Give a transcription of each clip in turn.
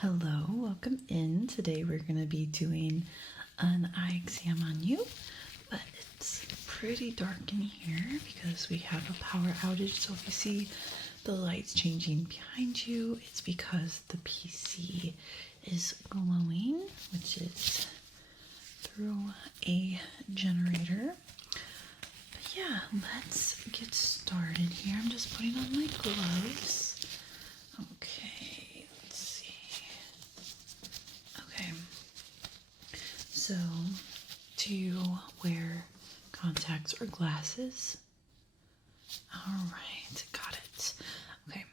Hello, welcome in. Today we're going to be doing an eye exam on you, but it's pretty dark in here because we have a power outage. So if you see the lights changing behind you, it's because the PC is glowing, which is through a generator. But yeah, let's get started here. I'm just putting on my gloves. Okay, let's see. Okay, so do you wear contacts or glasses? All right, got it. Okay,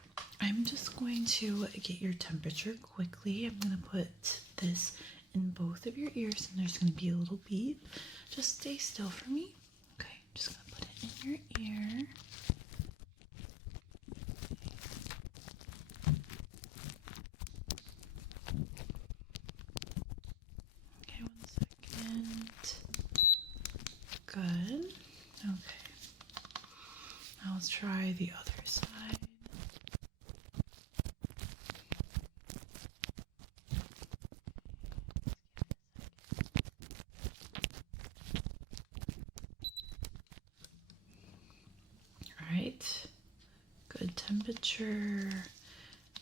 I'm just going to get your temperature quickly. I'm going to put this in both of your ears, and there's going to be a little beep. Just stay still for me. Okay, I'm just going to put it in your ear. Okay, 1 second. Good. Okay. Now let's try the other side. All right. Good temperature.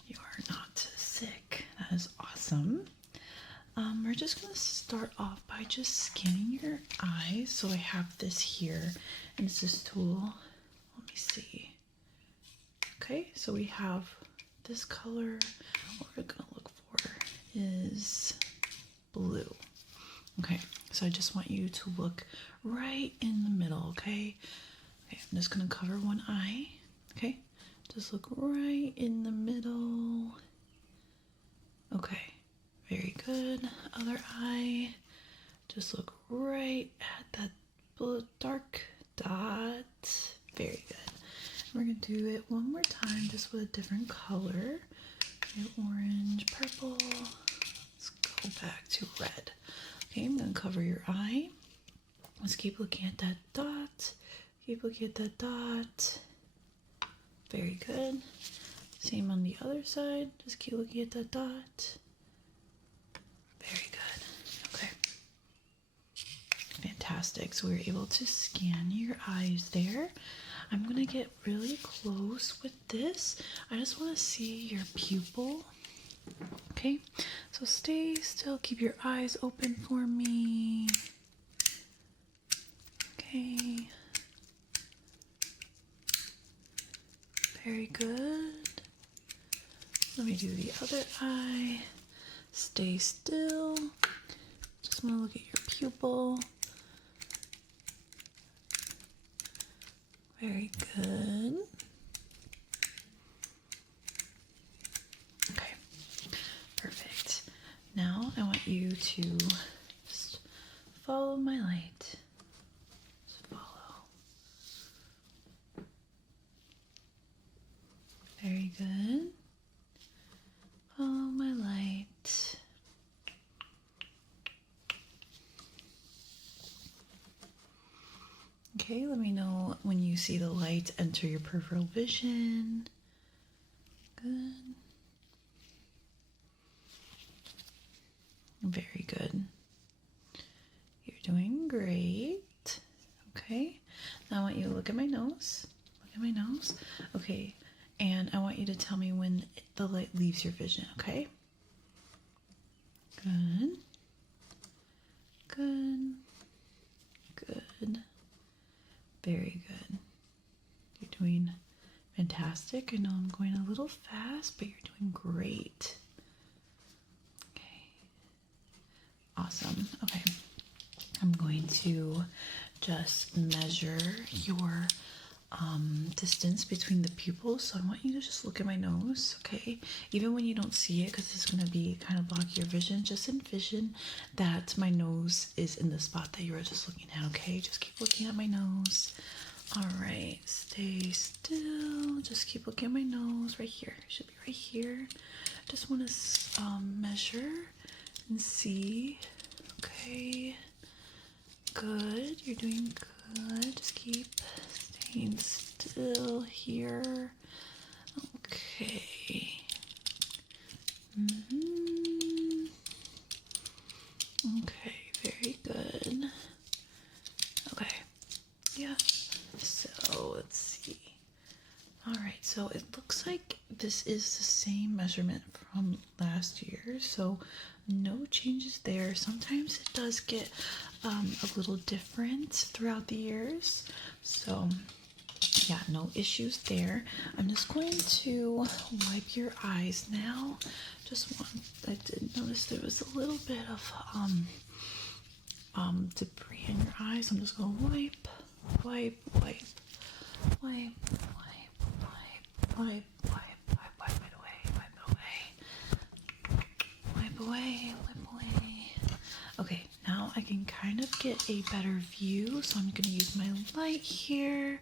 You are not sick. That is awesome. We're just going to start off by just scanning your eyes. So I have this here, and it's this tool. Let me see. Okay, so we have this color. What we're going to look for is blue. Okay, so I just want you to look right in the middle, okay? Okay, I'm just going to cover one eye, okay? Just look right in the middle. Okay. Very good. Other eye. Just look right at that blue dark dot. Very good. We're going to do it one more time just with a different color. Okay, orange, purple. Let's go back to red. Okay, I'm going to cover your eye. Let's keep looking at that dot. Keep looking at that dot. Very good. Same on the other side. Just keep looking at that dot. Very good. Okay. Fantastic. So we were able to scan your eyes there. I'm going to get really close with this. I just want to see your pupil. Okay. So stay still. Keep your eyes open for me. Okay. Very good. Let me do the other eye. Stay still. Just want to look at your pupil. Very good. Okay, perfect. Now I want you to just follow my light. Just follow. Very good. Follow my light. Okay, let me know when you see the light enter your peripheral vision. Good. Very good. You're doing great. Okay, now I want you to look at my nose. Look at my nose. Okay, and I want you to tell me when the light leaves your vision, okay? Good. Good. Good. Very good. You're doing fantastic. I know I'm going a little fast, but you're doing great. Okay. Awesome. Okay. I'm going to just measure your distance between the pupils. So I want you to just look at my nose, okay? Even when you don't see it, because it's going to be kind of blocking your vision, just envision that my nose is in the spot that you were just looking at, okay? Just keep looking at my nose. All right, stay still. Just keep looking at my nose right here. It should be right here. Just want to measure and see. Okay, good. You're doing good. Just keep staying still here. Okay. this is the same measurement from last year, so no changes there. Sometimes it does get a little different throughout the years, so yeah, no issues there. I'm just going to wipe your eyes now. I did notice there was a little bit of debris in your eyes. I'm just gonna wipe, wipe, wipe, wipe, wipe, wipe, wipe, wipe, wipe it away, wipe it away, wipe away, wipe away. Okay, now I can kind of get a better view, so I'm gonna use my light here.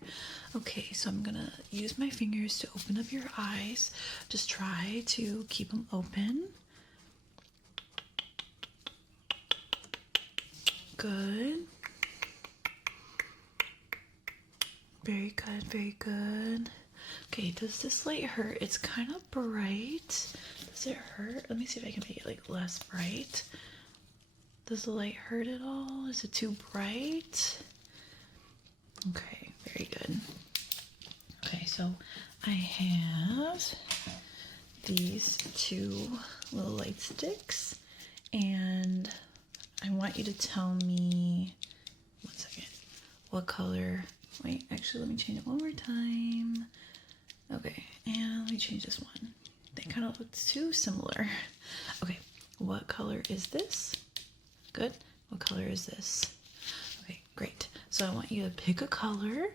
Okay, so I'm gonna use my fingers to open up your eyes. Just try to keep them open. Good. Very good, very good. Okay, does this light hurt? It's kind of bright. Does it hurt? Let me see if I can make it like less bright. Does the light hurt at all? Is it too bright? Okay, very good. Okay, so I have these two little light sticks, and I want you to tell me, one second, what color. Wait, actually, let me change it one more time. Okay, and let me change this one. They kind of look too similar. Okay, what color is this? Good. What color is this? Okay, great. So I want you to pick a color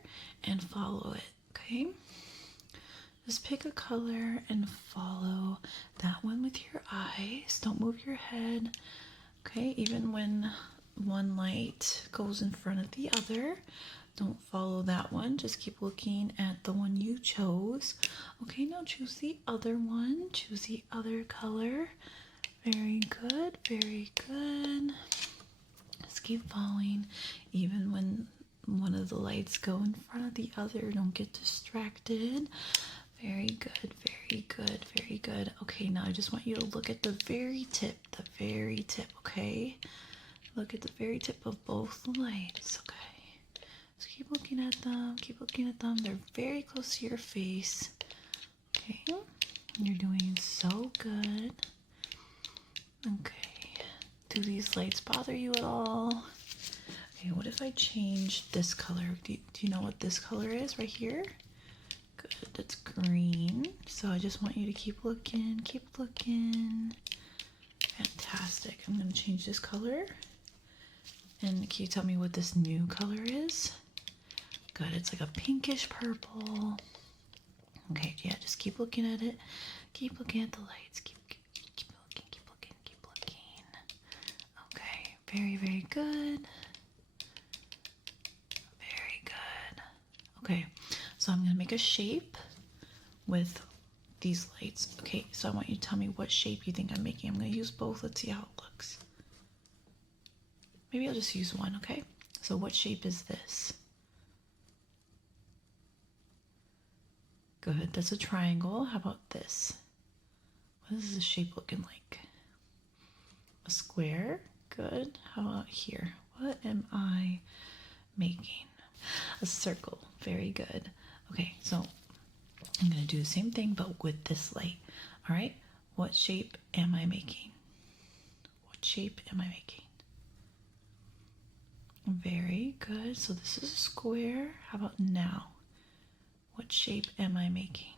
and follow it, okay? Just pick a color and follow that one with your eyes. Don't move your head, okay? Even when one light goes in front of the other, don't follow that one. Just keep looking at the one you chose. Okay, now choose the other one. Choose the other color. Very good, very good. Just keep following. Even when one of the lights go in front of the other, don't get distracted. Very good, very good, very good. Okay, now I just want you to look at the very tip, okay? Look at the very tip of both lights, okay? Just keep looking at them, keep looking at them. They're very close to your face, okay? You're doing so good. Okay, do these lights bother you at all? Okay, what if I change this color? Do you know what this color is right here? Good, that's green. So I just want you to keep looking, keep looking. Fantastic. I'm going to change this color. And can you tell me what this new color is? Good, it's like a pinkish purple. Okay, yeah, just keep looking at it. Keep looking at the lights. Keep looking, keep looking, keep looking. Okay, very, very good. Very good. Okay, so I'm going to make a shape with these lights. Okay, so I want you to tell me what shape you think I'm making. I'm going to use both. Let's see how it looks. Maybe I'll just use one, okay? So what shape is this? Good, that's a triangle. How about this? What is the shape looking like? A square. Good. How about here? What am I making? A circle. Very good. Okay, so I'm going to do the same thing, but with this light. All right, what shape am I making? What shape am I making? Very good. So this is a square. How about now? What shape am I making?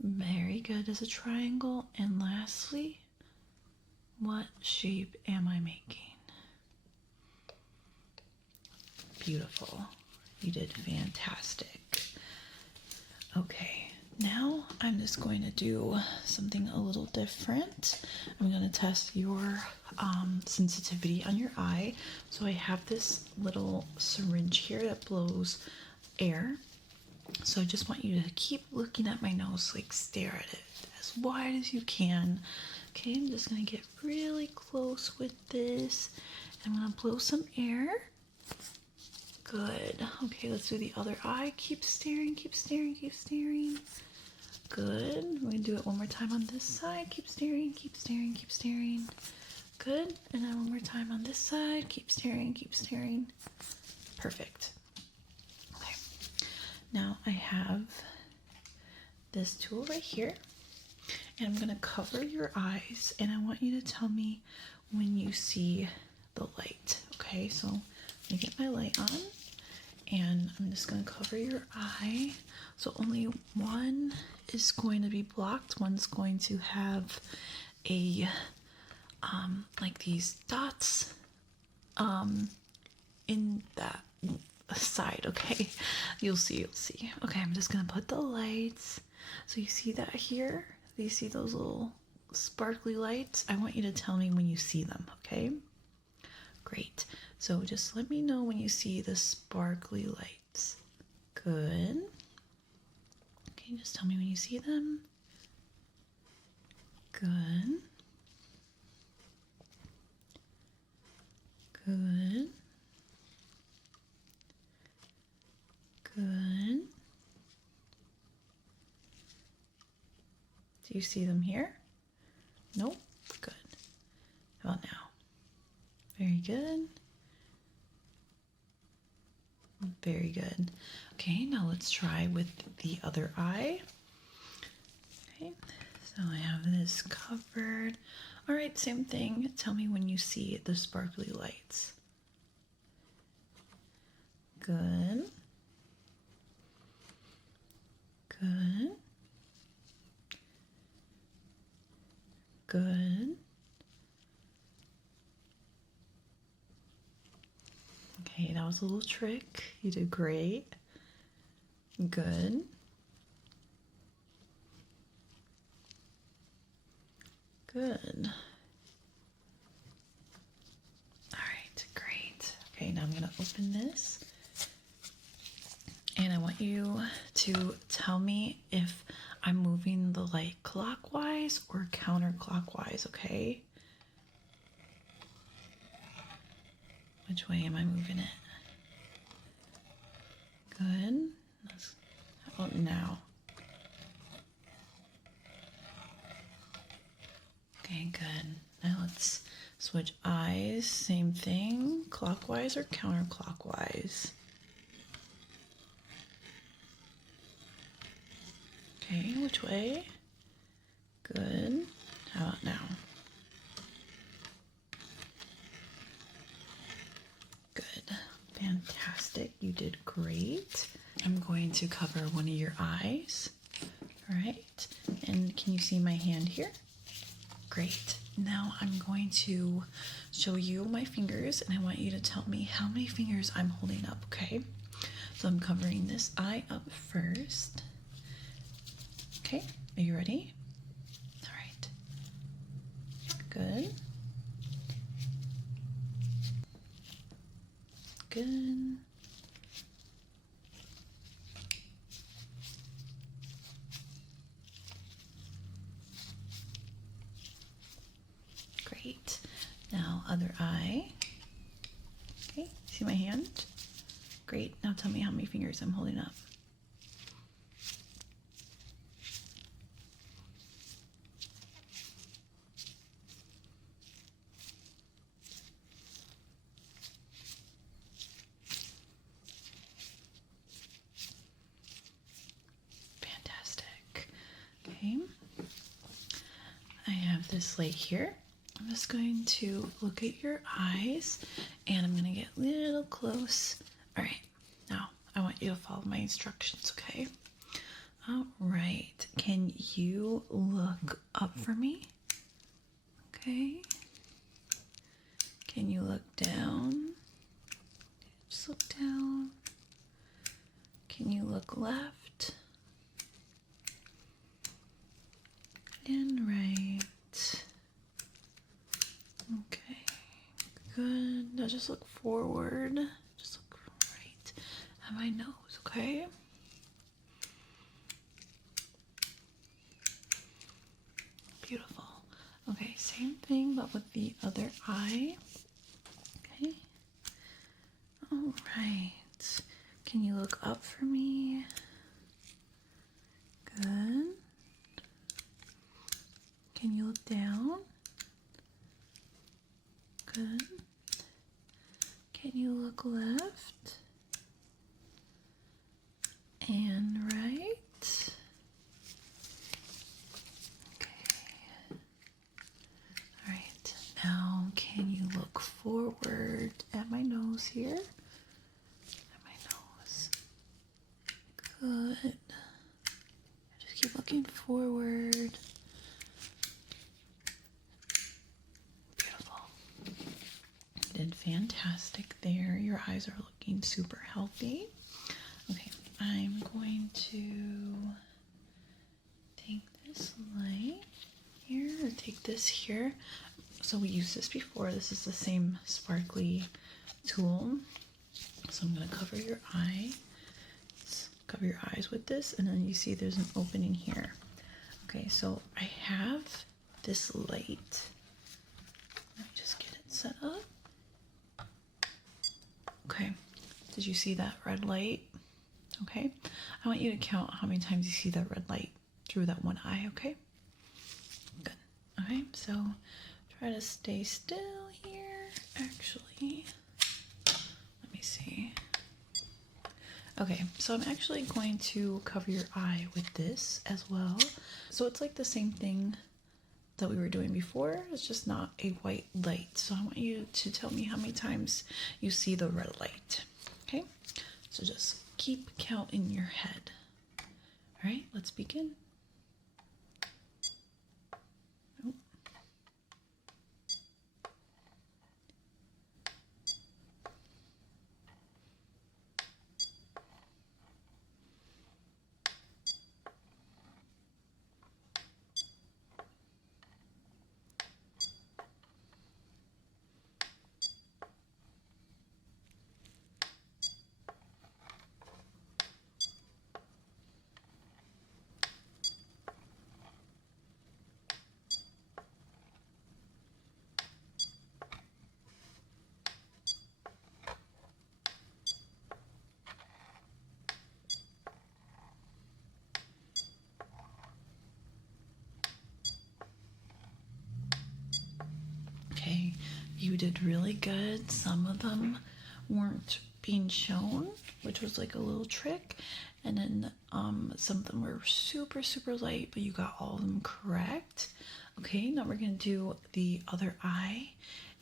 Very good. As a triangle. And lastly, what shape am I making? Beautiful. You did fantastic. Okay, now I'm just going to do something a little different. I'm going to test your sensitivity on your eye. So I have this little syringe here that blows air. So I just want you to keep looking at my nose, like stare at it as wide as you can. Okay, I'm just going to get really close with this. I'm going to blow some air. Good. Okay, let's do the other eye. Keep staring, keep staring, keep staring. Good. We're going to do it one more time on this side. Keep staring, keep staring, keep staring. Good. And then one more time on this side. Keep staring, keep staring. Perfect. Okay. Now I have this tool right here, and I'm gonna cover your eyes, and I want you to tell me when you see the light. Okay, so let me get my light on, and I'm just gonna cover your eye. So only one is going to be blocked. One's going to have a like these dots in that side. Okay, you'll see. Okay, I'm just gonna put the lights. So you see that here? Do you see those little sparkly lights? I want you to tell me when you see them. Okay, great. So just let me know when you see the sparkly lights. Good. Okay, just tell me when you see them. Good. Good. Good. Do you see them here? Nope. Good. How about now? Very good. Very good. Okay, now let's try with the other eye. Okay, so I have this covered. All right, same thing. Tell me when you see the sparkly lights. Good. Good. Good. Okay, that was a little trick. You did great. Good. Good. All right, great. Okay, now I'm going to open this. And I want you to tell me if I'm moving the light clockwise or counterclockwise, okay? Which way am I moving it? Good. How about now? Okay, good. Now let's switch eyes. Same thing. Clockwise or counterclockwise? Okay, which way? Good. How about now? Good. Fantastic. You did great. I'm going to cover one of your eyes. All right. And can you see my hand here? Great. Now I'm going to show you my fingers, and I want you to tell me how many fingers I'm holding up, okay? So I'm covering this eye up first. Okay, are you ready? All right. Good. Good. Great. Now other eye. Okay, see my hand? Great. Now tell me how many fingers I'm holding up. Fantastic. Okay. I have this light here. I'm just going to look at your eyes, and I'm going to get a little close. All right, now I want you to follow my instructions, okay? All right, can you look up for me? Okay. Can you look down? Just look down. Can you look left and right? Okay, good. Now just look forward. Just look right at my nose, okay? Beautiful. Okay, same thing, but with the other eye. Okay. All right. Can you look up for me? Good. Can you look down? Good. Can you look left and right? Now, can you look forward at my nose here? At my nose. Good. Just keep looking forward. Beautiful. You did fantastic there. Your eyes are looking super healthy. Okay, I'm going to take this light here, or take this here. So we used this before. This is the same sparkly tool. So I'm going to cover your eye. Cover your eyes with this, and then you see there's an opening here. Okay, so I have this light. Let me just get it set up. Okay, did you see that red light? Okay, I want you to count how many times you see that red light through that one eye, okay? Good. Okay, so try to stay still here. Actually, let me see. Okay, so I'm actually going to cover your eye with this as well. So it's like the same thing that we were doing before. It's just not a white light. So I want you to tell me how many times you see the red light. Okay, so just keep count in your head. All right, let's begin. Oh. Okay, you did really good. Some of them weren't being shown, which was like a little trick. And then some of them were super, super light, but you got all of them correct. Okay, now we're gonna do the other eye.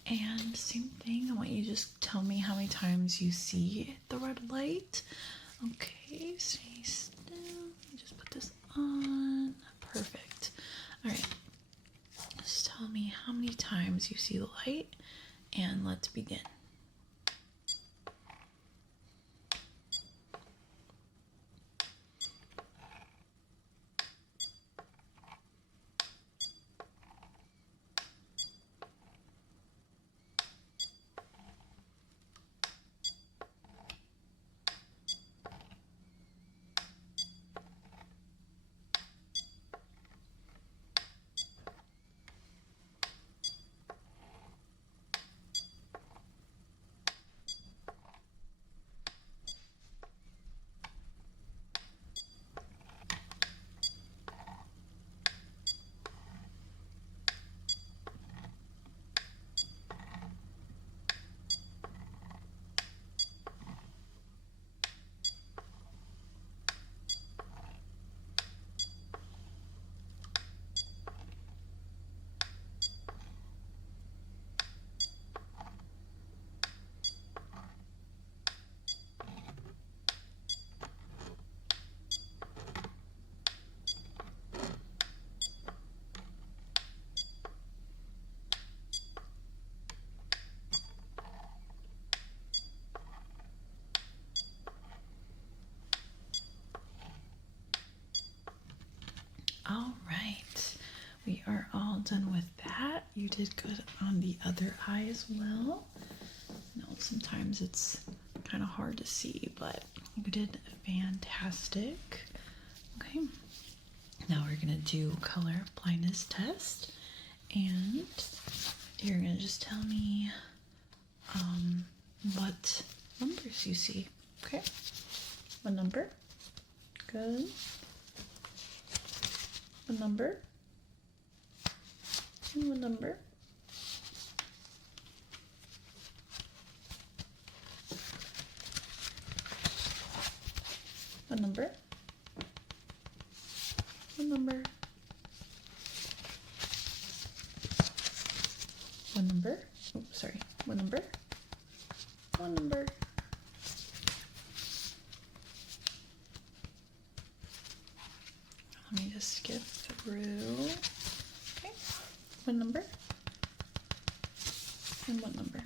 And same thing, I want you to just tell me how many times you see the red light. Okay, stay still. Just put this on. Perfect. All right. Just tell me how many times you see the light, and let's begin. All right, we are all done with that. You did good on the other eye as well. I know sometimes it's kind of hard to see, but you did fantastic. Okay, now we're gonna do color blindness test, and you're gonna just tell me what numbers you see. Okay, what number? Good. What number? And what number? What number? What number? What number? Oh, sorry. What number? What number? Let me just skip through. Okay. What number? And what number?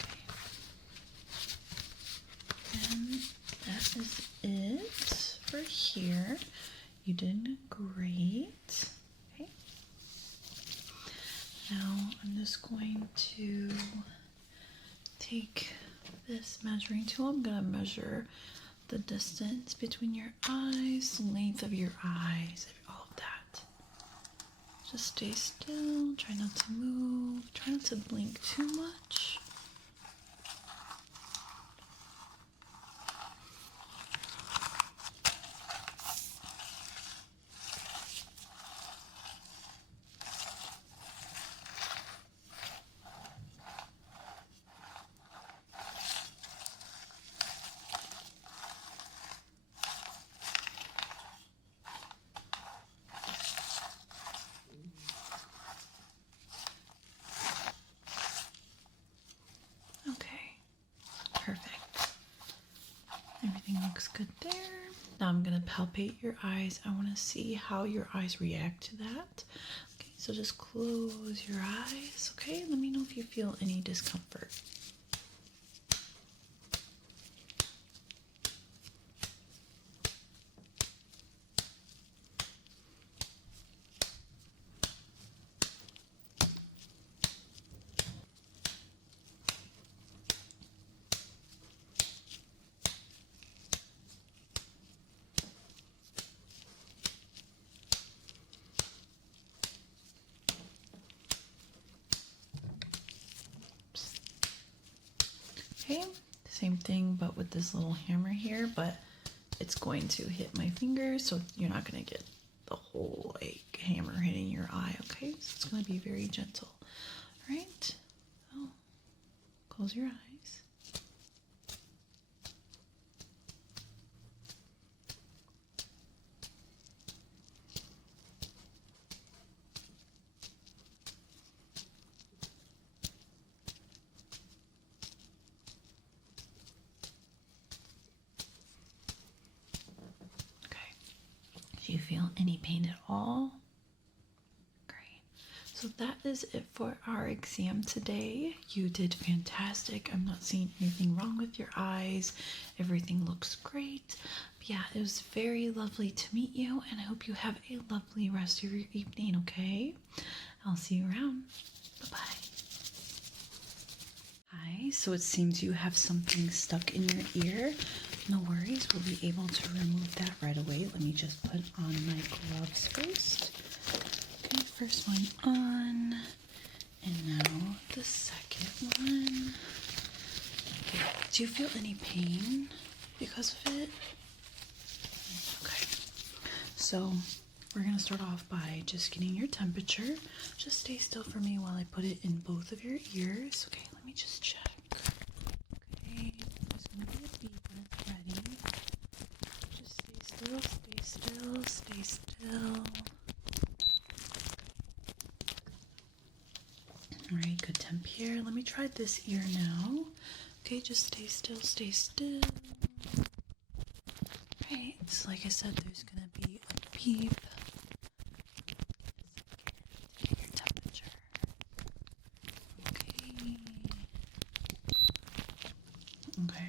Okay. And that is it for here. You did great. Okay. Now I'm just going to take this measuring tool. I'm going to measure the distance between your eyes, the length of your eyes, all of that. Just stay still, try not to move, try not to blink too much. Perfect. Everything looks good there. Now I'm going to palpate your eyes. I want to see how your eyes react to that. Okay, so just close your eyes. Okay, let me know if you feel any discomfort. Okay, same thing but with this little hammer here, but it's going to hit my finger, so you're not going to get the whole like hammer hitting your eye, okay? So it's going to be very gentle. All right, so close your eyes. Do you feel any pain at all? Great. So that is it for our exam today. You did fantastic. I'm not seeing anything wrong with your eyes. Everything looks great. But yeah, it was very lovely to meet you, and I hope you have a lovely rest of your evening, okay? I'll see you around. Bye-bye. Hi, so it seems you have something stuck in your ear. No worries, we'll be able to remove that right away. Let me just put on my gloves first. Okay, first one on, and now the second one. Okay, do you feel any pain because of it? Okay, so we're gonna start off by just getting your temperature. Just stay still for me while I put it in both of your ears. Okay, let me just check. Okay, there's gonna be a beep when it's ready. Just stay still, stay still, stay still. Alright, good temp here. Let me try this ear now. Okay, just stay still, stay still. Alright, so like I said, there's gonna be a beep. Your temperature. Okay. Okay.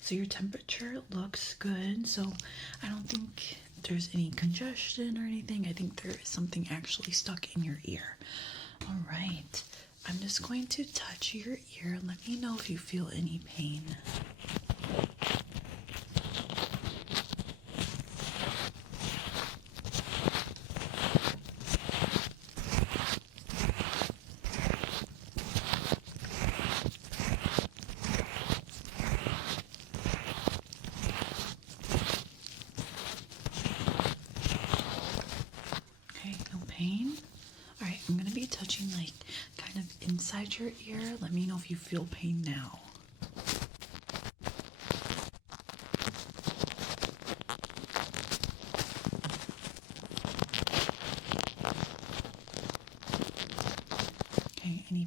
So your temperature looks good. So I don't think there's any congestion or anything. I think there is something actually stuck in your ear. All right. I'm just going to touch your ear. Let me know if you feel any pain. Alright, I'm going to be touching like kind of inside your ear. Let me know if you feel pain now.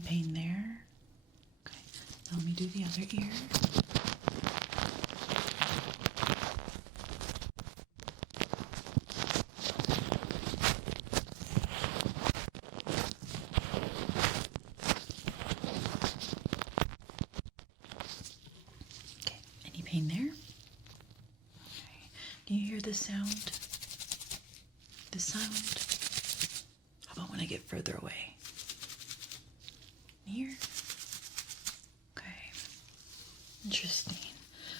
pain there? Okay, let me do the other ear. Okay, any pain there? Okay. Can you hear the sound? The sound? How about when I get further away? Here? Okay. Interesting.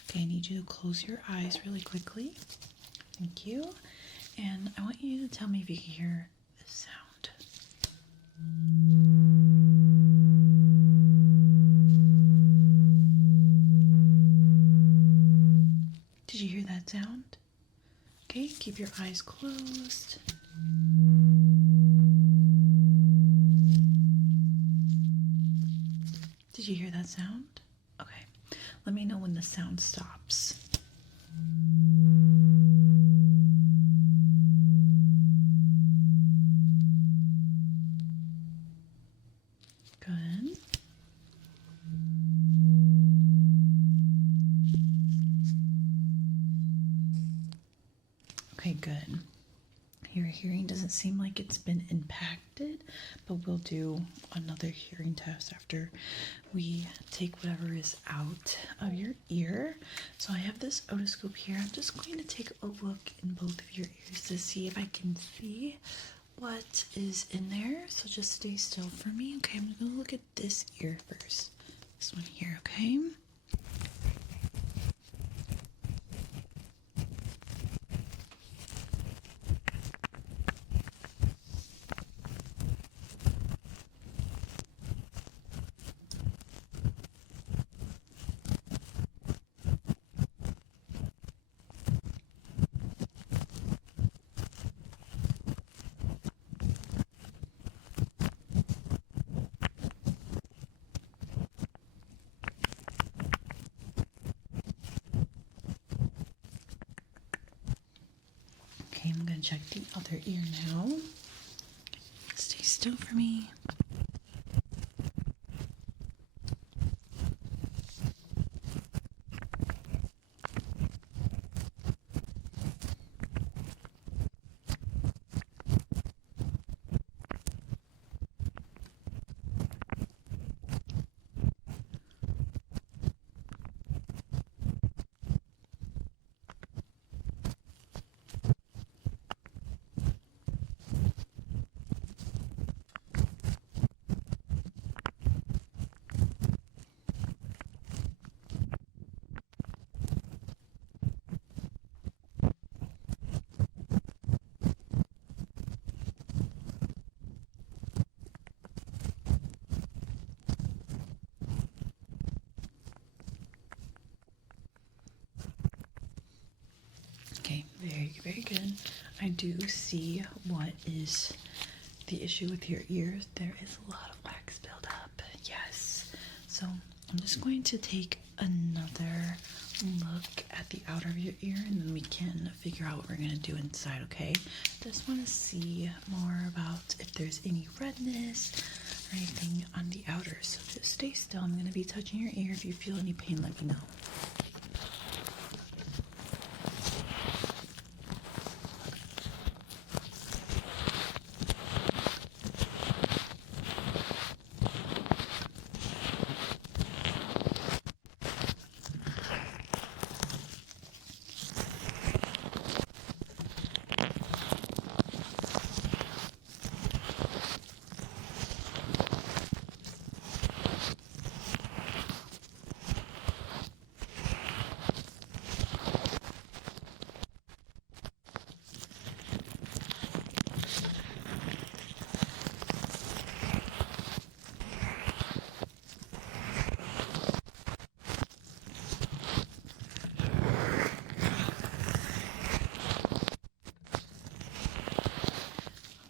Okay, I need you to close your eyes really quickly. Thank you. And I want you to tell me if you can hear the sound. Did you hear that sound? Okay, keep your eyes closed. Did you hear that sound? Okay, let me know when the sound stops. Good. Okay, good. Your hearing doesn't seem like it's been impacted, but we'll do another hearing test after we take whatever is out of your ear. So I have this otoscope here. I'm just going to take a look in both of your ears to see if I can see what is in there. So just stay still for me. Okay, I'm going to look at this ear first. This one here, okay? Okay, I'm going to check the other ear now. Stay still for me. Okay, very, very good. I do see what is the issue with your ears. There is a lot of wax buildup. Yes. So I'm just going to take another look at the outer of your ear and then we can figure out what we're going to do inside, okay? Just want to see more about if there's any redness or anything on the outer. So just stay still. I'm going to be touching your ear. If you feel any pain, let me know.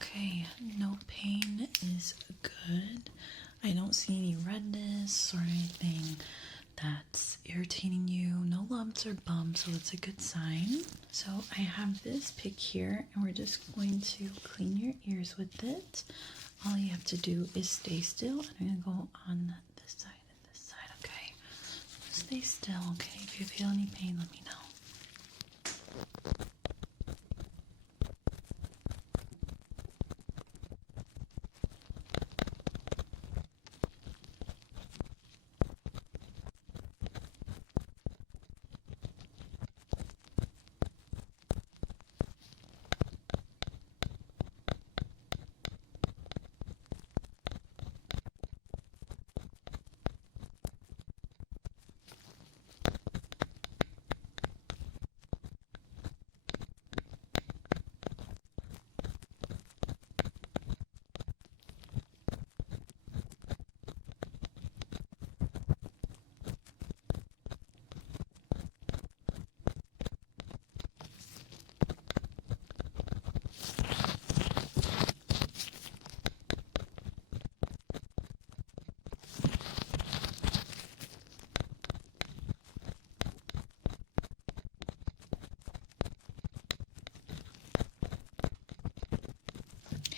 Okay, no pain is good. I don't see any redness or anything that's irritating you. No lumps bumps are bumps, so it's a good sign. So I have this pick here, and we're just going to clean your ears with it. All you have to do is stay still, and I'm gonna go on this side and this side, okay? Stay still, okay? If you feel any pain, let me know.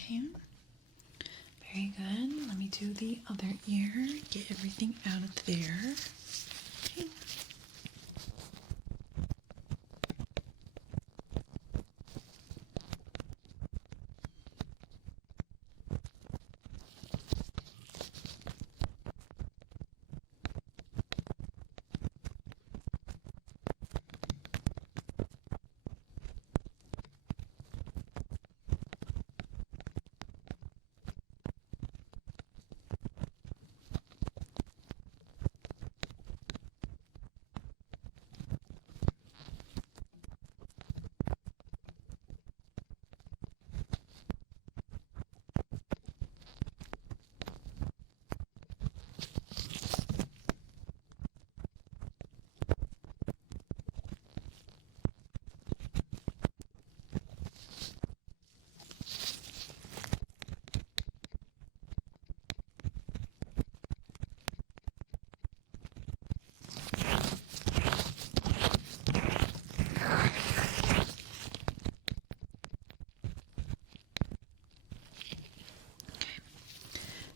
Okay, very good. Let me do the other ear. Get everything out of there. Okay.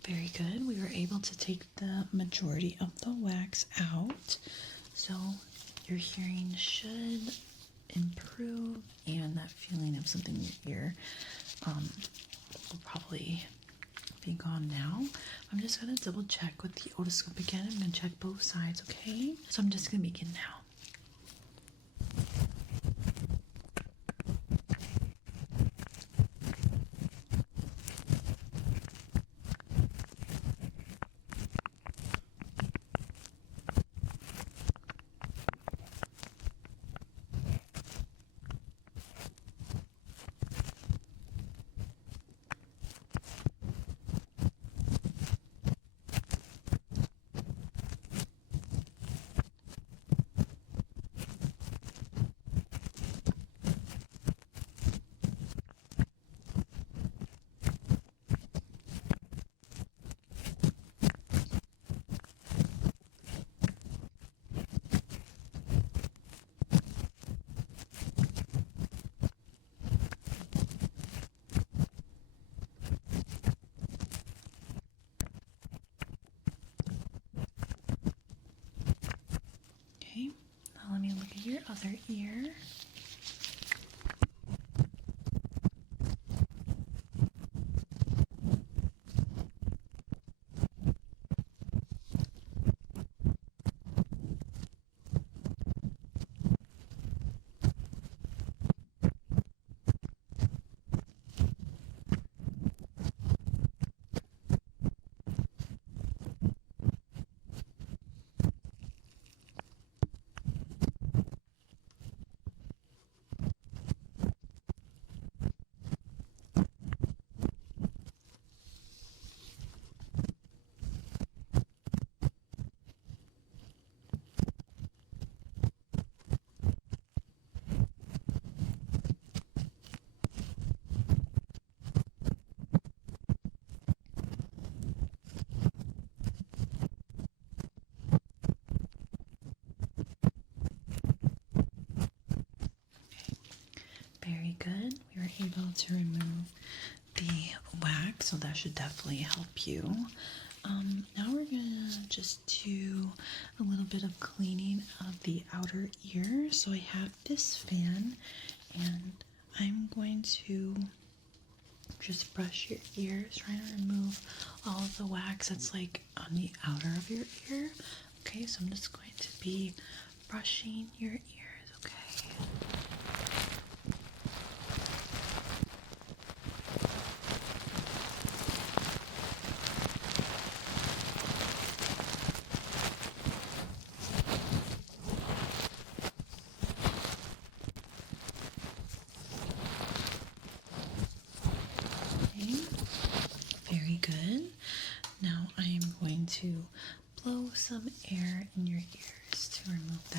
Very good. We were able to take the majority of the wax out. So your hearing should improve, and that feeling of something in your ear will probably be gone now. I'm just going to double check with the otoscope again. I'm going to check both sides, okay? So I'm just going to begin now. Okay, now let me look at your other ear. able to remove the wax, so that should definitely help you. Now we're gonna just do a little bit of cleaning of the outer ear. So I have this fan, and I'm going to just brush your ears, trying to remove all of the wax that's like on the outer of your ear. Okay, so I'm just going to be brushing your ears, okay? Okay, very good. Now I am going to blow some air in your ears to remove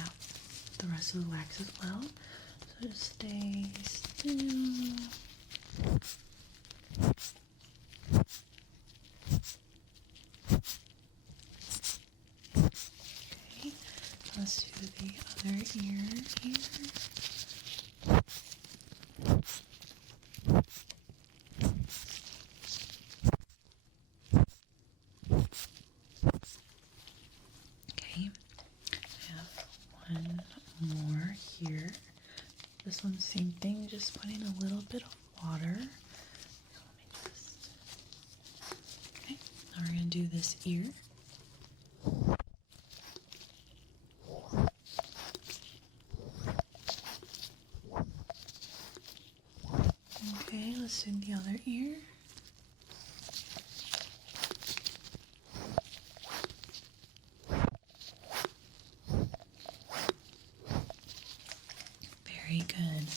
the rest of the wax as well. So just stay still. Okay, let's do the other ear here. Okay, I have one more here. This one's same thing, just putting a little bit of water. Okay, now we're gonna do this ear. Okay, let's do the other ear. Very good.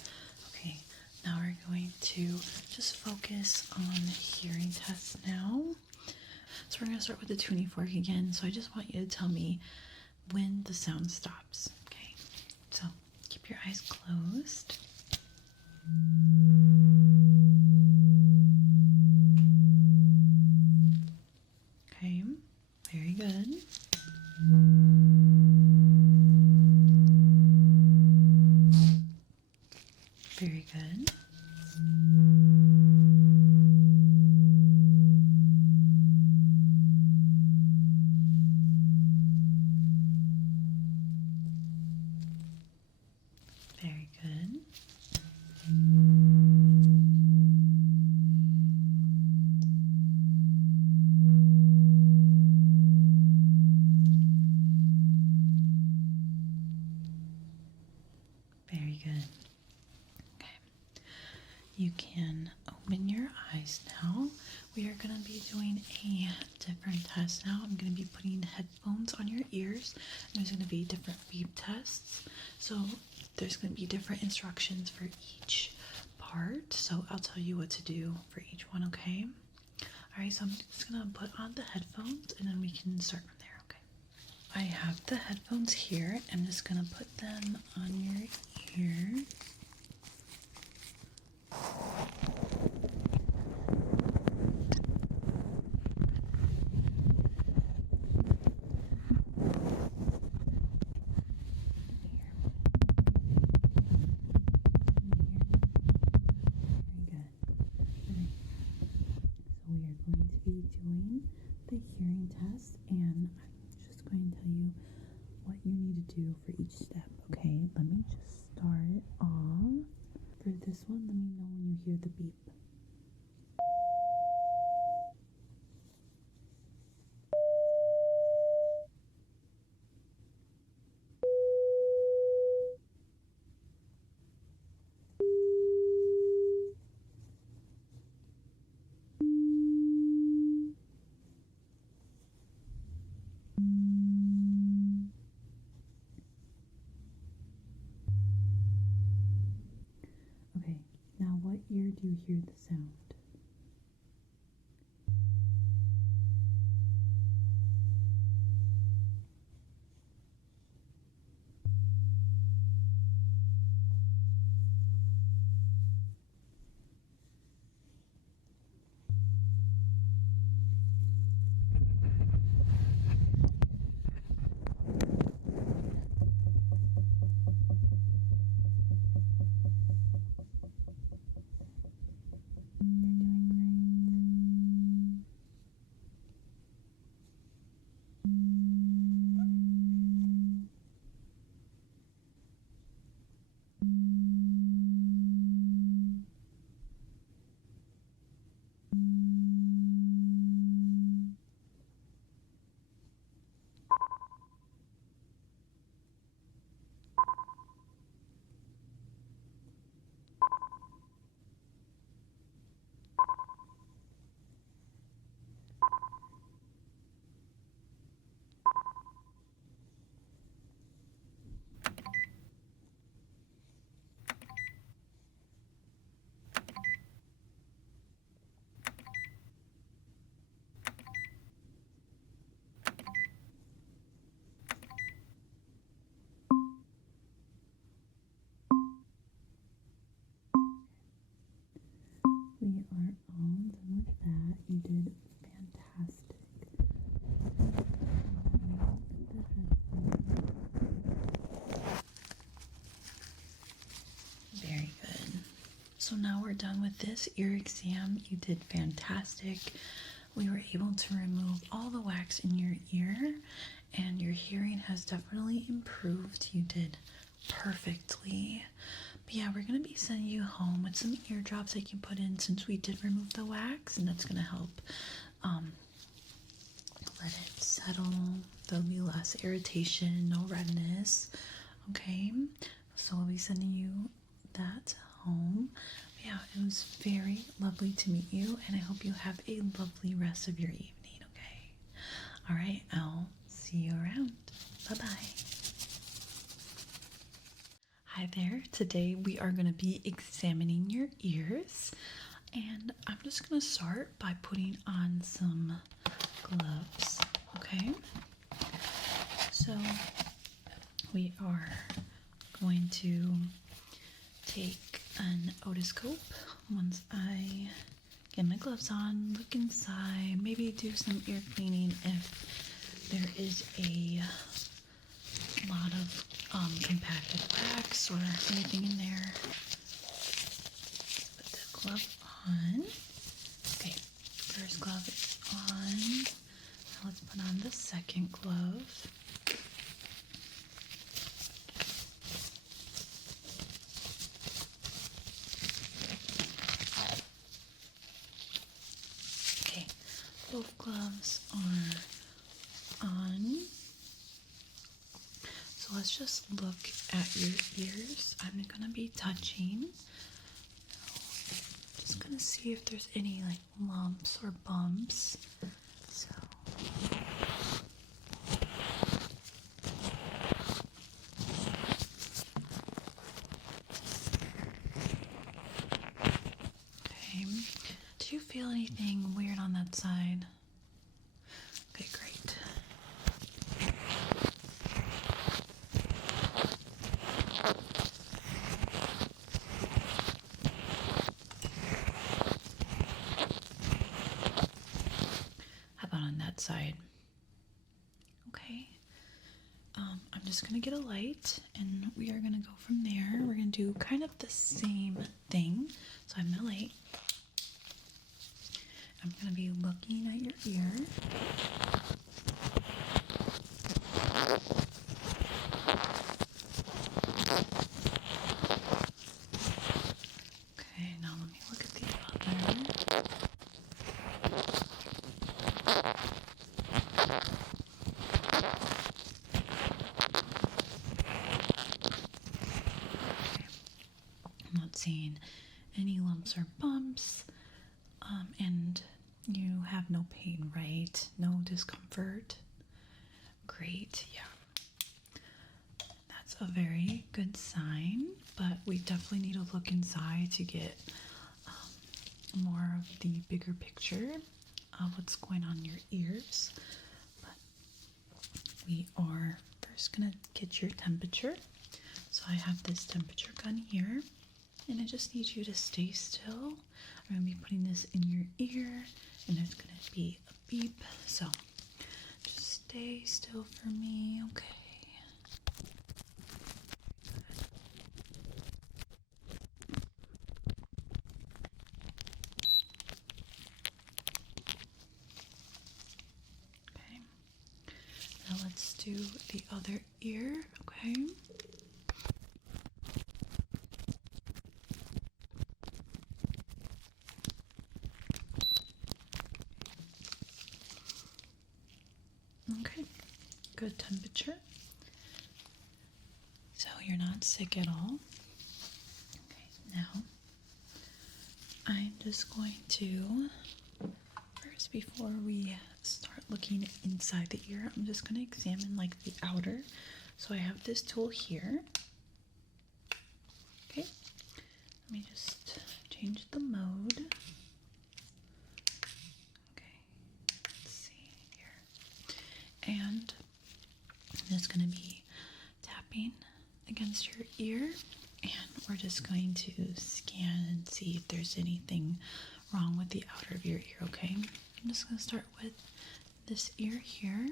Okay, now we're going to just focus on hearing tests now. So we're going to start with the tuning fork again. So I just want you to tell me when the sound stops. Okay, so keep your eyes closed. Okay, very good. Very good. Very good. Very good. Okay. You can open your eyes now. We are going to be doing a different test now. I'm going to be putting headphones on your ears. There's going to be different beep tests. So there's going to be different instructions for each part. So I'll tell you what to do for each one, okay? Alright, so I'm just going to put on the headphones and then we can start from there, okay? I have the headphones here. I'm just going to put them on your ear. Be doing the hearing test, and I'm just going to tell you what you need to do for each step, okay? Let me just start it off. For this one, let me know when you hear the beep. Okay, now what ear do you hear the sound? So now we're done with this ear exam. You did fantastic. We were able to remove all the wax in your ear, and your hearing has definitely improved. You did perfectly. But yeah, we're going to be sending you home with some eardrops that you can put in since we did remove the wax, and that's going to help let it settle. There'll be less irritation, no redness. Okay, so we'll be sending you that home. But yeah, it was very lovely to meet you, and I hope you have a lovely rest of your evening. Okay, all right, I'll see you around. Bye bye. Hi there. Today we are going to be examining your ears, and I'm just going to start by putting on some gloves. Okay, so we are going to take an otoscope. Once I get my gloves on, look inside, maybe do some ear cleaning if there is a lot of compacted wax or anything in there. Put the glove on. Okay, first glove is on. Now let's put on the second glove. Okay, both gloves are on. So let's just look at your ears. I'm gonna be touching. Just gonna see if there's any like lumps or bumps. So okay. Do you feel anything weird on that side? Okay, great. How about on that side? Okay. I'm just gonna get a light, and we are gonna go from there. We're gonna do kind of the same thing. So I'm gonna light. I'm gonna be looking at your ear. Okay, now let me look at the other. I'm not seeing any lumps or bumps, and you have no pain, right? No discomfort. Great, yeah. That's a very good sign, but we definitely need to look inside to get more of the bigger picture of what's going on in your ears. But we are first gonna get your temperature. So I have this temperature gun here, and I just need you to stay still. I'm gonna be putting this in your ear, and there's gonna be a beep. So just stay still for me, okay? Okay. Now let's do the other ear, okay? Okay, good temperature. So you're not sick at all. Okay, now I'm just going to, first before we start looking inside the ear, I'm just going to examine like the outer. So I have this tool here. Okay, let me just change the mode. Okay, let's see here. And I'm just going to be tapping against your ear, and we're just going to scan and see if there's anything wrong with the outer of your ear, okay? I'm just going to start with this ear here.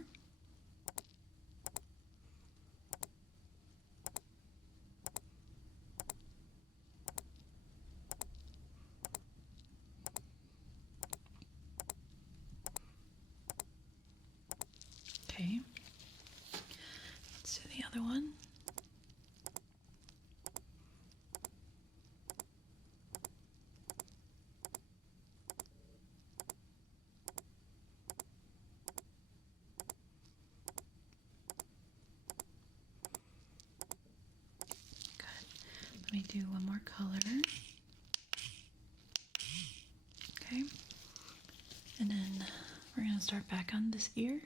Okay. Let's do the other one. Good. Let me do one more color. Okay. And then we're going to start back on this ear.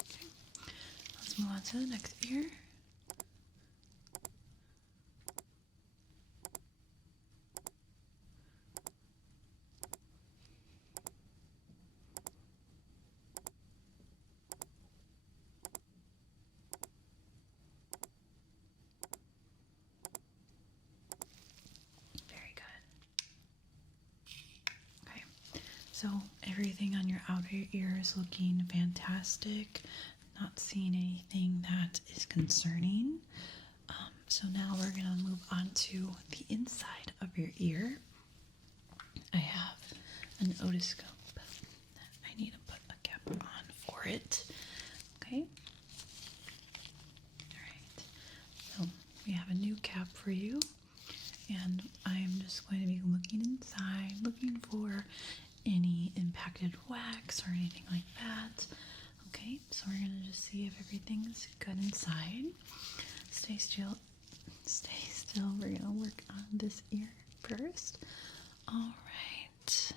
Okay. Let's move on to the next ear. Very good. Okay, so everything on your outer ear is looking fantastic. Not seeing anything that is concerning. So now we're gonna move on to the inside of your ear. I have an otoscope. I need to put a cap on for it. Okay. All right. So we have a new cap for you, and I'm just going to be looking inside, looking for any impacted wax or anything like that. Okay, so we're gonna just see if everything's good inside. Stay still. Stay still. We're gonna work on this ear first. All right.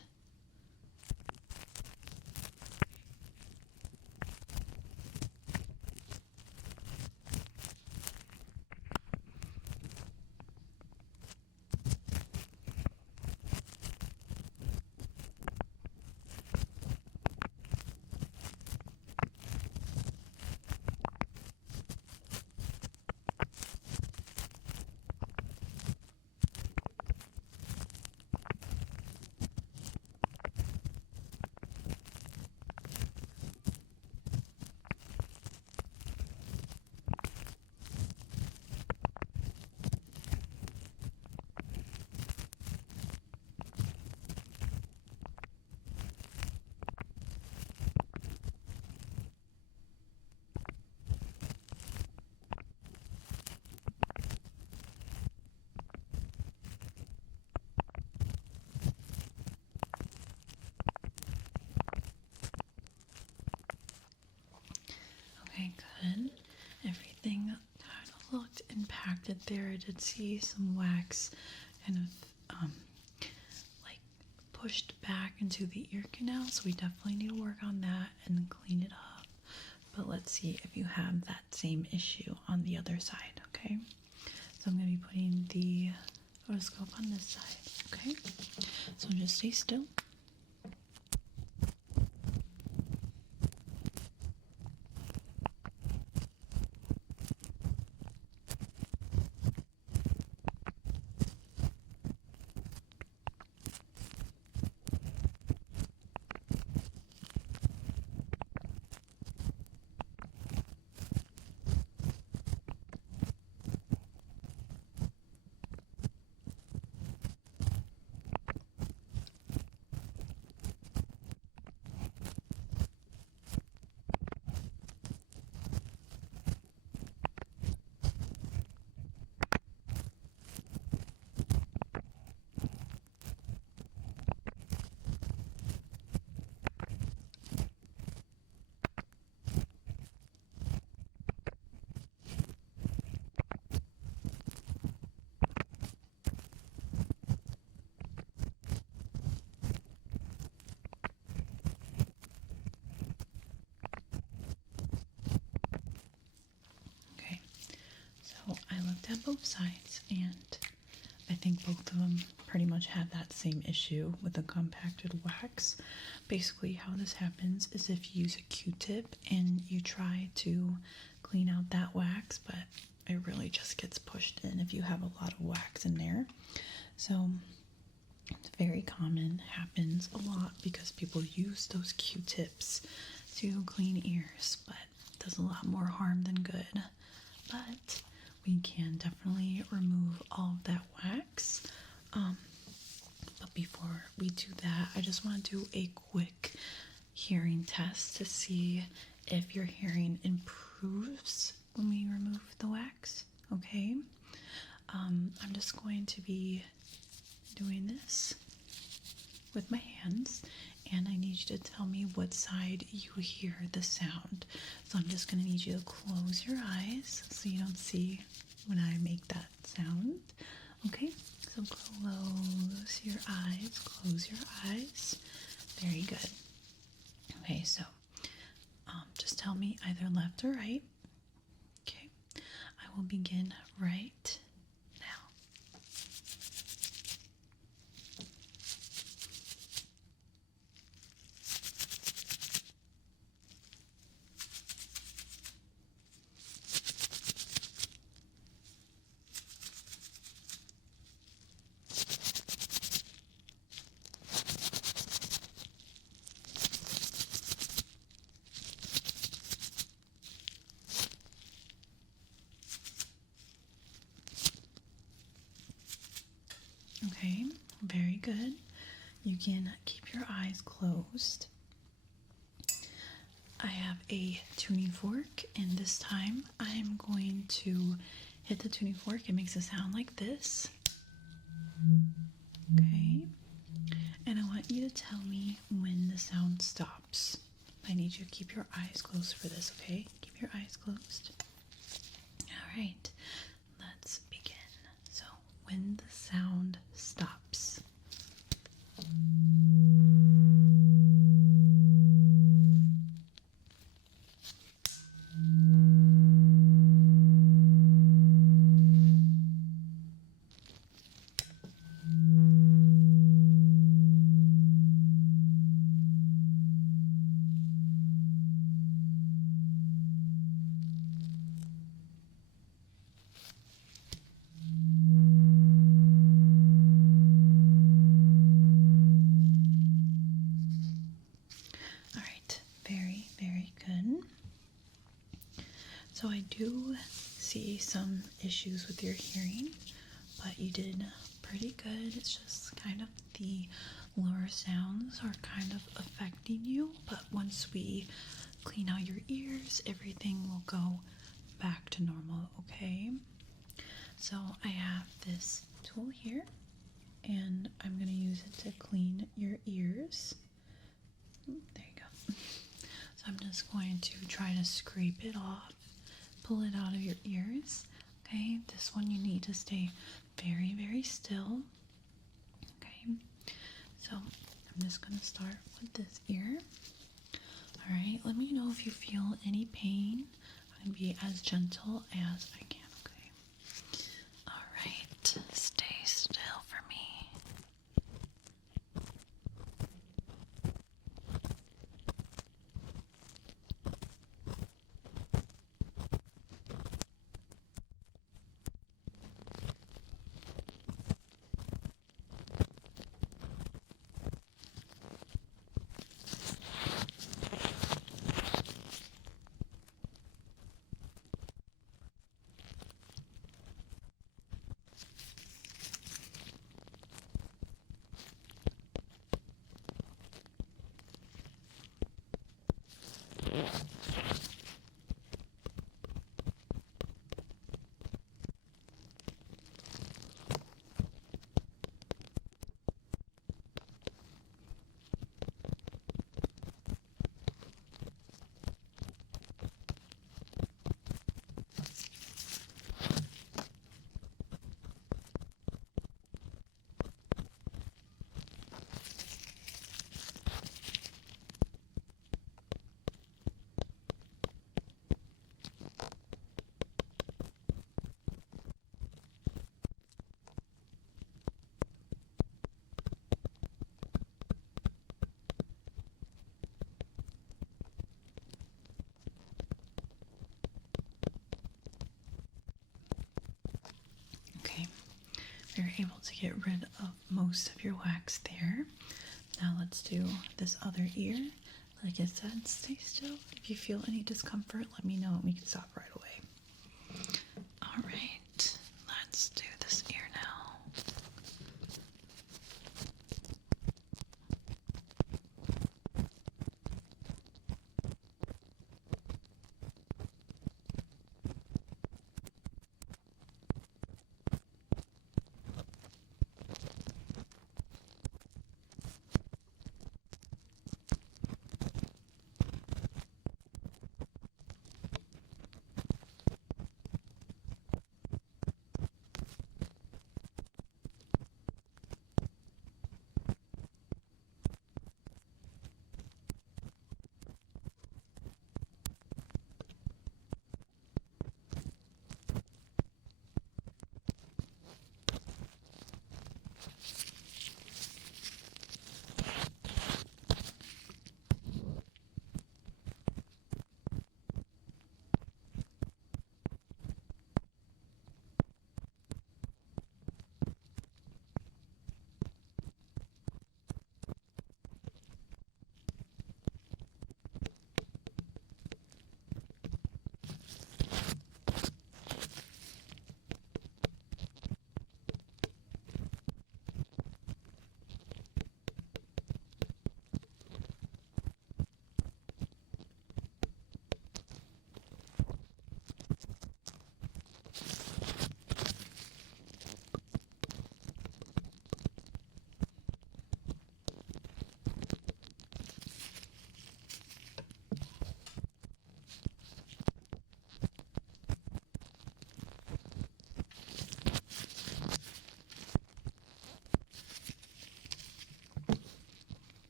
Okay, good. Everything kind of looked impacted there. I did see some wax kind of like pushed back into the ear canal, so we definitely need to work on that and clean it up. But let's see if you have that same issue on the other side, okay? So I'm going to be putting the otoscope on this side, okay? So just stay still. Okay, so I looked at both sides, and I think both of them pretty much had that same issue with the compacted wax. Basically, how this happens is if you use a Q-tip and you try to clean out that wax, but it really just gets pushed in if you have a lot of wax in there. So it's very common, happens a lot because people use those Q-tips to clean ears, but does a lot more harm than good. But we can definitely remove all of that wax. But before we do that, I just want to do a quick hearing test to see if your hearing improves when we remove the wax. Okay, I'm just going to be doing this with my hands, and I need you to tell me what side you hear the sound. So I'm just going to need you to close your eyes so you don't see when I make that sound. Okay, so close your eyes, close your eyes. Very good. Okay, so just tell me either left or right. Okay, I will begin right now. Okay, very good. You can keep your eyes closed. I have a tuning fork, and this time I'm going to hit the tuning fork. It makes a sound like this. Okay, and I want you to tell me when the sound stops. I need you to keep your eyes closed for this, okay? Keep your eyes closed. All right, let's begin. So, when the sound stops. All right, very, very good. So I do see some issues with your hearing, but you did pretty good. It's just kind of the lower sounds are kind of affecting you, but once we clean out your ears, everything will go back to normal, okay? So I have this tool here, and I'm going to use it to clean your ears. There you go. So I'm just going to try to scrape it off, pull it out of your ears. Okay, this one you need to stay very, very still. Okay, so I'm just going to start with this ear. All right, let me know if you feel any pain. I'm going to be as gentle as I can, okay? All right, stay still for me. Okay, we were able to get rid of most of your wax there. Now let's do this other ear. Like I said, stay still. If you feel any discomfort, let me know and we can stop right away. All right, let's do this ear now.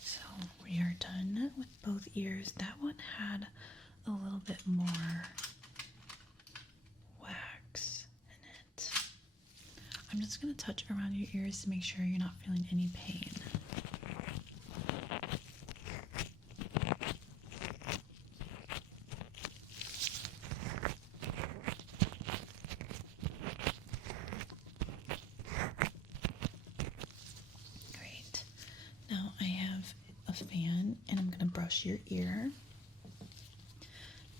So we are done with both ears. That one had a little bit more wax in it. I'm just going to touch around your ears to make sure you're not feeling any pain. Great. Now I have a fan and I'm going to brush your ear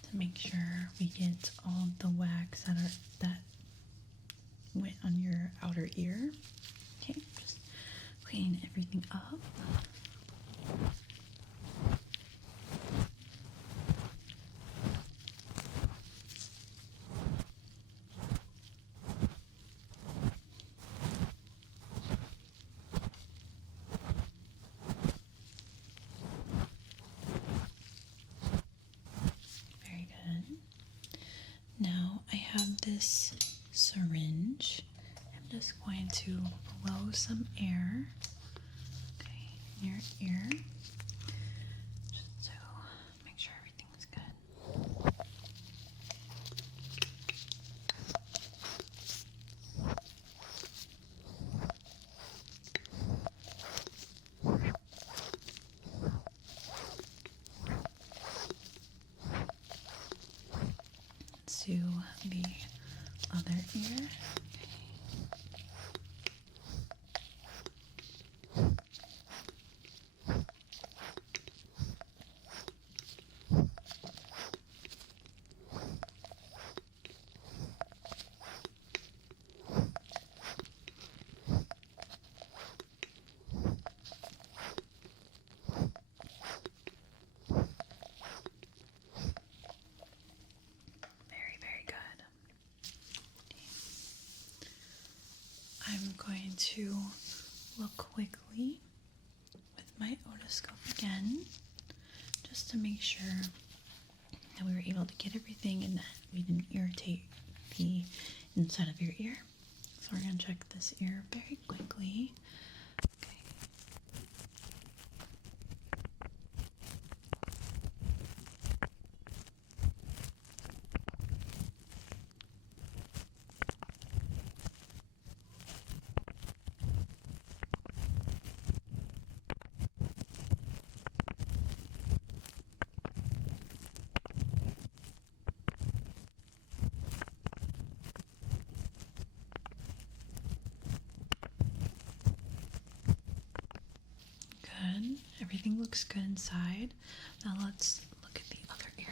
to make sure we get all the wax that went on your outer ear. Okay, just clean everything up. Very good. Now I have this syringe. I'm just going to blow some air, okay, in your ear, just to make sure everything's good. To the other ear. Very good. I'm going to look quickly with my otoscope again, just to make sure that we were able to get everything and that we didn't irritate the inside of your ear. So we're going to check this ear very quickly. Okay. everything looks good inside. Now let's look at the other ear.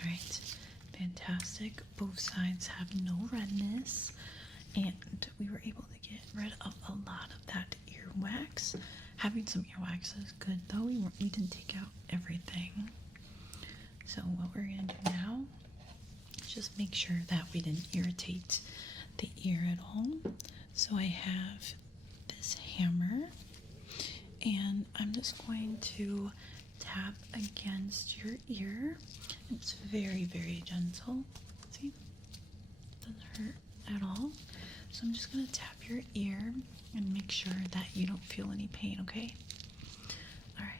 Alright, fantastic. Both sides have no redness, and we were able to get rid of a lot of that earwax. Having some earwax is good though. We didn't take out everything. So what we're gonna do now is just make sure that we didn't irritate the ear at all. So I have this hammer, and I'm just going to tap against your ear. It's very, very gentle. See? Doesn't hurt at all. So I'm just going to tap your ear and make sure that you don't feel any pain, okay? All right.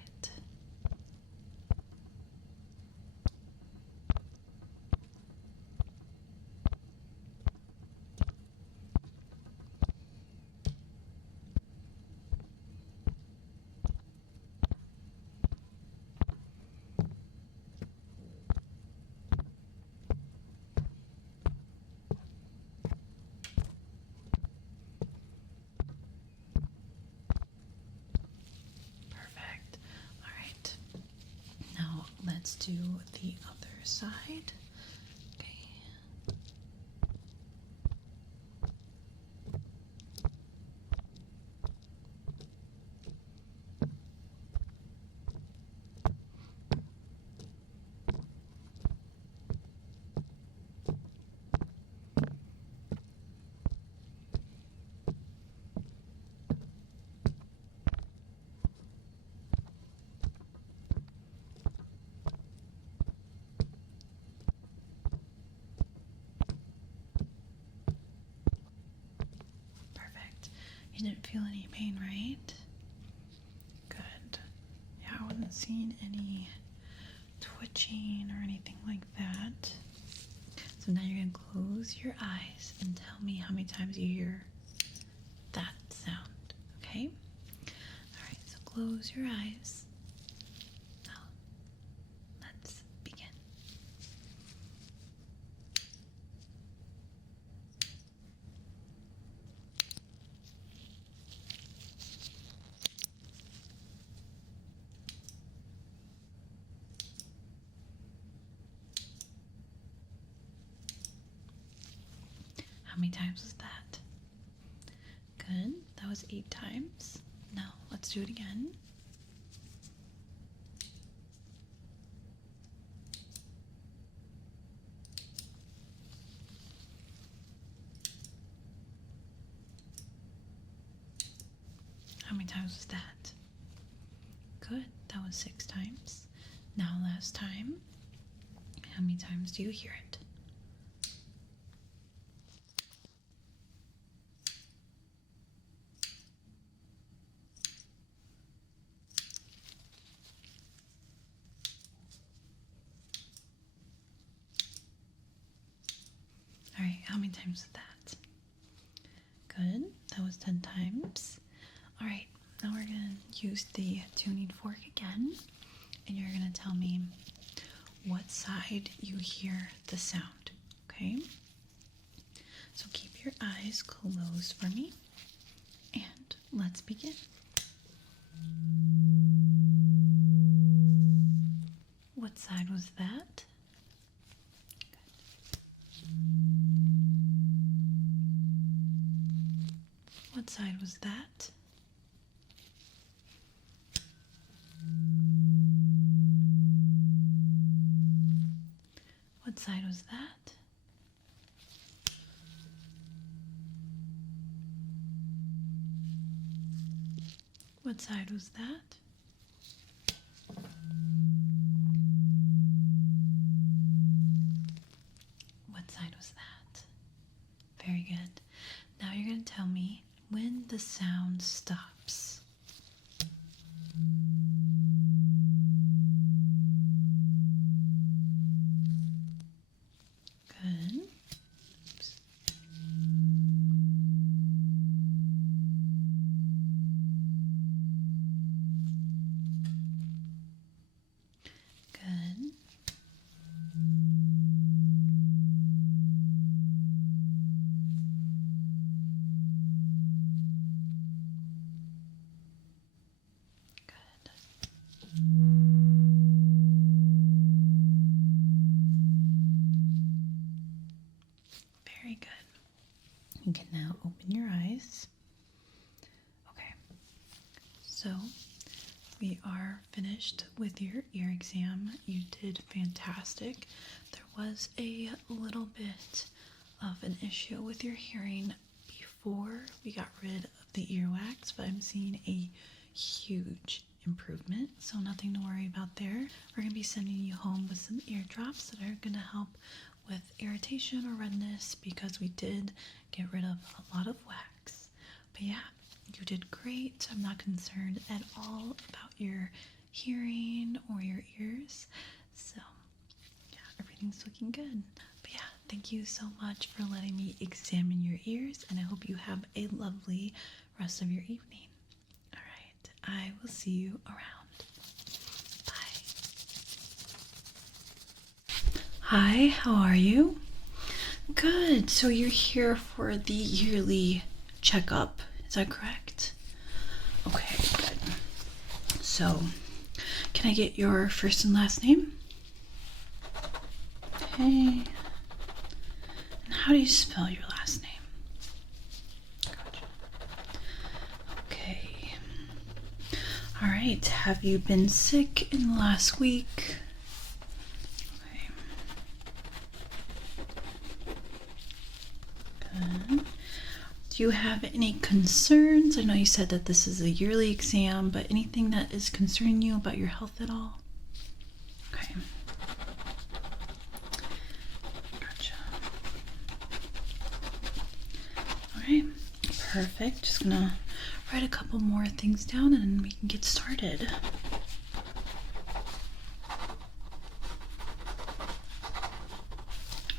Perfect. All right. Now let's do the other side. Okay. Perfect. You didn't feel any pain, right? Good. Yeah, I wasn't seeing any twitching or anything like that. So now you're going to close your eyes and tell me how many times you hear that sound, okay? Alright, so close your eyes. Now, let's begin. How many times was that? Good. That was 8 times. Now, let's do it again. How many times was that? Good. That was 6 times. Now, last time. How many times do you hear it? Alright, how many times was that? Good. That was 10 times. Alright, now we're going to use the tuning fork again, and you're going to tell me what side you hear the sound, okay? So keep your eyes closed for me, and let's begin. What side was that? What side was that? What side was that? What side was that? What side was that? Very good. Now you're going to tell the sound stops. Good. Oops. Good. Very good. You can now open your eyes. Okay, so we are finished with your ear exam. You did fantastic. There was a little bit of an issue with your hearing before we got rid of the earwax, but I'm seeing a huge improvement, so nothing to worry about there. We're going to be sending you home with some ear drops that are going to help with irritation or redness because we did get rid of a lot of wax. But yeah, you did great. I'm not concerned at all about your hearing or your ears. So yeah, everything's looking good. But yeah, thank you so much for letting me examine your ears, and I hope you have a lovely rest of your evening. All right, I will see you around. Bye. Hi, how are you? Good. So you're here for the yearly checkup, is that correct? Okay, good. So, can I get your first and last name? Okay. And how do you spell your last name? Gotcha. Okay. All right. Have you been sick in the last week? Okay. Good. Do you have any concerns? I know you said that this is a yearly exam, but anything that is concerning you about your health at all? Okay. Gotcha. All right. Perfect. Just gonna write a couple more things down and then we can get started. All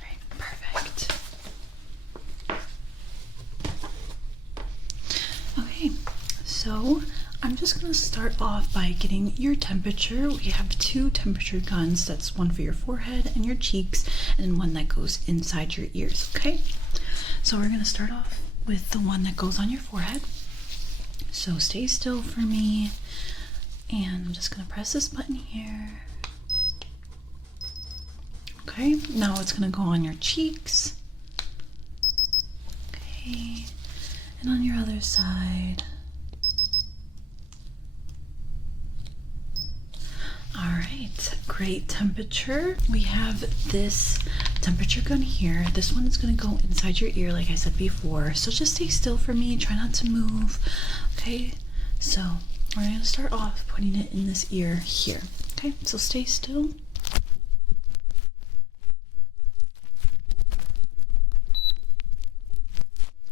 right. Perfect. Okay, so I'm just going to start off by getting your temperature. We have 2 temperature guns. That's one for your forehead and your cheeks, and one that goes inside your ears, okay? So we're going to start off with the one that goes on your forehead. So stay still for me, and I'm just going to press this button here. Okay, now it's going to go on your cheeks. Okay. And on your other side. All right, great temperature. We have this temperature gun here. This one is going to go inside your ear, like I said before. So just stay still for me. Try not to move. Okay, so we're going to start off putting it in this ear here. Okay, so stay still.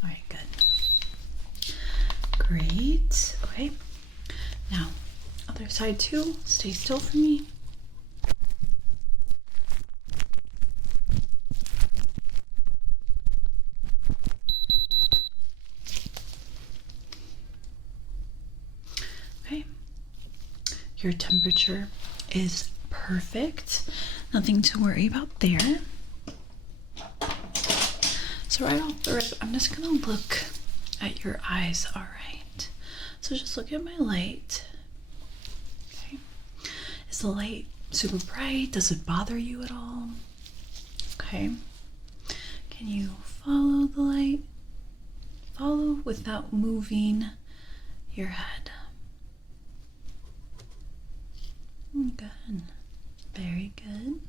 All right, good. Great. Okay. Now, other side too. Stay still for me. Okay. Your temperature is perfect. Nothing to worry about there. So right off the rip, I'm just gonna look at your eyes. All right. So just look at my light. Okay. Is the light super bright? Does it bother you at all? Okay. Can you follow the light? Follow without moving your head. Good. Very good.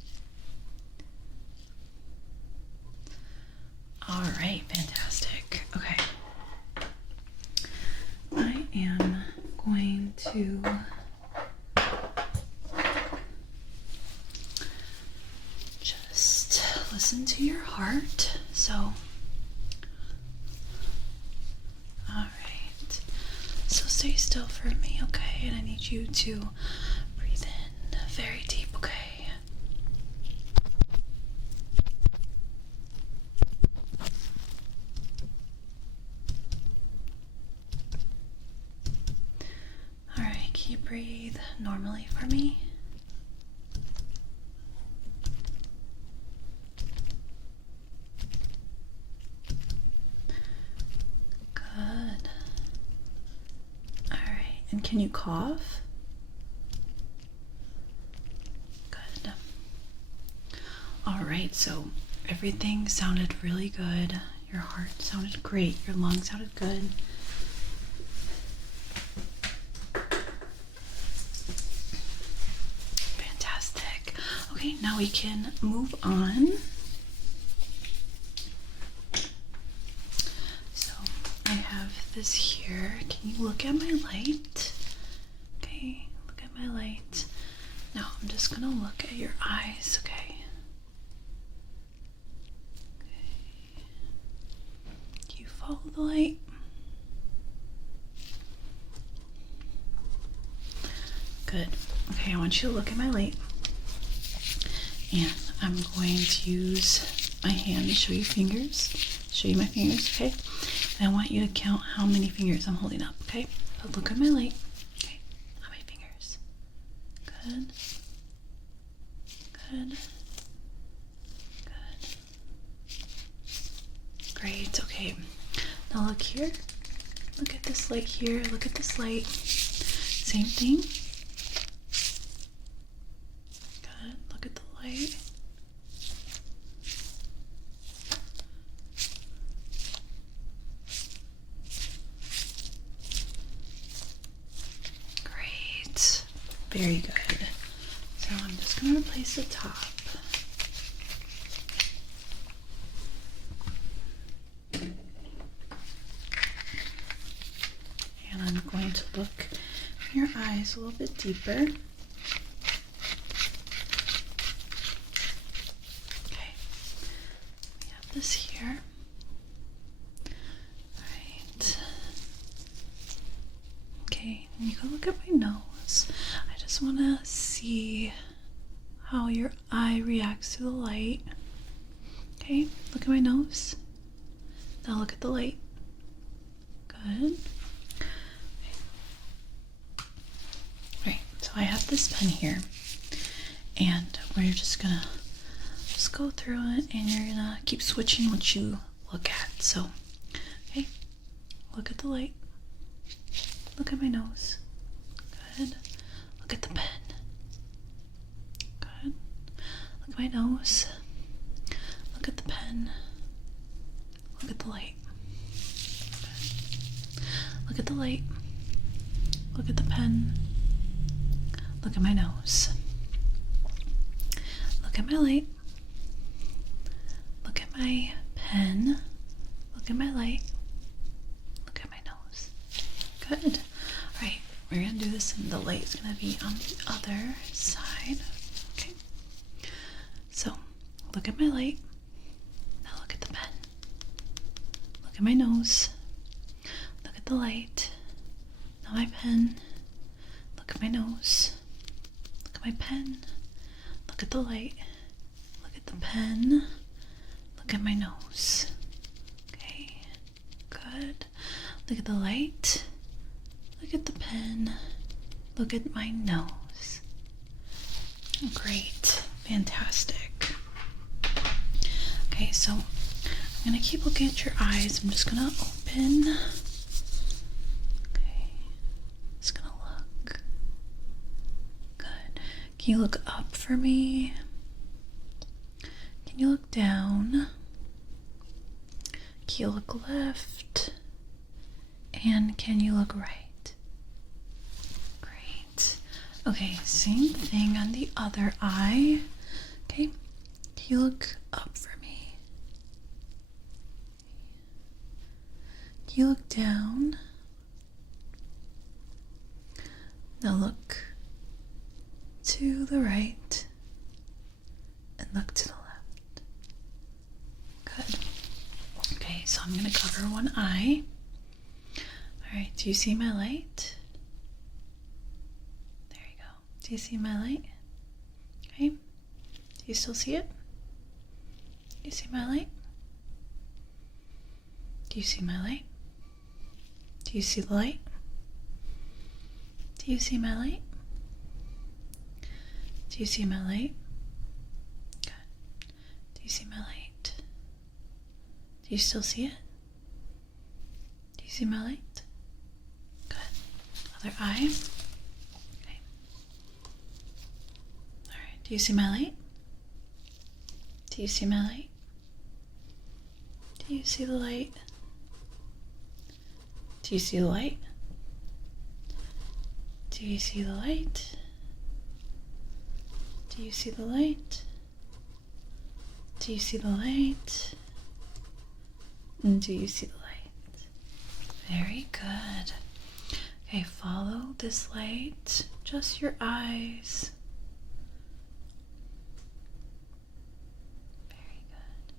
All right, fantastic. Okay. I am going to just listen to your heart. So, all right. stay still for me, okay? And I need you to breathe in very deep, okay? Alright, can you breathe normally for me? Good. Alright, and can you cough? Good. Alright, so everything sounded really good. Your heart sounded great. Your lungs sounded good. Fantastic. Okay, now we can move on. So I have this here. Can you look at my light? Okay, look at my light. Now I'm just gonna look at your eyes, okay? Can you follow the light? Good. Okay, I want you to look at my light. And I'm going to use my hand to show you fingers. Show you my fingers, okay? And I want you to count how many fingers I'm holding up, okay? But look at my light. Okay, how many fingers? Good. Good. Good. Great, okay. Now look here. Look at this light here. Look at this light. Same thing. Good. Look at the light. Great. Very good. So I'm just going to replace the top. And I'm going to look in your eyes a little bit deeper. Okay. We have this here. Alright. Okay, and you can look at my nose. I just want to see how your eye reacts to the light. Okay, look at my nose. Now look at the light. Good. Right, so I have this pen here, and we're just gonna go through it, and you're gonna keep switching what you look at. So, okay, look at the light. Look at my nose. Good. Look at the pen. Good. Look at my nose. Look at the pen. Look at the light. Good. Look at the light. Look at the pen. Look at my nose. Look at my light. Look at my pen. Look at my light. Look at my nose. Good. Alright, we're going to do this, and the light's going to be on the other side. Okay. So, look at my light. Now look at the pen. Look at my nose. Look at the light. Now my pen. Look at my nose. Look at my pen. Look at the light. Look at the pen. Look at my nose. Okay, good. Look at the light. Look at the pen. Look at my nose. Great. Fantastic. Okay, so I'm going to keep looking at your eyes. I'm just going to open. Okay. Just going to look. Good. Can you look up for me? Can you look down? Can you look left? And can you look right? Great. Okay, same thing on the other eye. Okay, can you look up for me? Can you look down? Now look to the right and look to the left. Good. Okay, so I'm going to cover one eye. All right, do you see my light? There you go. Do you see my light? Okay. Do you still see it? Do you see my light? Do you see my light? Do you see the light? Do you see my light? Do you see my light? Good. Do you see my light? Do you still see it? Do you see my light? Good. Other eye. Okay. Alright, do you see my light? Do you see my light? Do you see the light? Do you see the light? Do you see the light? Do you see the light? Do you see the light? And do you see the light? Very good. Okay, follow this light, just your eyes. Very good.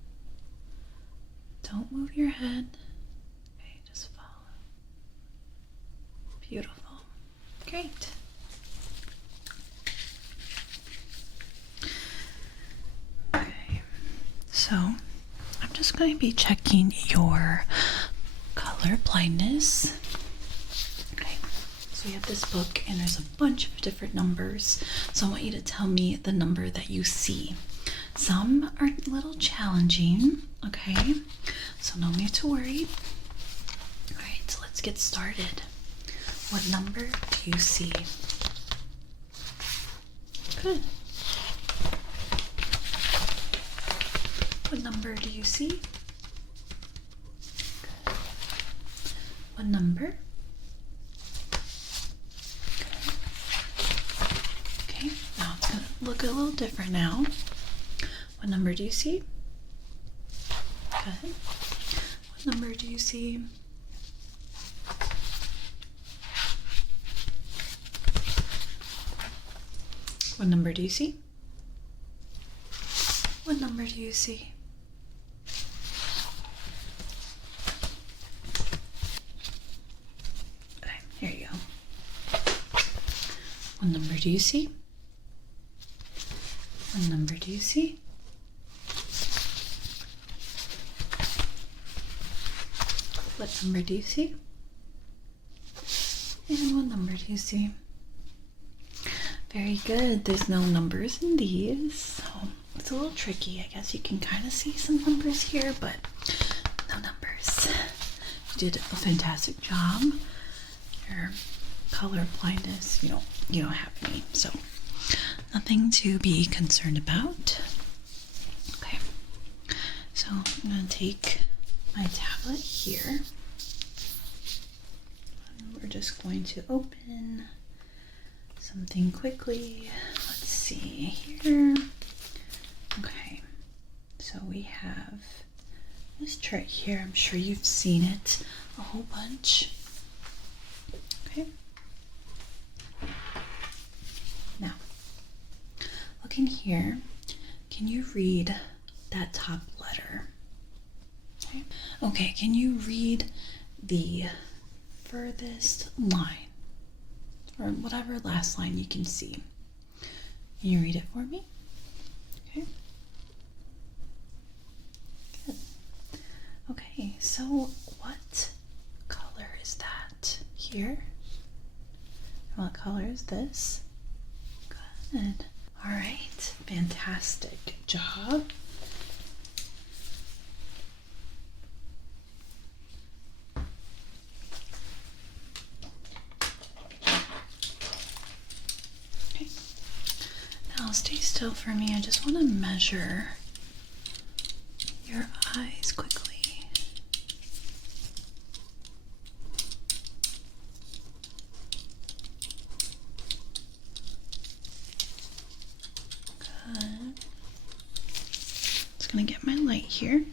Don't move your head. Okay, just follow. Beautiful. Great. Okay, so I'm just going to be checking your color blindness. Okay, so we have this book and there's a bunch of different numbers. So I want you to tell me the number that you see. Some are a little challenging, okay? So no need to worry. All right, so let's get started. What number do you see? Good. What number do you see? Good. What number? Good. Okay, now it's going to look a little different now. What number do you see? Good. What number do you see? What number do you see? What number do you see? Okay, here you go. What number do you see? What number do you see? What number do you see? And what number do you see? Very good. There's no numbers in these, so it's a little tricky. I guess you can kind of see some numbers here, but no numbers. You did a fantastic job. Your color blindness, you don't have any, so nothing to be concerned about. Okay, so I'm going to take my tablet here. We're just going to open something quickly. Let's see here. Okay, so we have this chart here. I'm sure you've seen it a whole bunch. Okay. Now, looking here, can you read that top letter? Okay. Okay, can you read the furthest line? Or whatever last line you can see. Can you read it for me? Okay. Good. Okay, so what color is that here? What color is this? Good. All right, fantastic job. Stay still for me. I just want to measure your eyes quickly. Good. Just going to get my light here.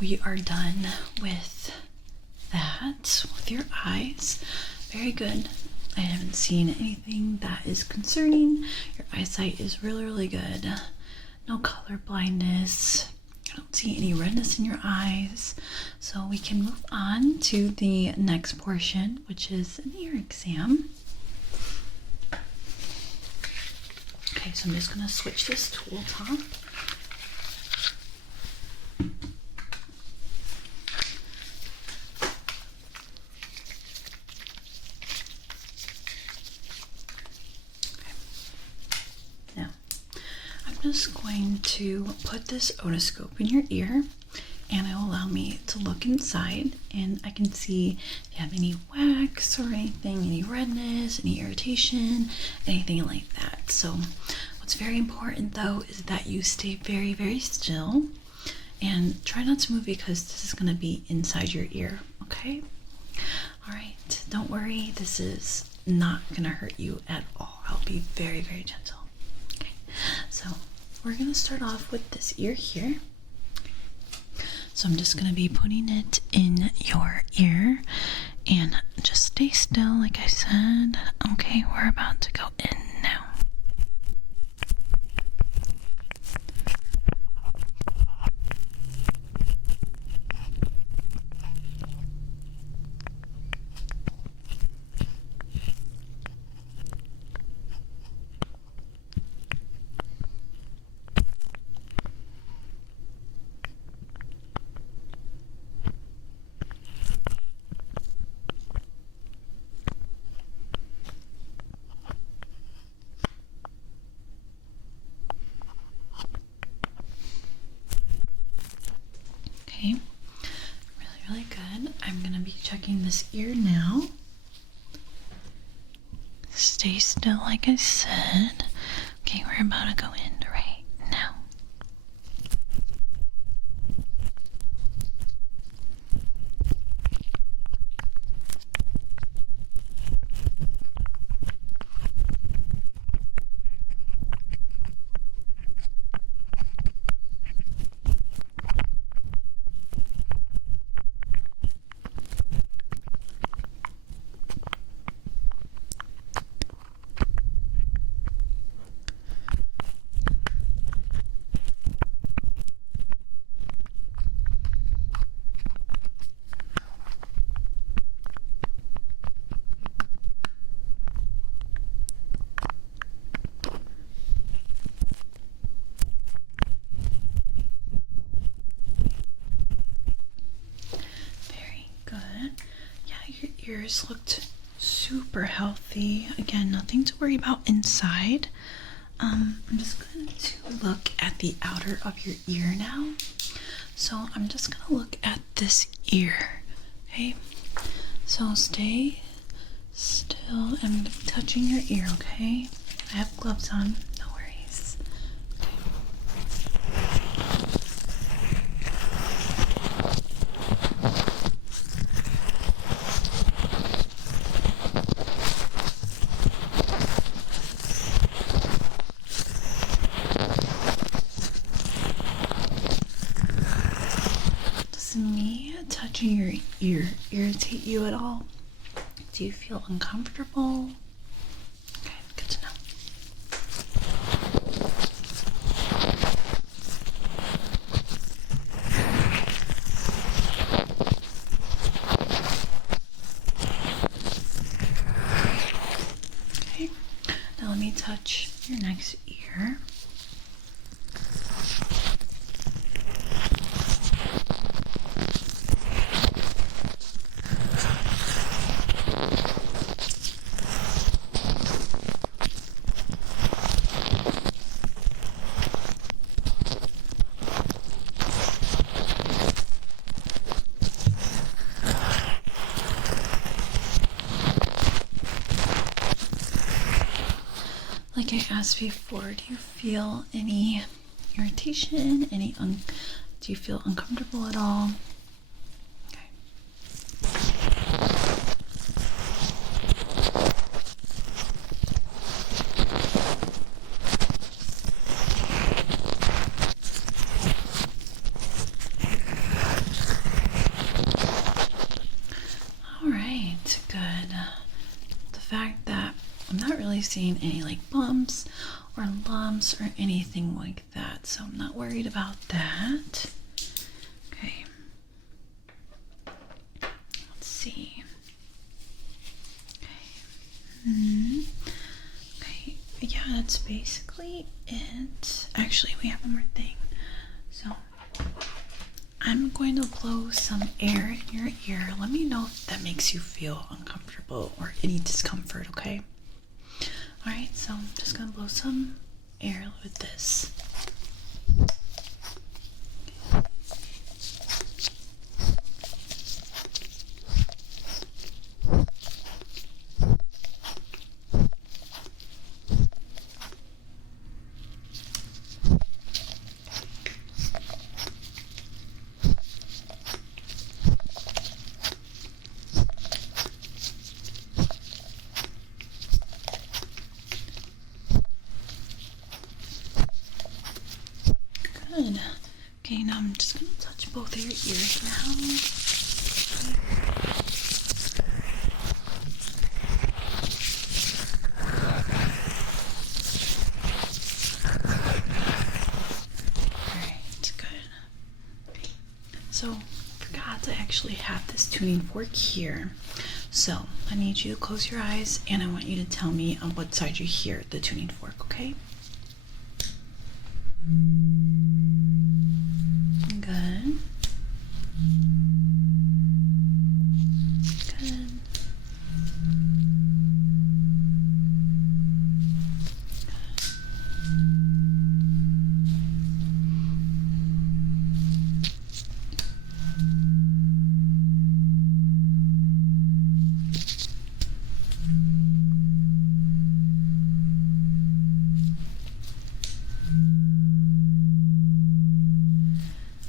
we are done with that, with your eyes. Very good. I haven't seen anything that is concerning. Your eyesight is really, really good. No color blindness. I don't see any redness in your eyes. So we can move on to the next portion, which is an ear exam. Okay, so I'm just going to switch this tool top. Just going to put this otoscope in your ear, and it will allow me to look inside, and I can see if you have any wax or anything, any redness, any irritation, anything like that. So what's very important though is that you stay very, very still and try not to move, because this is going to be inside your ear. Okay? All right, don't worry, this is not going to hurt you at all. I'll be very, very gentle. Okay, so we're going to start off with this ear here. So I'm just going to be putting it in your ear, and just stay still like I said. Okay, we're about to go in now. Okay, really, really good. I'm going to be checking this ear now. Stay still like I said. Okay, we're about to go in right now. Ears looked super healthy. Again, nothing to worry about inside. I'm just going to look at the outer of your ear now. So I'm just going to look at this ear. Okay, so stay still. I'm touching your ear. Okay, I have gloves on. No worries. Touching your ear irritate you at all? Do you feel uncomfortable? Okay, good to know. Okay, now let me touch your next ear. Like I asked before, do you feel any irritation? Do you feel uncomfortable at all? Okay. fact that I'm not really seeing any like bumps or lumps or anything like that, so I'm not worried about that. Okay. Let's see. Okay. Okay. Yeah, that's basically it. Actually, we have one more thing. So I'm going to blow some air in your ear. Let me know if that makes you feel uncomfortable or any discomfort, okay? Alright, so I'm just going to blow some air with this. Good. Okay, now I'm just going to touch both of your ears now. Alright, good. So, I forgot to actually have this tuning fork here. So, I need you to close your eyes and I want you to tell me on what side you hear the tuning fork, okay? Good. Good.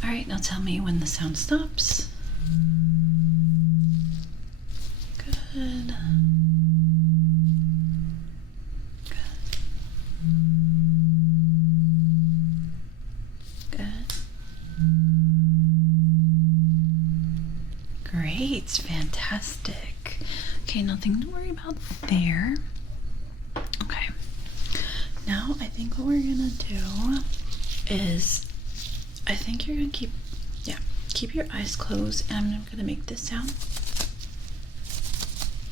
Alright, now tell me when the sound stops. Good. Good. Great, fantastic. Okay, nothing to worry about there. Okay, now I think what we're gonna do is, I think you're gonna keep your eyes closed and I'm gonna make this sound.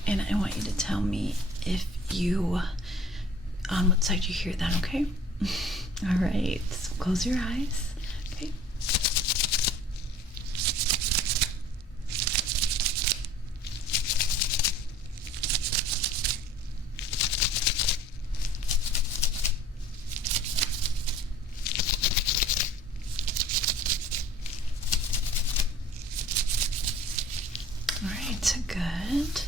And I want you to tell me if you, on what side you hear that, okay? All right, so close your eyes, okay? All right, good.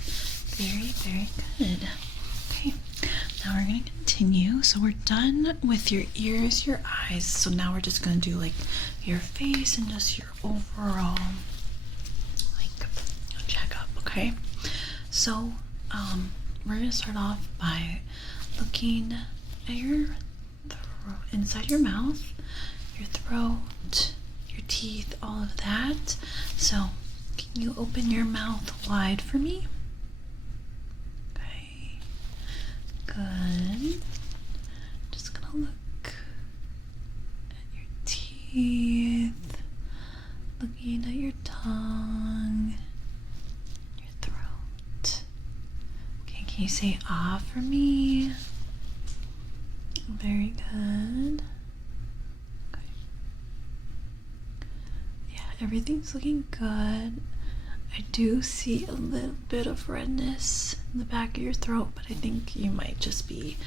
Very, very good. Okay, now we're gonna continue. So we're done with your ears, your eyes. So now we're just gonna do like your face and just your overall like checkup. Okay. So we're gonna start off by looking at your throat, inside your mouth, your throat, your teeth, all of that. So can you open your mouth wide for me? Okay, good. Just gonna look at your teeth, looking at your tongue, your throat. Okay, can you say ah for me? Very good. Okay. Yeah, everything's looking good. I do see a little bit of redness in the back of your throat, but I think you might just be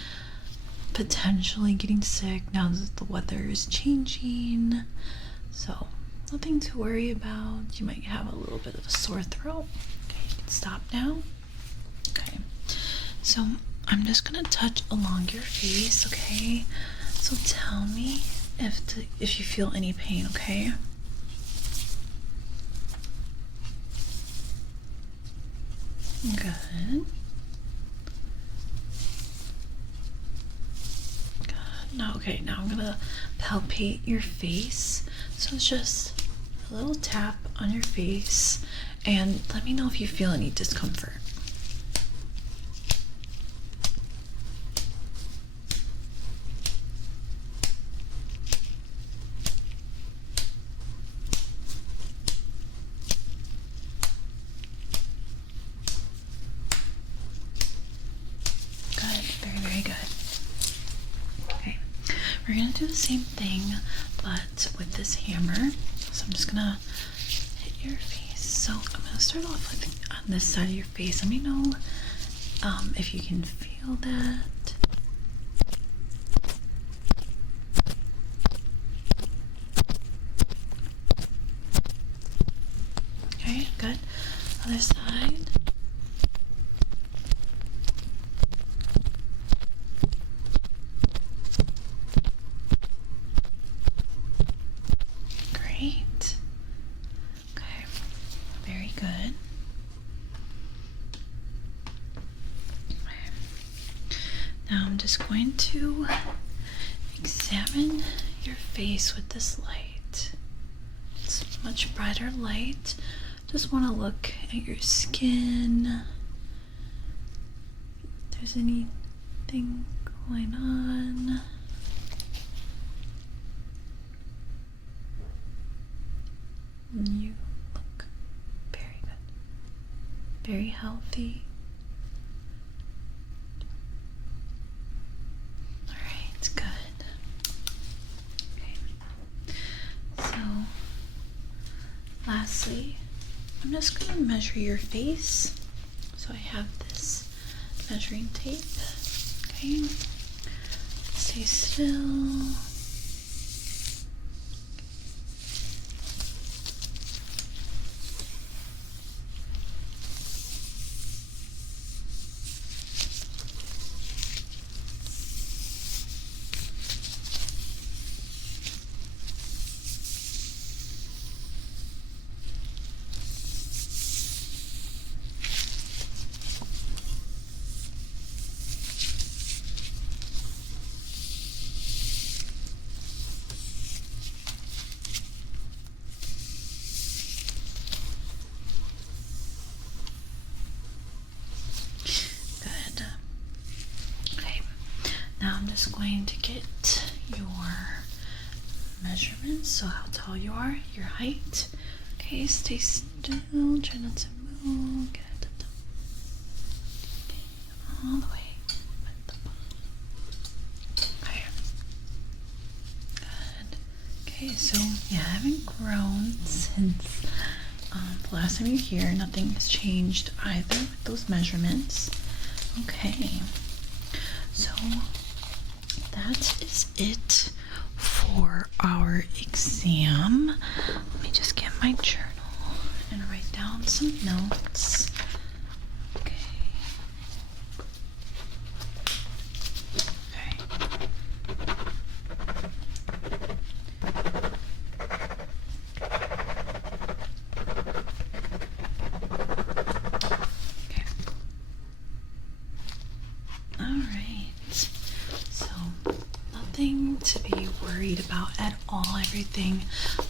potentially getting sick now that the weather is changing. So, nothing to worry about. You might have a little bit of a sore throat. Okay, you can stop now. Okay, so I'm just gonna touch along your face, okay? So tell me if you feel any pain, okay? Good. Good. Now, okay, now I'm gonna palpate your face. So it's just a little tap on your face and let me know if you feel any discomfort. we're gonna do the same thing, but with this hammer. So I'm just gonna hit your face. So I'm gonna start off with on this side of your face. Let me know if you can feel that. Okay, good. Other side. Great. Okay, very good. Now I'm just going to examine your face with this light. It's much brighter light. Just want to look at your skin. If there's anything going on. You look very good. Very healthy. Alright, good. Okay. So, lastly, I'm just going to measure your face. So I have this measuring tape. Okay. Stay still. Now I'm just going to get your measurements, so how tall you are, your height. Okay, stay still, try not to move. Get it up, all the way at the bottom. Okay. Good. Okay, so you haven't grown since the last time you were here. Nothing has changed either with those measurements. Okay. So that is it for our exam. Let me just get my journal and write down some notes. Okay. Okay. All right. So nothing to be worried about at all. Everything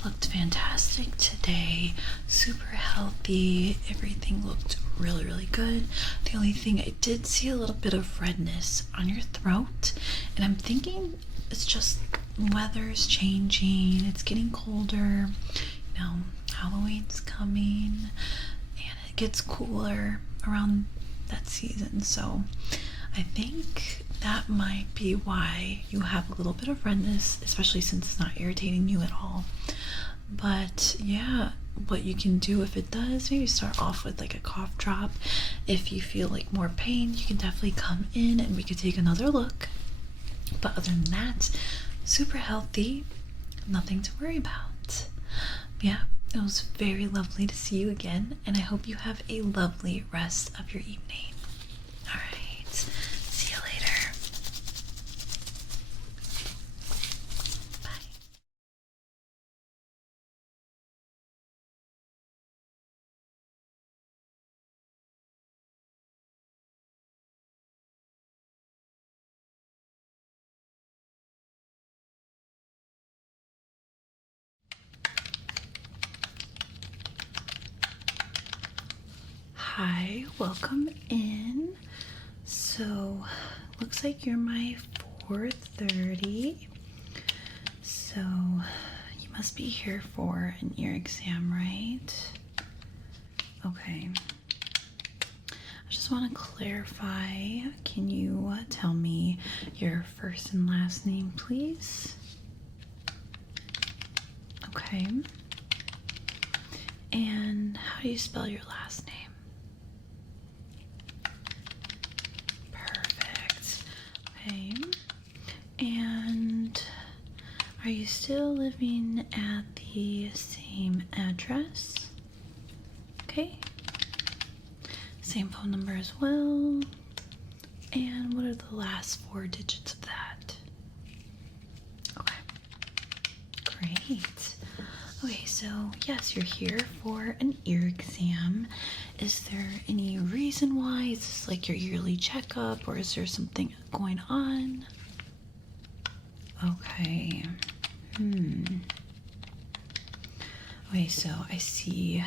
looked fantastic today. Super healthy. Everything looked really, really good. The only thing, I did see a little bit of redness on your throat, and I'm thinking it's just weather's changing. It's getting colder. You know, Halloween's coming, and it gets cooler around that season. So I think that might be why you have a little bit of redness, especially since it's not irritating you at all. But yeah, what you can do if it does, maybe start off with like a cough drop. If you feel like more pain, you can definitely come in and we could take another look. But other than that, super healthy, nothing to worry about. Yeah, it was very lovely to see you again, and I hope you have a lovely rest of your evening. All right, see you later. Bye. Hi, welcome in. So, looks like you're my 4:30. So, you must be here for an ear exam, right? Okay. just want to clarify. Can you tell me your first and last name, please? Okay. And how do you spell your last name? Perfect. Okay. And are you still living at the same address? Okay. Same phone number as well. And what are the last 4 digits of that? Okay. Great. Okay, so yes, you're here for an ear exam. Is there any reason why? Is this like your yearly checkup, or is there something going on? Okay. Okay, so I see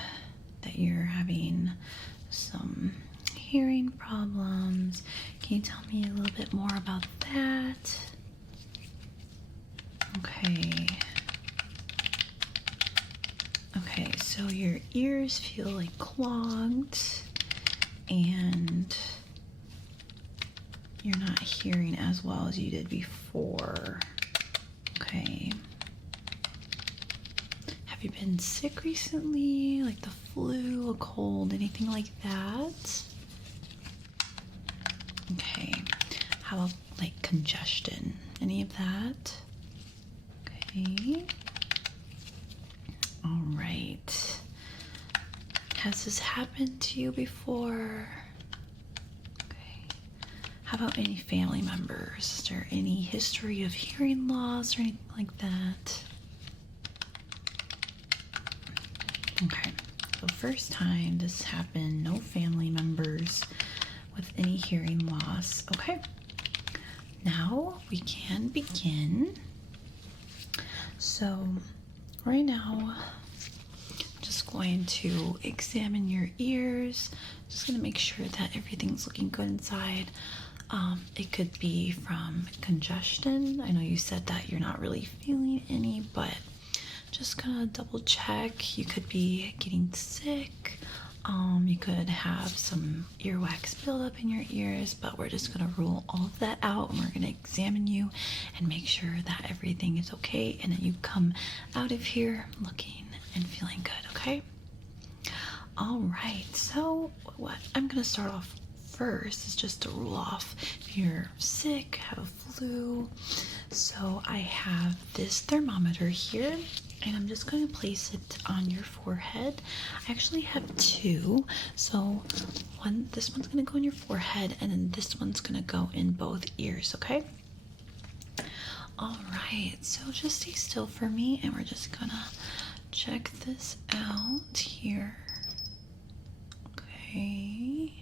that you're having some hearing problems. Can you tell me a little bit more about that? Okay. Okay, so your ears feel like clogged and you're not hearing as well as you did before. Okay. Have you been sick recently? Like the flu, a cold, anything like that? Okay. How about like congestion? Any of that? Okay. All right. Has this happened to you before? Okay. How about any family members? Is there any history of hearing loss or anything like that? Okay. So first time this happened, no family members with any hearing loss. Okay. Now we can begin. So right now, I'm just going to examine your ears. Just gonna make sure that everything's looking good inside. It could be from congestion. I know you said that you're not really feeling any, but just gonna double check. You could be getting sick. You could have some earwax buildup in your ears, but we're just gonna rule all of that out and we're gonna examine you and make sure that everything is okay and that you come out of here looking and feeling good, okay? All right, so what I'm gonna start off first is just to rule off if you're sick, have a flu. So I have this thermometer here and I'm just going to place it on your forehead. I actually have 2. So this one's going to go on your forehead and then this one's going to go in both ears, okay? All right, so just stay still for me and we're just going to check this out here. Okay.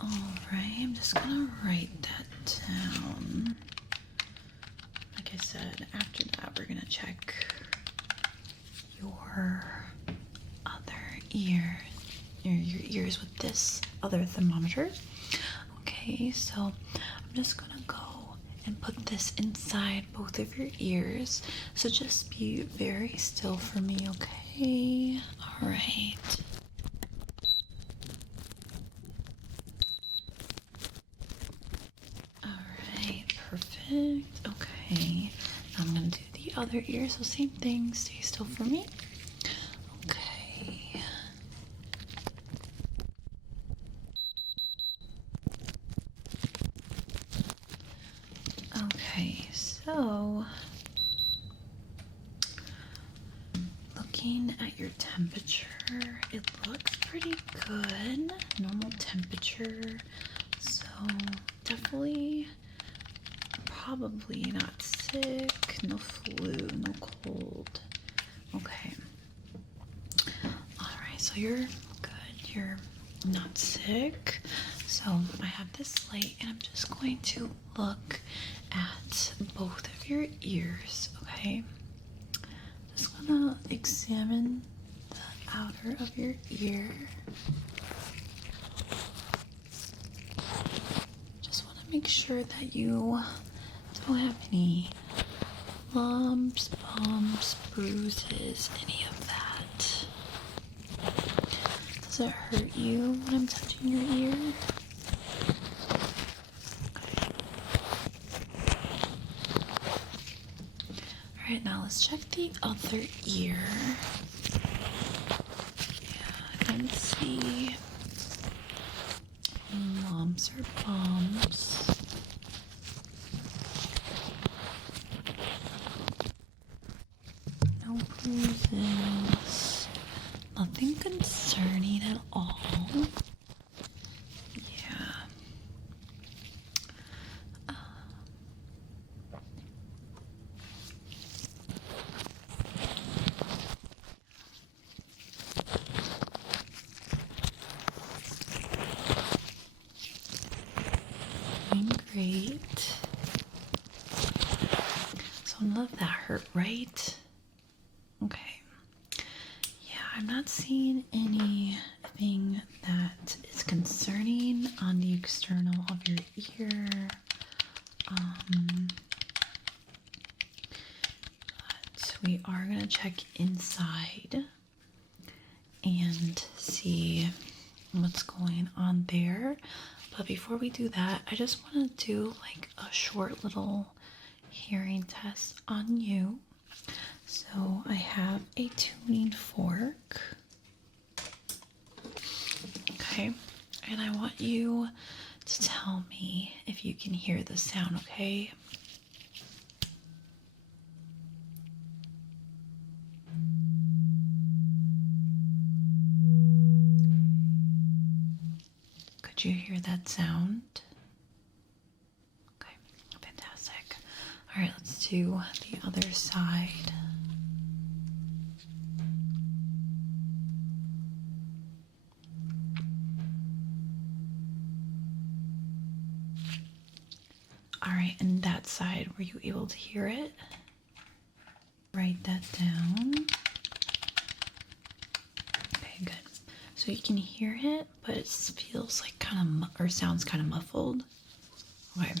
All right, I'm just going to write that down. Like I said, after that, we're gonna check your other ear, your ears with this other thermometer. Okay, so I'm just gonna go and put this inside both of your ears. So just be very still for me, okay? All right. Perfect. Okay. Now I'm gonna do the other ear. So same thing. Stay still for me. Okay. Okay. So looking at your temperature, it looks pretty good. Normal temperature. So definitely. Probably not sick, no flu, no cold. Okay. All right, so you're good. You're not sick. So I have this light and I'm just going to look at both of your ears, okay? Just gonna examine the outer of your ear. Just want to make sure that you don't have any lumps, bumps, bruises, any of that. Does it hurt you when I'm touching your ear? Alright, now let's check the other ear. Yeah, I can see lumps or bumps. No bruises. Nothing concerning at all. Yeah. Doing great. So none of that hurt, right? Okay. Yeah, I'm not seeing anything that is concerning on the external of your ear. But we are going to check inside and see what's going on there. But before we do that, I just want to do like a short little hearing test on you. So I have a tuning fork. Okay, and I want you to tell me if you can hear the sound, okay? Could you hear that sound? Okay, fantastic. All right, let's do the other side. All right, and that side, were you able to hear it? Write that down. Okay, good. So you can hear it, but it feels like kind of, or sounds kind of muffled. Okay.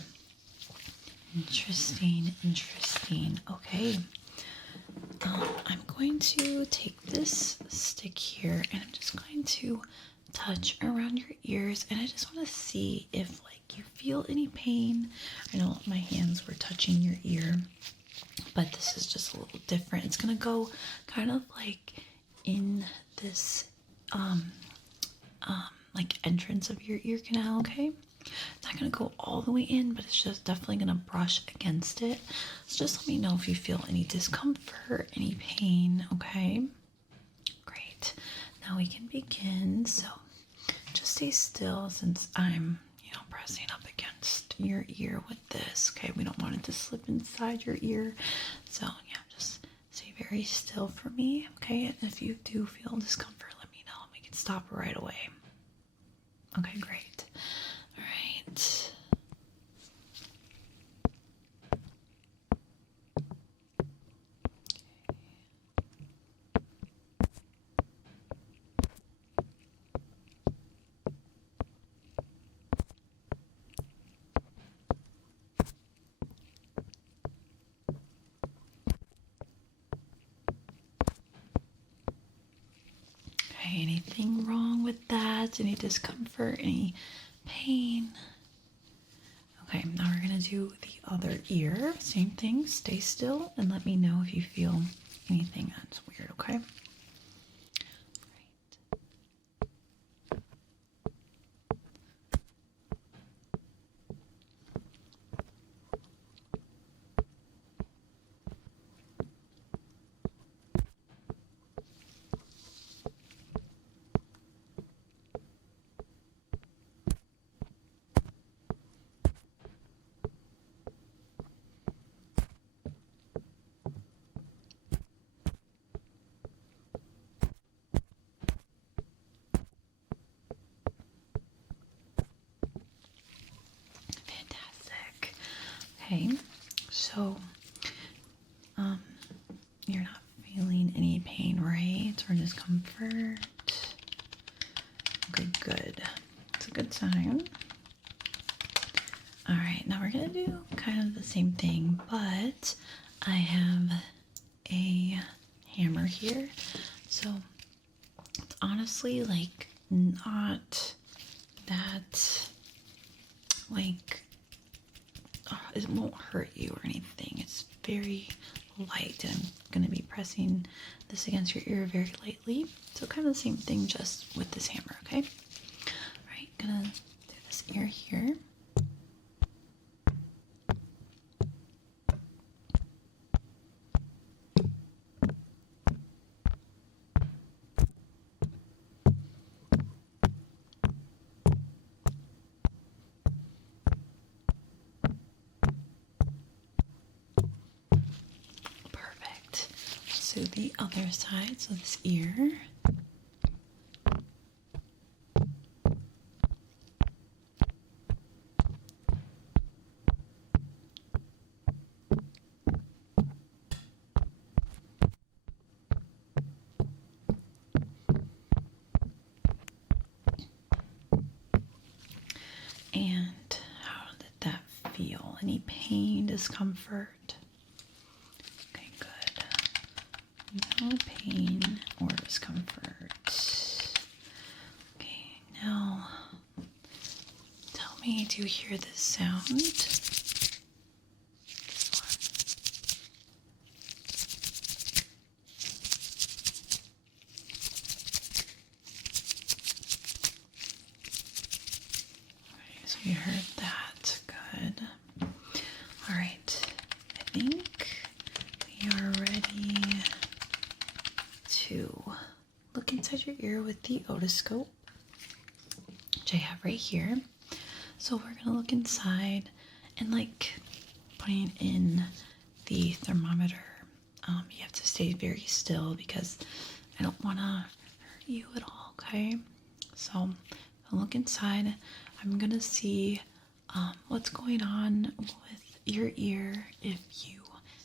Interesting, interesting. Okay. I'm going to take this stick here and I'm just going to touch around your ears, and I just want to see if like you feel any pain. I know my hands were touching your ear, but this is just a little different. It's gonna go kind of like in this like entrance of your ear canal, okay? It's not gonna go all the way in, but it's just definitely gonna brush against it. So just let me know if you feel any discomfort, any pain, okay? Great. Now we can begin. So just stay still since I'm, pressing up against your ear with this, okay? We don't want it to slip inside your ear. So yeah, just stay very still for me, okay? And if you do feel discomfort, let me know and we can stop right away. Okay, great. All right. Okay, anything wrong with that? Any discomfort? Any pain? Okay, now we're gonna do the other ear. Same thing, stay still and let me know if you feel anything that's weird, okay? Fantastic. Okay, so you're not feeling any pain, right? Or discomfort? Okay, good. It's a good sign. All right, now we're gonna do kind of the same thing, but I have a hammer here. So it's honestly like not that, like, it won't hurt you or anything. It's very light. I'm going to be pressing this against your ear very lightly. So kind of the same thing, just with this hammer, okay? All right, gonna do this ear here. Perfect. So the other side, so this ear. And how did that feel? Any pain, discomfort? Okay, good. No pain or discomfort. Okay, now tell me, do you hear this sound? This one. Okay, so you heard that. Good. All right. I think we are ready to look inside your ear with the otoscope, which I have right here. So we're gonna look inside and like putting in the thermometer. You have to stay very still because I don't want to hurt you at all, okay? So I'll look inside. I'm gonna see what's going on with your ear. If you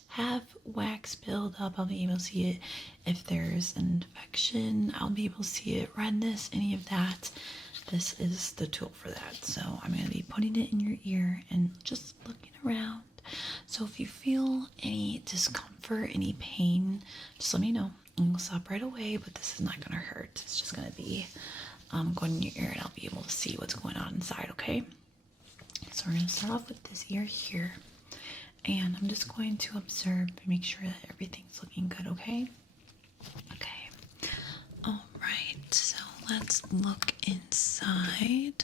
have wax build up, I'll be able to see it. If there's an infection, I'll be able to see it. Redness, any of that. This is the tool for that. So I'm going to be putting it in your ear and just looking around. So if you feel any discomfort, any pain, just let me know and we'll stop right away. But this is not going to hurt. It's just going to be going in your ear and I'll be able to see what's going on inside, okay? So we're going to start off with this ear here. And I'm just going to observe and make sure that everything's looking good, okay? Okay. All right, so let's look inside.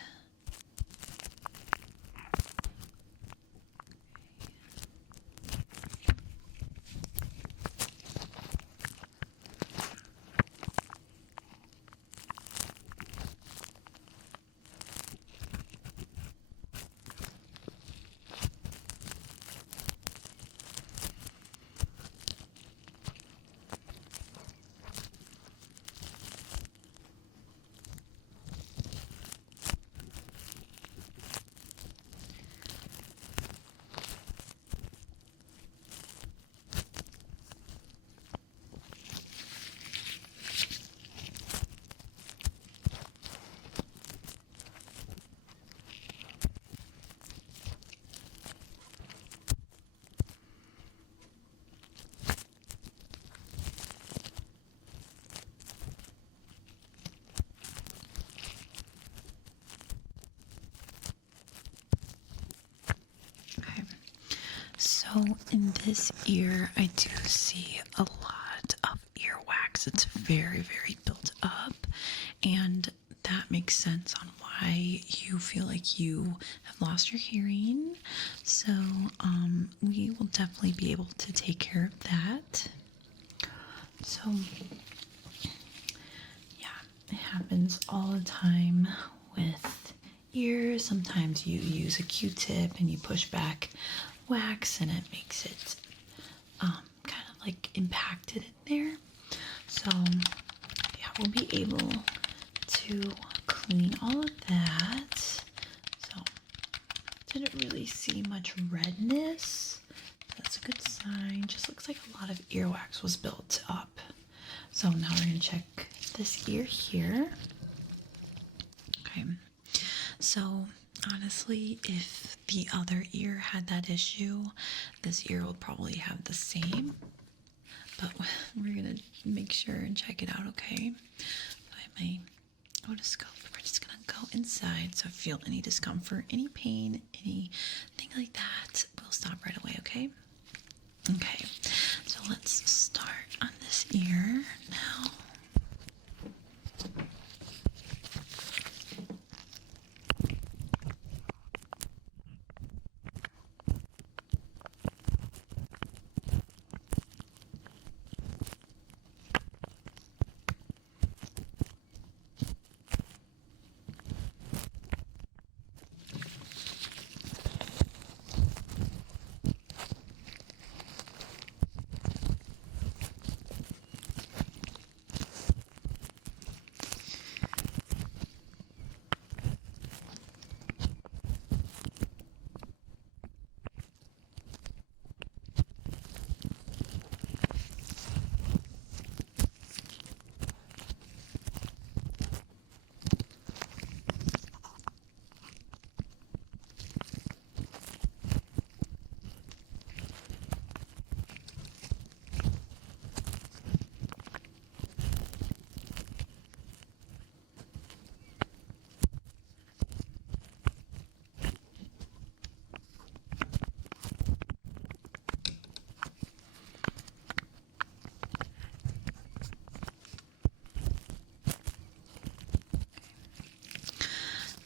Okay. So in this ear, I do see a lot of earwax. It's very, very built up, and that makes sense on why you feel like you have lost your hearing. So we will definitely be able to take care of that. So yeah, it happens all the time with ears. Sometimes you use a Q-tip and you push back wax and it makes it kind of like impacted in there. So yeah, we'll be able to clean all of that. So didn't really see much redness. That's a good sign. Just looks like a lot of earwax was built up. So now we're gonna check this ear here. Okay. So honestly, if the other ear had that issue, this ear will probably have the same. But we're gonna make sure and check it out, okay? Find my otoscope. We're just gonna go inside. So if you feel any discomfort, any pain, anything like that, we'll stop right away, okay? Okay, so let's start on this ear now.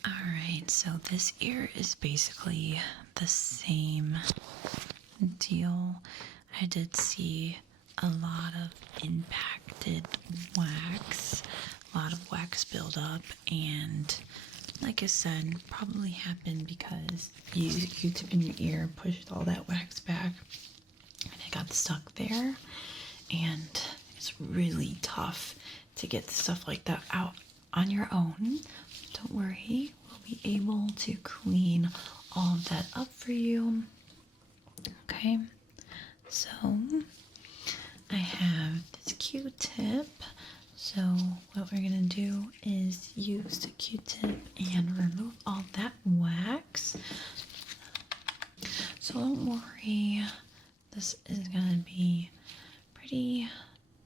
Alright, so this ear is basically the same deal. I did see a lot of impacted wax, a lot of wax buildup, and like I said, probably happened because you used a Q-tip in your ear, pushed all that wax back, and it got stuck there. And it's really tough to get stuff like that out on your own. Don't worry, we'll be able to clean all of that up for you. Okay, so I have this Q-tip. So what we're gonna do is use the Q-tip and remove all that wax. So don't worry, this is gonna be pretty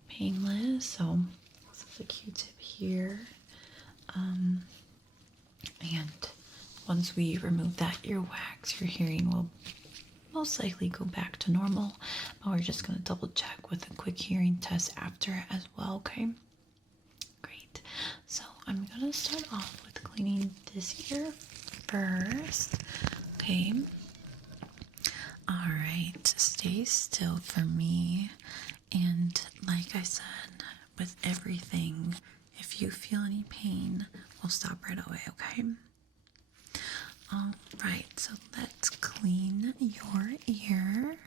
painless. So this is a Q-tip here. And once we remove that earwax, your hearing will most likely go back to normal, but we're just going to double check with a quick hearing test after as well, okay? Great. So I'm going to start off with cleaning this ear first, okay? All right, stay still for me. And like I said, with everything, if you feel any pain, we'll stop right away, okay? All right, so let's clean your ear.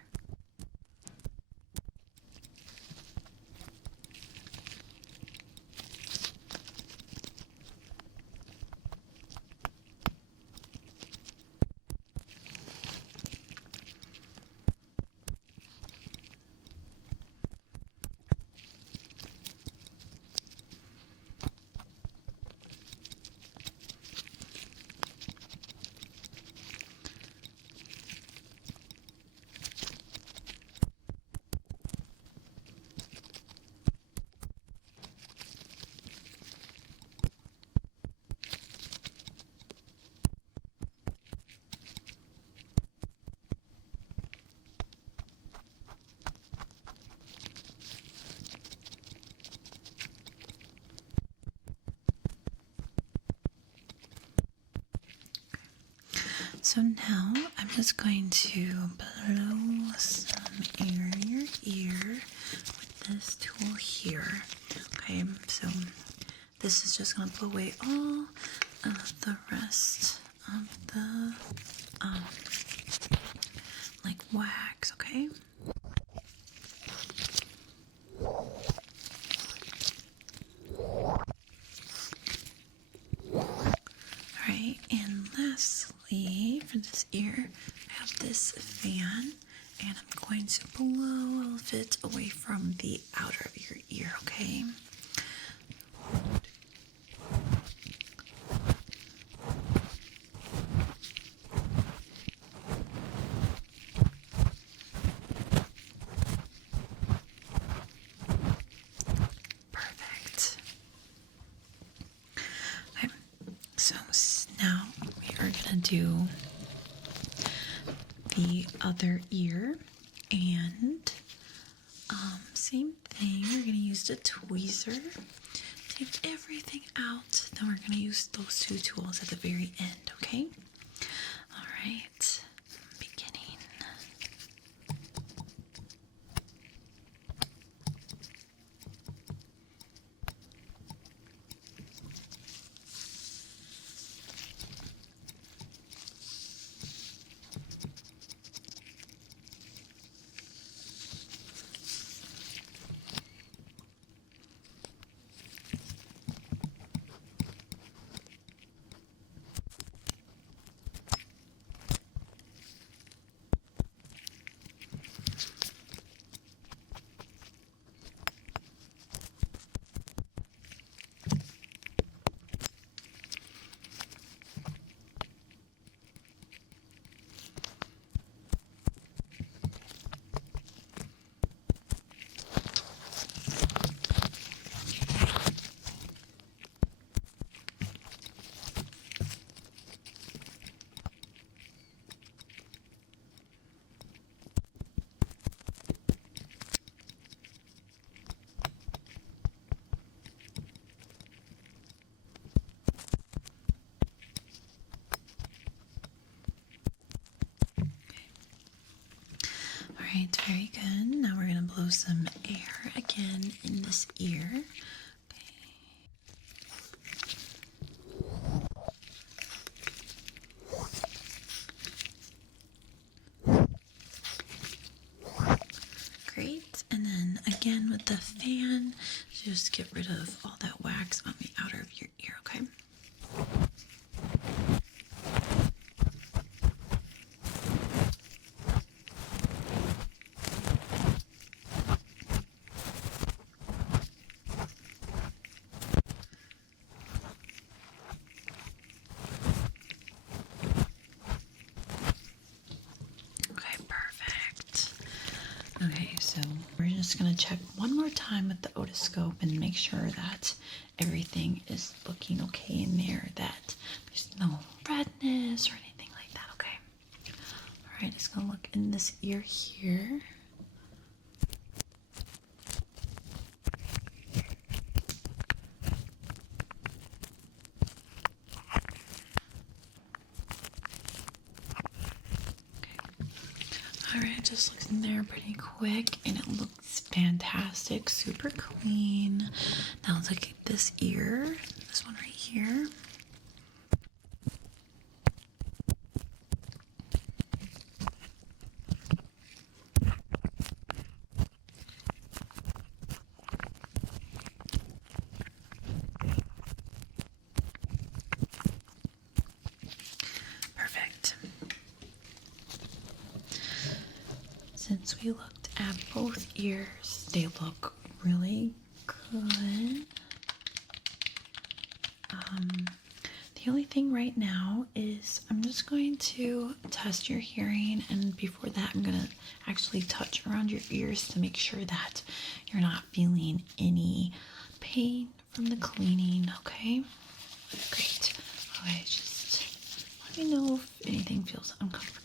So now I'm just going to blow some air in your ear with this tool here. Okay, so this is just going to blow away all of the rest of the like wax, okay? Alright, and lastly, for this ear, I have this fan, and I'm going to blow all of it away from the outer of your ear, okay? Perfect. so now we are gonna do the other ear, and same thing. We're gonna use the tweezer, take everything out. Then we're gonna use those two tools at the very end. Okay. All right. Beginning. Alright, very good. Now we're going to blow some air again in this ear. Great. And then again with the fan, just get rid of all that wax on the outer of your ear, okay? Okay, so we're just going to check one more time with the otoscope and make sure that everything is looking okay in there, that there's no redness or anything like that, okay? All right, just going to look in this ear here. Alright, just looks in there pretty quick and it looks fantastic, super clean. Now let's look at this ear, this one right here. Perfect. Since we looked at both ears, they look really good. The only thing right now is I'm just going to test your hearing, and before that I'm going to actually touch around your ears to make sure that you're not feeling any pain from the cleaning, okay? Great. Okay, just let me know if anything feels uncomfortable.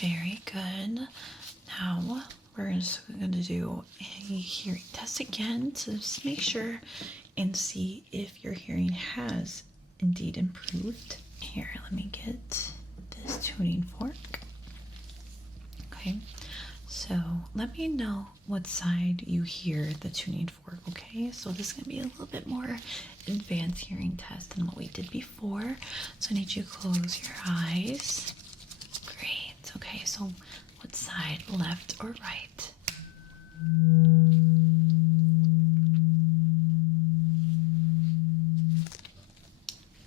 Very good. Now we're just going to do a hearing test again to just make sure and see if your hearing has indeed improved. Here, let me get this tuning fork. Okay, so let me know what side you hear the tuning fork, okay? So this is going to be a little bit more advanced hearing test than what we did before. So I need you to close your eyes. Okay, so what side, left or right?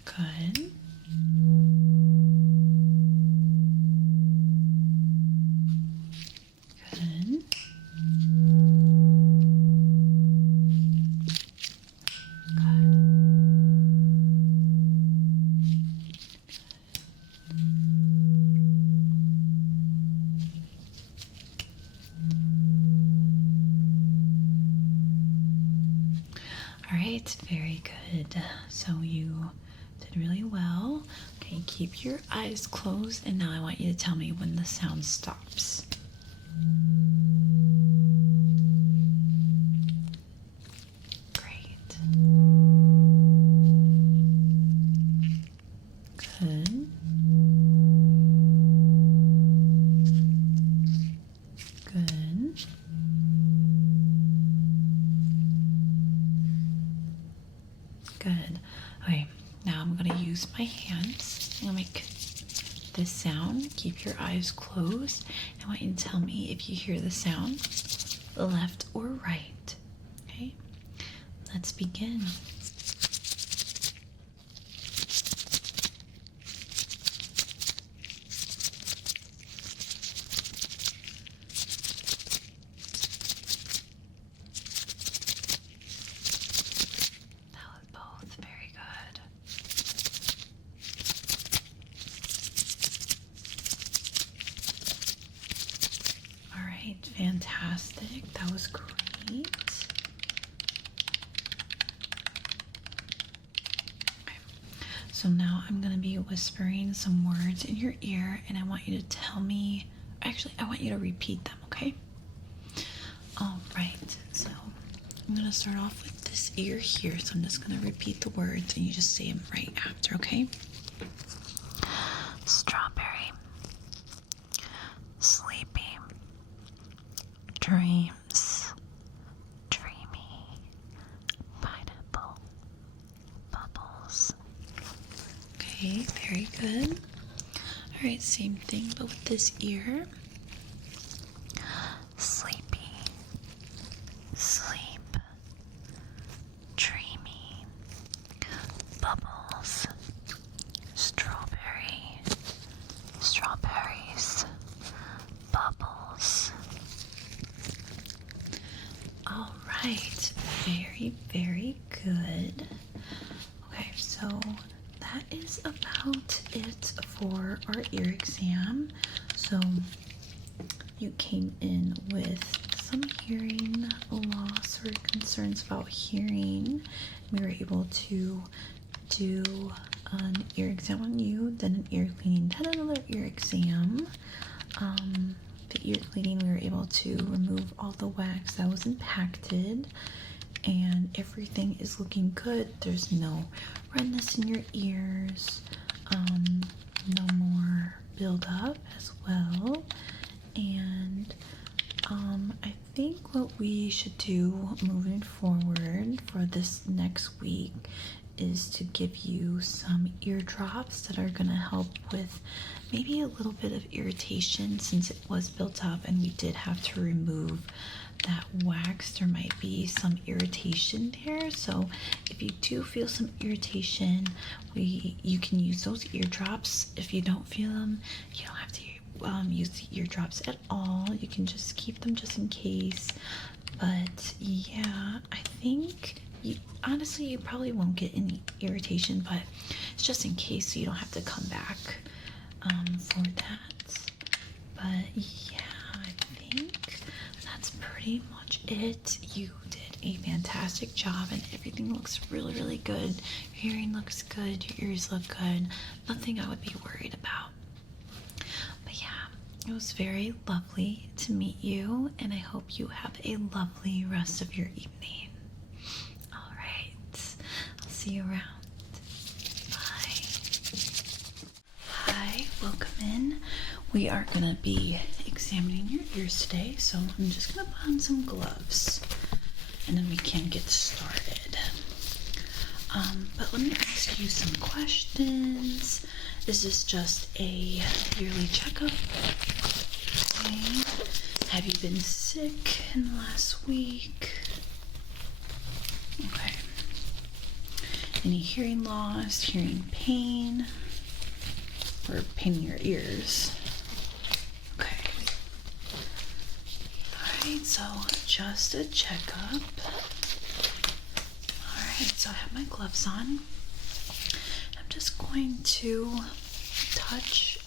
Good. Good. right, very good. So you did really well. Okay, keep your eyes closed, and now I want you to tell me when the sound stops. Great. Good. Good. Good. Okay, now I'm going to use my hands. I'm going to make this sound. Keep your eyes closed. I want you to tell me if you hear the sound, left or right. Okay, let's begin. That was both very good. All right, fantastic. That was great. Okay. So now I'm going to be whispering some words in your ear, and I want you to tell me, actually, I want you to repeat them, okay? All right, so I'm going to start off with this ear here. So I'm just going to repeat the words, and you just say them right after, okay? Strawberry, sleepy, dreams, dreamy, pineapple, bubbles. Okay, very good. All right, same thing, but with this ear. Sleepy, sleep, dreamy, bubbles, strawberry, strawberries, bubbles. All right, very, very good. Okay, so that is about it for our ear exam. So you came in with some hearing loss or concerns about hearing. We were able to do an ear exam on you, then an ear cleaning, then another ear exam. The ear cleaning, we were able to remove all the wax that was impacted, and everything is looking good. There's no redness in your ears, no more buildup as well. And I think what we should do moving forward for this next week is to give you some ear drops that are going to help with maybe a little bit of irritation, since it was built up and we did have to remove that wax. There might be some irritation there, so if you do feel some irritation, you can use those ear drops. If you don't feel them, you don't have to use the ear drops at all. You can just keep them just in case. But yeah, I think honestly you probably won't get any irritation, but it's just in case, so you don't have to come back for that. But yeah, I think that's pretty much it. You did a fantastic job, and everything looks really, really good. Your hearing looks good, your ears look good. Nothing I would be worried about. But yeah, it was very lovely to meet you, and I hope you have a lovely rest of your evening. All right, I'll see you around. Bye. Hi, welcome in. We are gonna be examining your ears today, so I'm just gonna put on some gloves, and then we can get started. But let me ask you some questions. Is this just a yearly checkup? Okay. Have you been sick in the last week? Okay. Any hearing loss, hearing pain, or pain in your ears? Okay. Alright, so just a checkup. Alright, so I have my gloves on. I'm just going to touch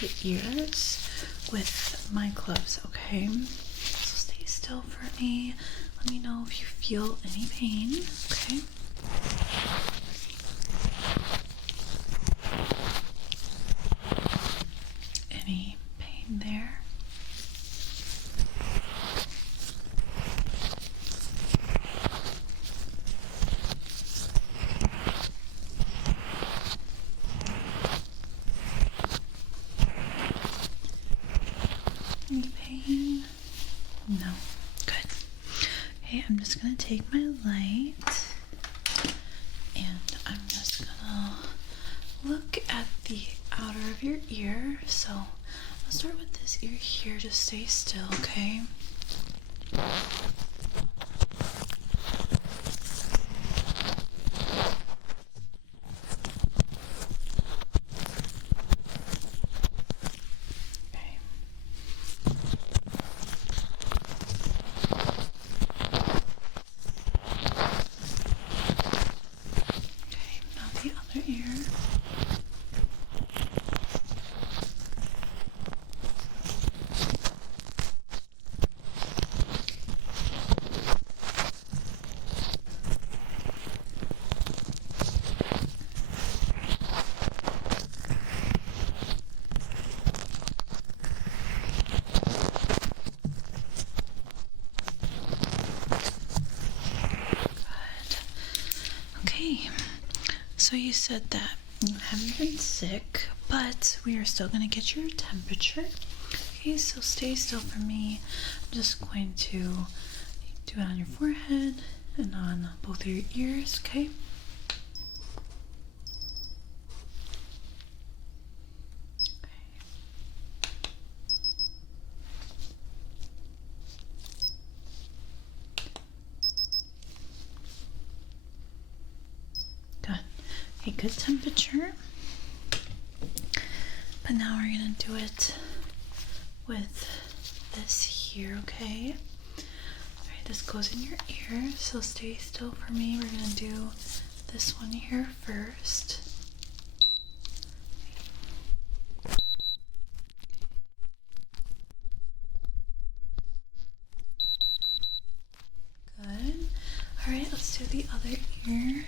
the ears with my gloves, okay? So stay still for me. Let me know if you feel any pain, okay? Any pain there? Any pain? No. Good. Okay, I'm just gonna take my light and I'm just gonna look at the outer of your ear. So I'll start with this ear here. Just stay still, okay? Now the other ear. Okay, so you said that you haven't been sick, but we are still going to get your temperature. Okay, so stay still for me. I'm just going to do it on your forehead and on both of your ears, okay? Good. A good temperature. But now we're going to do it with this here, okay? Alright, this goes in your ear, so stay still for me. We're going to do this one here first. Good. Alright, let's do the other ear.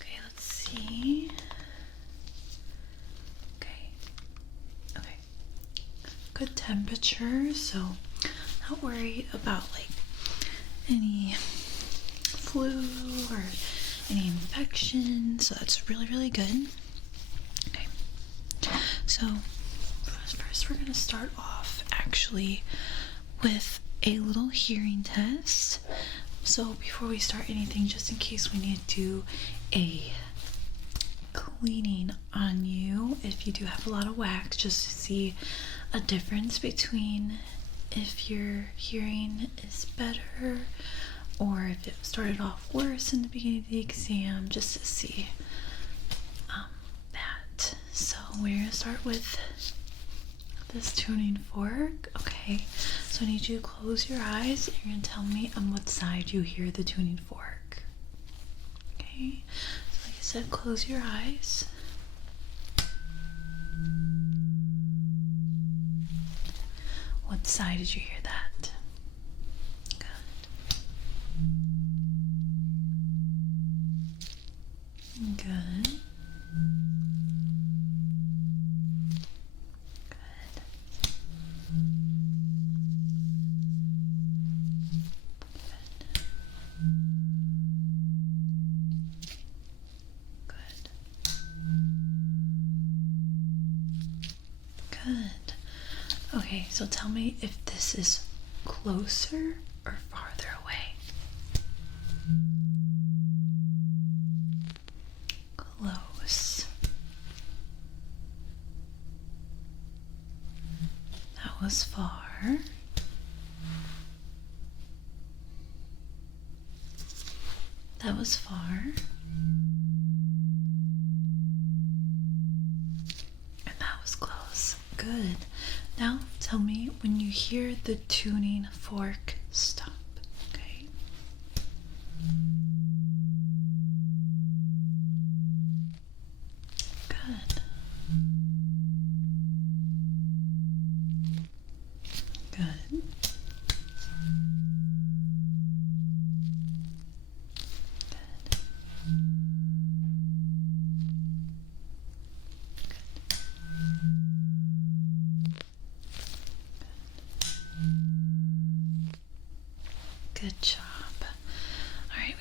Okay, let's see. Okay. Good temperature, so not worried about like any flu or any infection, so that's really good. Okay, so first we're going to start off actually with a little hearing test. So before we start anything, just in case we need to do a cleaning on you, if you do have a lot of wax, just to see a difference between if your hearing is better or if it started off worse in the beginning of the exam, just to see that. So we're going to start with this tuning fork. Okay, so I need you to close your eyes and you're going to tell me on what side you hear the tuning fork. Okay, so like I said, close your eyes. What side did you hear that? Good. Good. Good. Good. Okay, so tell me if this is closer or farther away. Close. That was far. That was far. And that was close. Good. Now tell me when you hear the tuning fork stop. Okay. Good.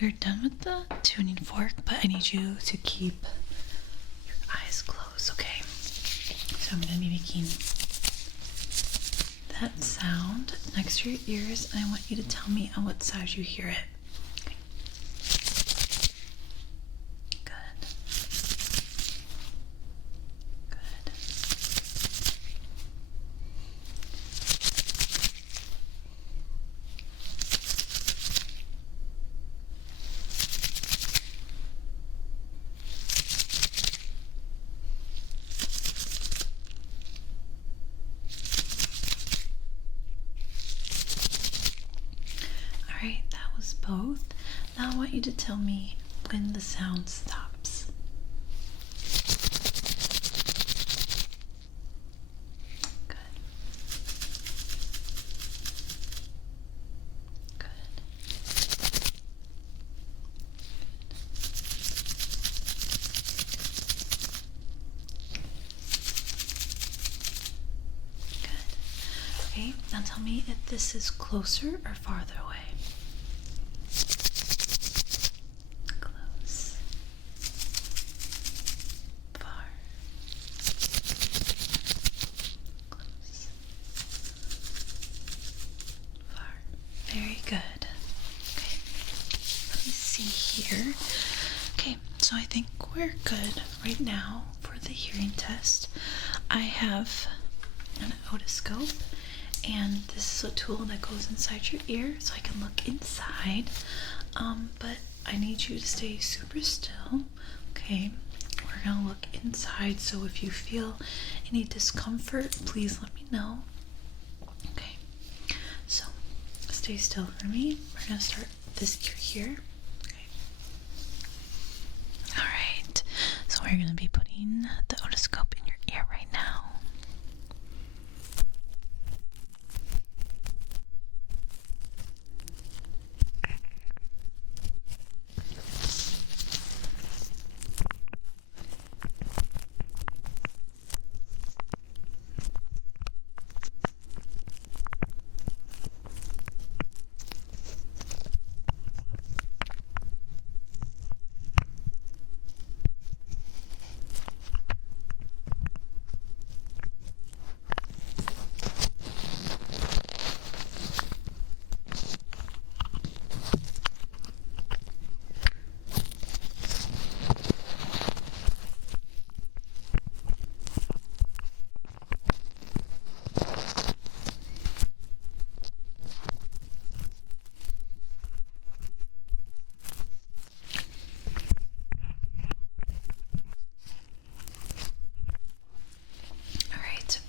we're done with the tuning fork, but I need you to keep your eyes closed, okay? So I'm going to be making that sound next to your ears, and I want you to tell me on what side you hear it. Okay. Good. Good. Alright, that was both. Now I want you to tell me when the sound stops. Good. Good. Good. Okay, now tell me if this is closer or farther away. Close. Far. Close. Far. Very good. Okay, let me see here. Okay, so I think we're good right now for the hearing test. I have an otoscope, and this is a tool that goes inside your ear so I can look inside, but I need you to stay super still. Okay, we're gonna look inside, so if you feel any discomfort, please let me know. Okay, so stay still for me. We're gonna start this ear here. Okay. All right, so we're gonna be putting the otoscope in your ear right now.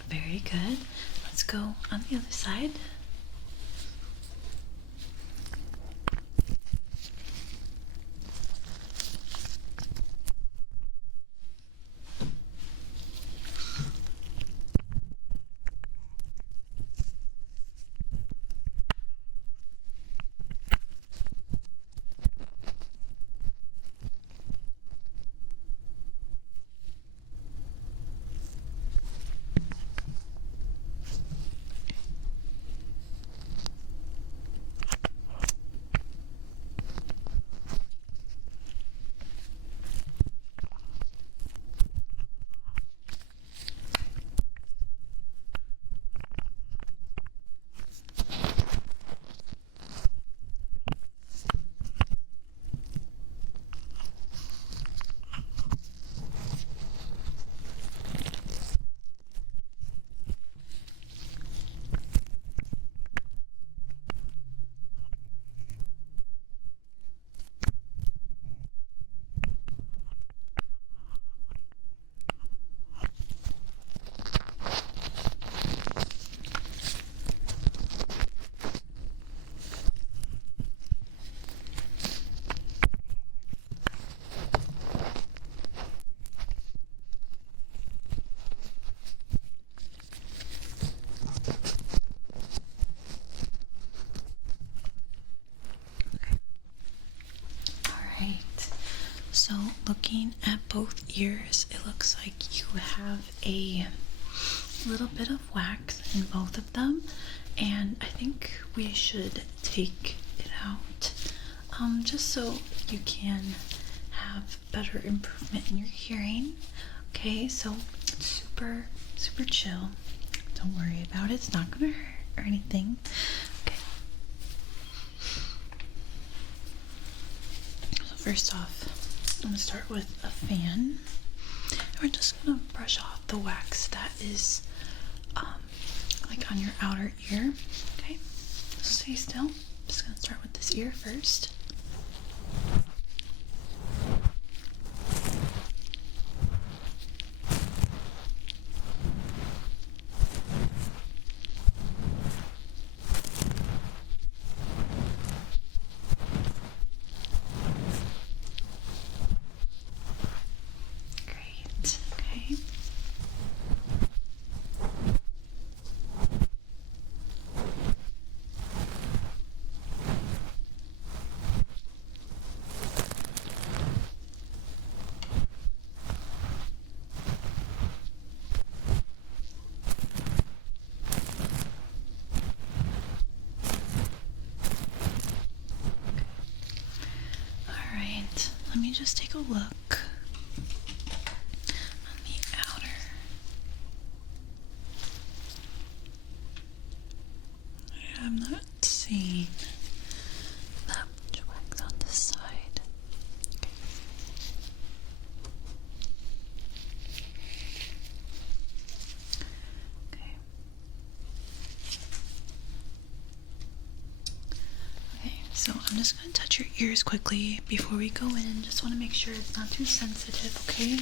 Very good. Let's go on the other side. So looking at both ears, it looks like you have a little bit of wax in both of them, and I think we should take it out just so you can have better improvement in your hearing. Okay, so super, super chill. Don't worry about it. It's not gonna hurt or anything. Okay. So first off, I'm gonna start with a fan. And we're just gonna brush off the wax that is like on your outer ear. Okay. So stay still. I'm just gonna start with this ear first. Great. Okay. Alright, let me just take a look on the outer. I'm not seeing that much wax on this side. Okay. Okay, so I'm just going to touch your ears quickly before we go in. Just want to make sure it's not too sensitive, okay?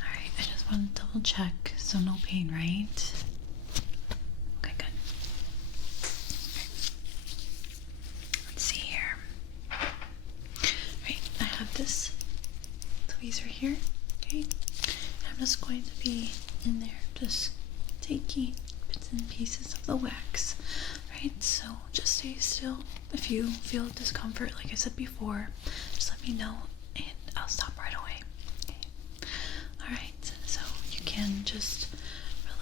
Alright, I just want to double check, so no pain, right? Okay, good. Let's see here. Right, I have this tweezer here, okay? I'm just going to be in there, just taking bits and pieces of the wax, right? So just stay still. If you feel discomfort, like I said before, just let me know and I'll stop right away. Okay. Alright, so you can just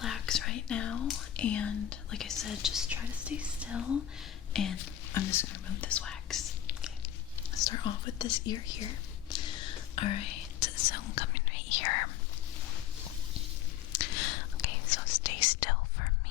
relax right now, and like I said, just try to stay still, and I'm just gonna remove this wax. Okay. Let's start off with this ear here. Alright, so I'm coming right here. Okay, so stay still for me.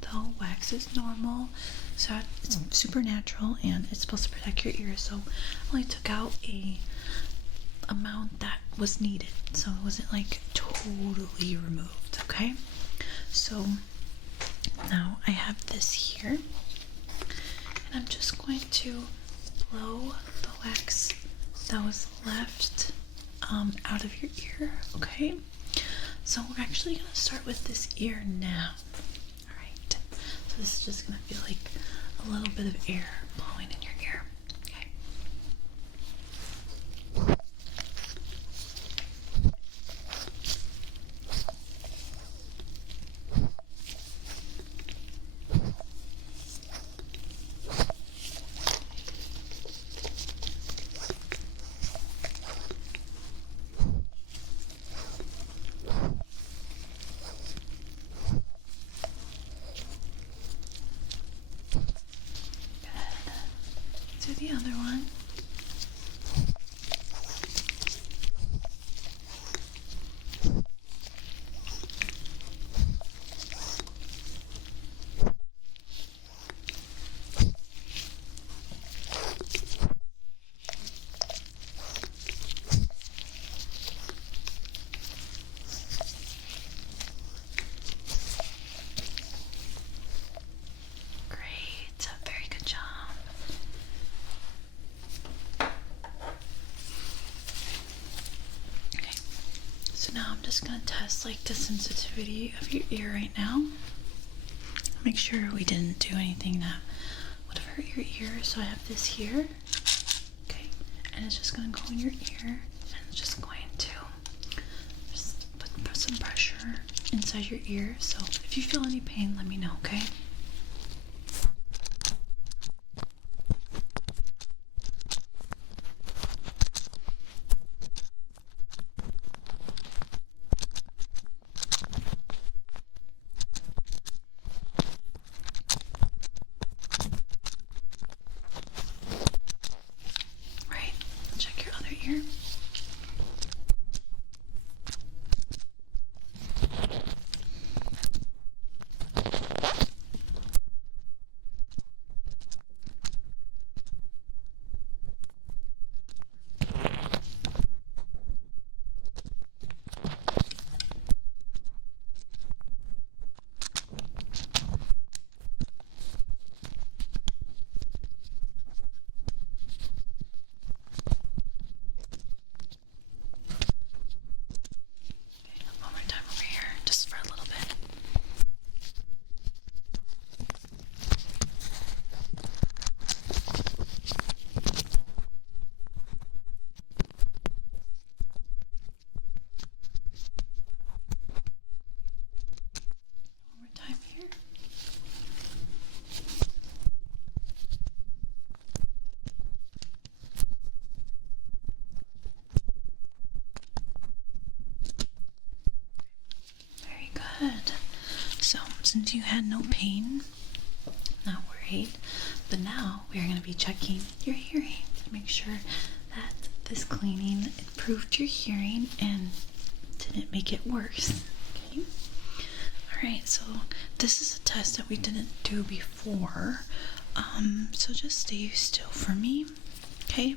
though. Wax is normal, so it's supernatural, and it's supposed to protect your ears. So I only took out a amount that was needed, so it wasn't like totally removed. Okay, so now I have this here, and I'm just going to blow the wax that was left out of your ear. Okay, so we're actually going to start with this ear now. All right, so this is just going to feel like a little bit of air blowing in your ear. Okay. Do the other one. Great, very good job. So now I'm just going to test like the sensitivity of your ear right now. Make sure we didn't do anything that would have hurt your ear. So I have this here. Okay. And it's just going to go in your ear, and it's just going to just put some pressure inside your ear. So if you feel any pain, let me know, okay? Check your other ear. One more time over here, just for a little bit. One more time here. Very good. So, since you had no pain, not worried, but now we are going to be checking your hearing to make sure that this cleaning improved your hearing and didn't make it worse. Okay. Alright, so this is a test that we didn't do before. So just stay still for me. Okay.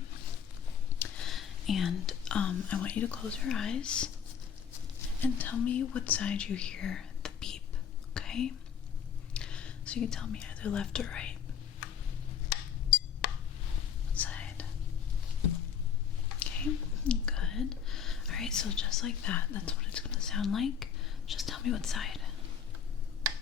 And I want you to close your eyes and tell me what side you hear the beep. Okay. So you can tell me either left or right. What side? Okay, good. Alright, so just like that, that's what it's gonna sound like. Just tell me what side. Good.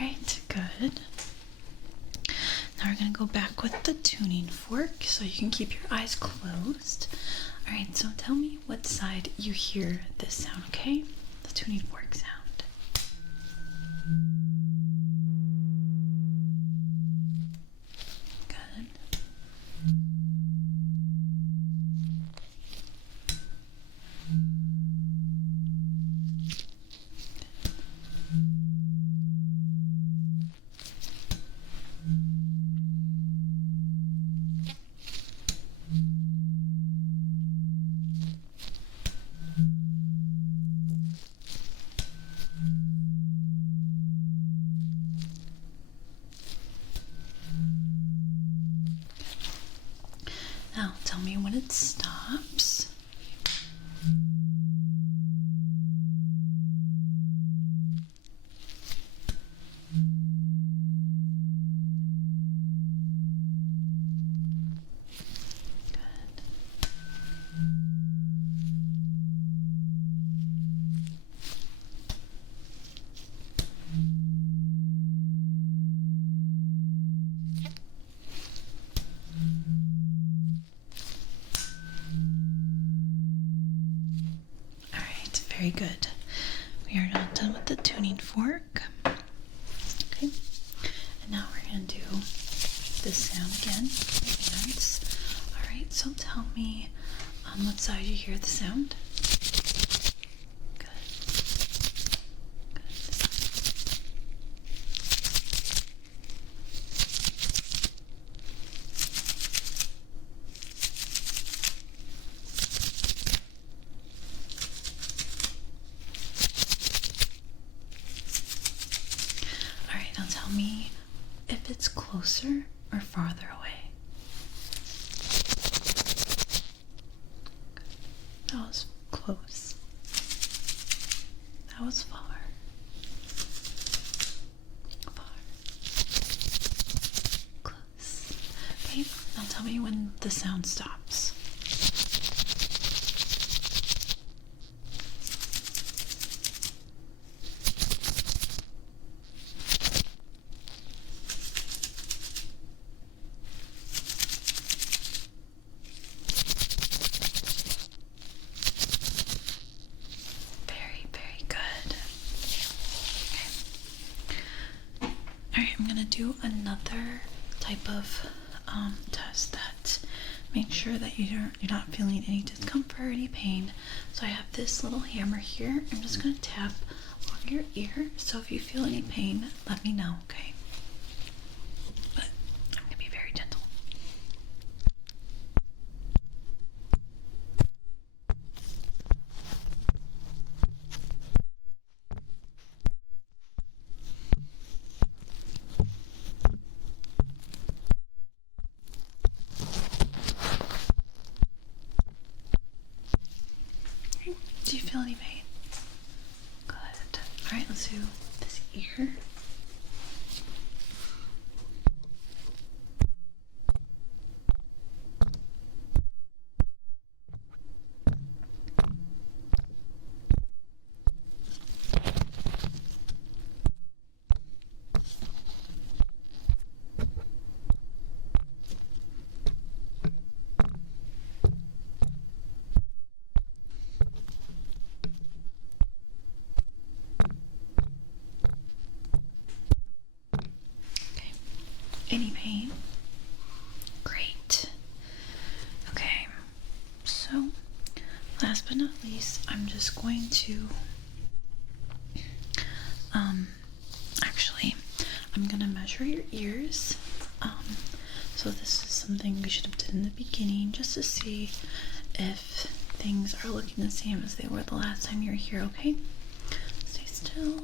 right, good. Now we're going to go back with the tuning fork so you can keep your eyes closed. All right, so tell me what side you hear this sound, okay? The tuning fork sound. Good. Now tell me when it stops. Very good. We are now done with the tuning fork. Okay. And now we're going to do this sound again. Alright, so tell me on what side you hear the sound. Good. Now tell me if it's closer or farther away. That was close. That was far. Far. Close. Okay, now tell me when the sound stops. Alright, I'm going to do another type of test that makes sure that you're not feeling any discomfort or any pain. So I have this little hammer here. I'm just going to tap on your ear. So if you feel any pain, let me know, okay? But I'm going to be very gentle. Do you feel any pain? Good. Alright, let's do this ear. Any pain? Great. Okay, so last but not least, I'm just going to actually I'm gonna measure your ears. So this is something we should have done in the beginning just to see if things are looking the same as they were the last time you were here, okay? Stay still.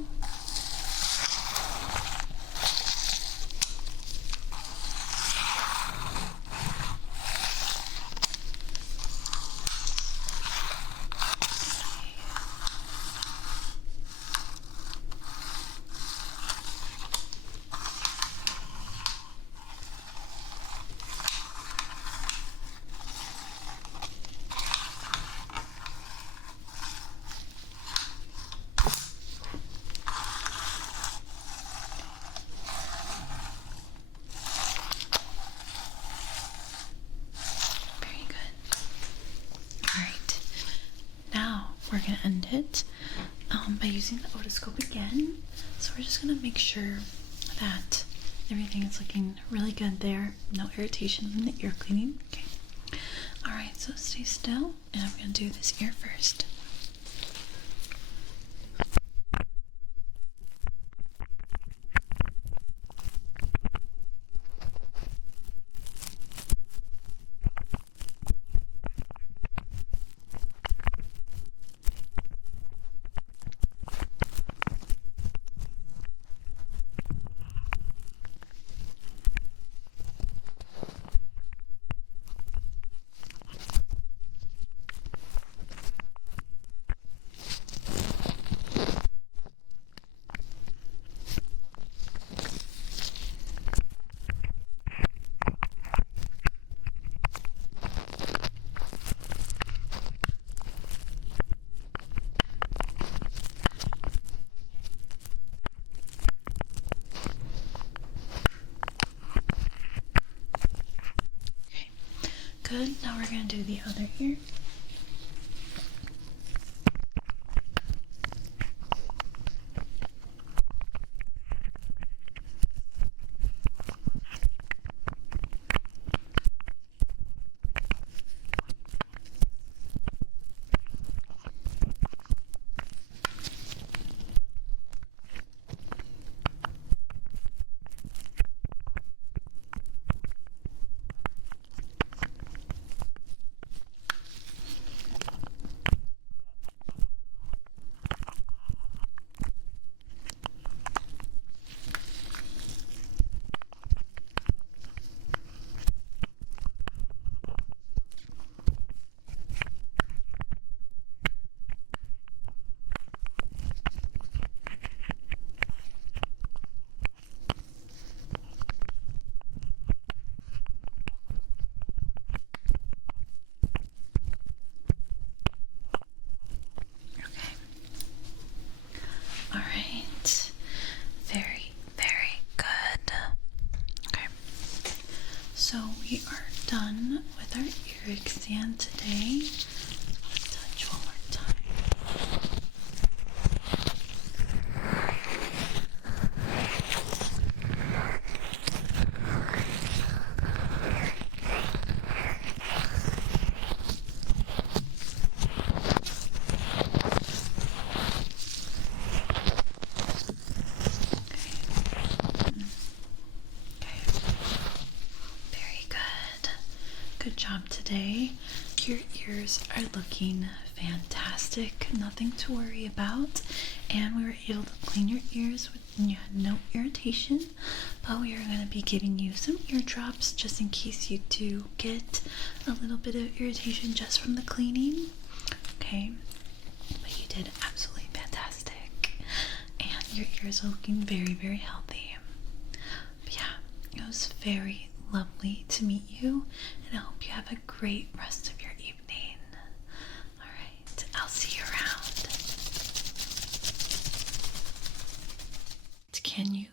it by using the otoscope again. So we're just gonna make sure that everything is looking really good there. No irritation from the ear cleaning. Okay. Alright, so stay still, and I'm gonna do this ear first. Good. Now we're going to do the other ear. Alright, very, very good. Okay, so we are done with our ear exam today. Let's touch one more time. Very good. Good job today. Your ears are looking fantastic. Nothing to worry about. And we were able to clean your ears when you had no irritation. But we are going to be giving you some ear drops just in case you do get a little bit of irritation just from the cleaning. Okay. But you did absolutely fantastic. And your ears are looking very, very healthy. But yeah, it was very lovely to meet you, and I hope you have a great rest of your evening. Alright, I'll see you around. Can you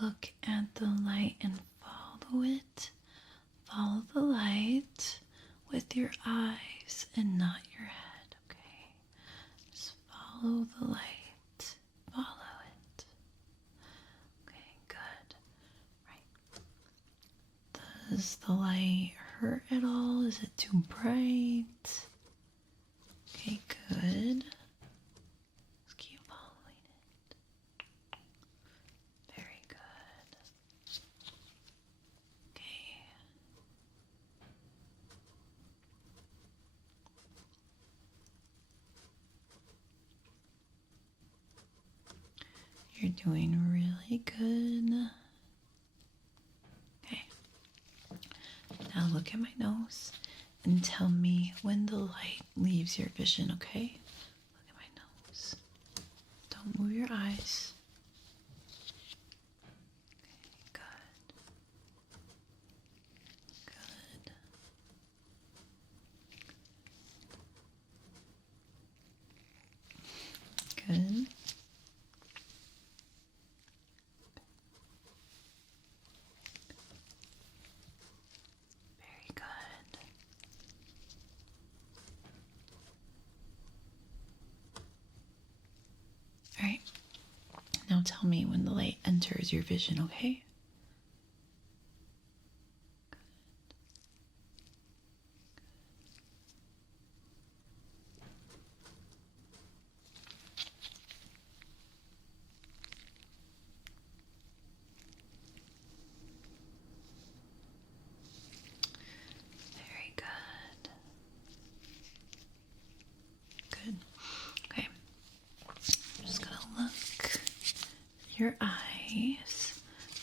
look at the light and follow it? Follow the light with your eyes and not your head, okay? Just follow the light. Follow it. Okay, good. Right. Does the light hurt at all? Is it too bright? Okay, good. Just keep following it. Very good. Okay. You're doing really good. Okay. Now look at my nose and tell me when the light leaves your vision, okay? Look at my nose. Don't move your eyes. Okay, good. Good. Good. Very good. tell me when the light enters your vision, okay? Very good. Good. Okay. I'm just gonna look at your eyes.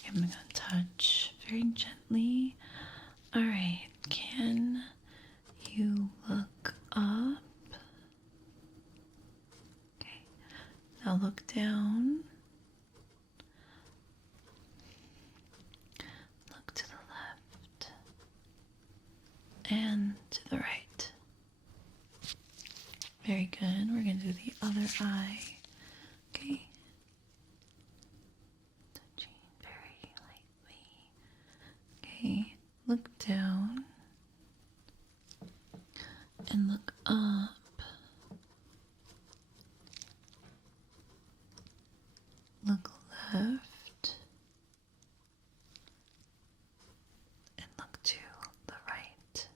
I'm gonna touch very gently. All right. Can you look up? Okay. Now look down. Look to the left and to the right. Very good. We're going to do the other eye. Okay. Touching very lightly. Okay. Look down and look up. Look left and look to the right.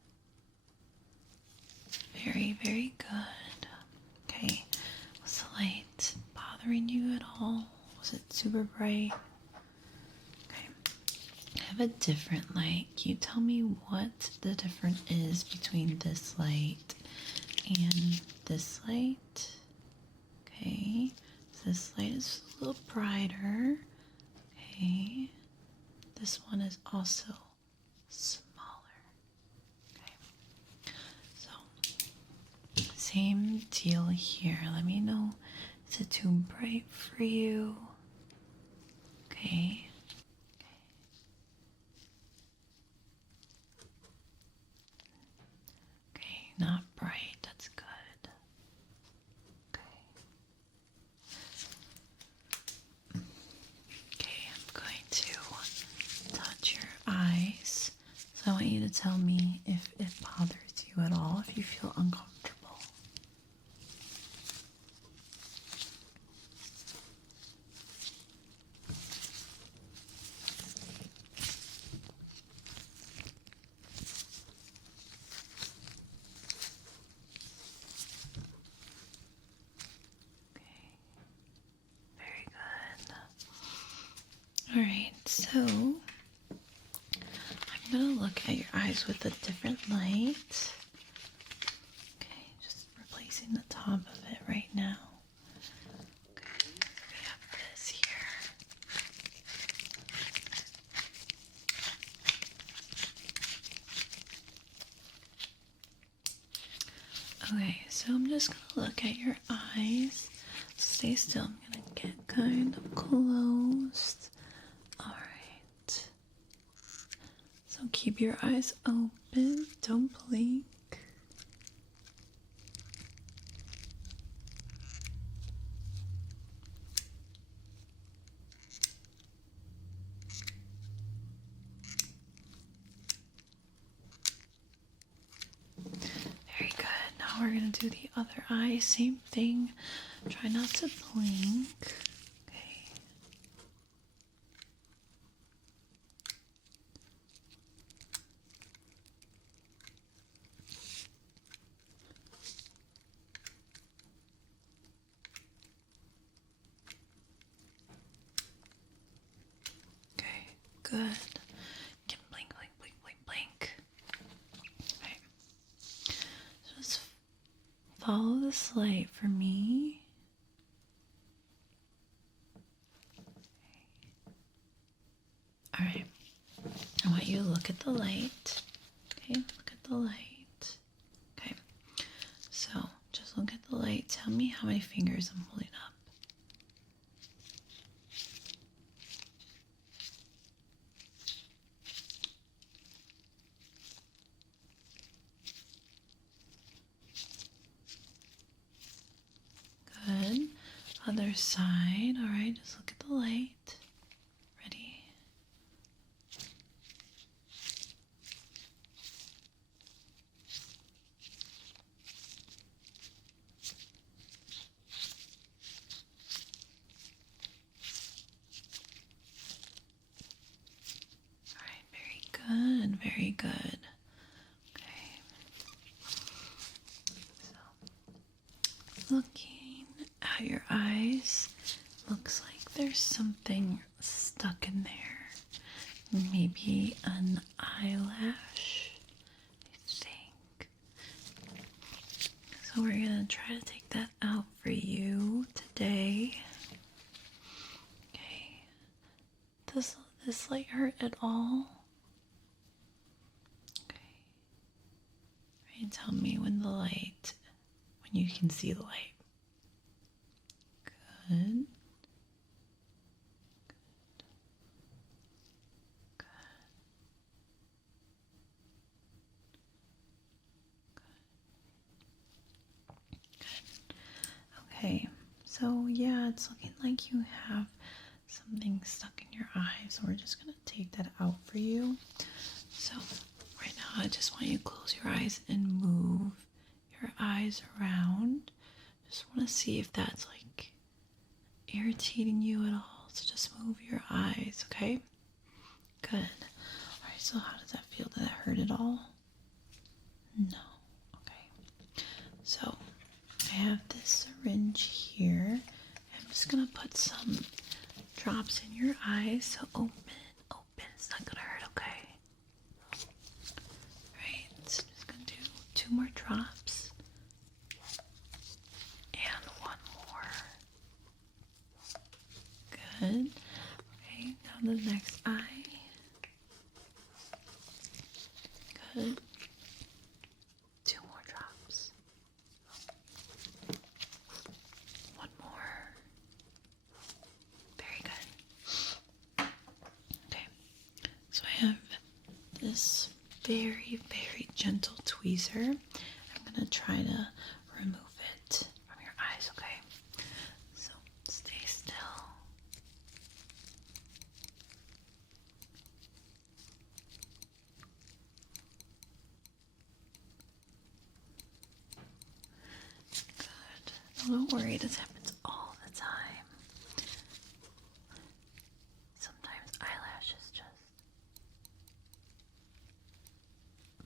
Very, very good. Okay. Was the light bothering you at all? Was it super bright? Okay. I have a different light. Can you tell me what the difference is between this light and this light? Okay. So this light is a little brighter. Okay. This one is also smaller. Okay. So, same deal here. Let me know. Is it too bright for you? Okay. Okay, not bright. That's good. Okay. Okay, I'm going to touch your eyes. So I want you to tell me if it bothers you at all, if you feel uncomfortable. Very good. All right, so I'm going to look at your eyes with a different light. Okay, just replacing the top of it right now. Okay, so we have this here. Okay, so I'm just going to look at your eyes. Stay still. I'm going to get kind of close. Alright. So keep your eyes open. Don't blink. Very good. Now we're going to do the other eye. Same thing. Try not to blink. Okay. Okay, good. Can blink, blink, blink, blink, blink. Okay. Just follow this light for me. All right. I want you to look at the light. Okay, look at the light. Okay. So just look at the light. Tell me how many fingers I'm holding up. Good. Other side. All right, just look at the light. Ready? very good. Okay. So, looking at your eyes, looks like there's something stuck in there. Maybe an eyelash, I think. So we're gonna try to take that out for you today. Okay. Does this light hurt at all? Okay. Right, tell me when you can see the light. Good. Okay, so yeah, it's looking like you have something stuck in your eye, so we're just gonna take that out for you. So right now I just want you to close your eyes and move your eyes around. Just want to see if that's like irritating you at all. So just move your eyes, okay? Good. Alright, so how does that feel? Did that hurt at all? No. Okay. So I have this syringe here. I'm just gonna put some drops in your eyes. So open. It's not gonna hurt, okay? Right, so I'm just gonna do 2 more drops. And 1 more. Good. Okay, now the next eye. Good. 2 more drops. 1 more. Very good. Okay, so I have this very, very gentle tweezer. I'm gonna try to remove it from your eyes, okay? So stay still. Good. Don't worry, this happens all the time. Sometimes eyelashes just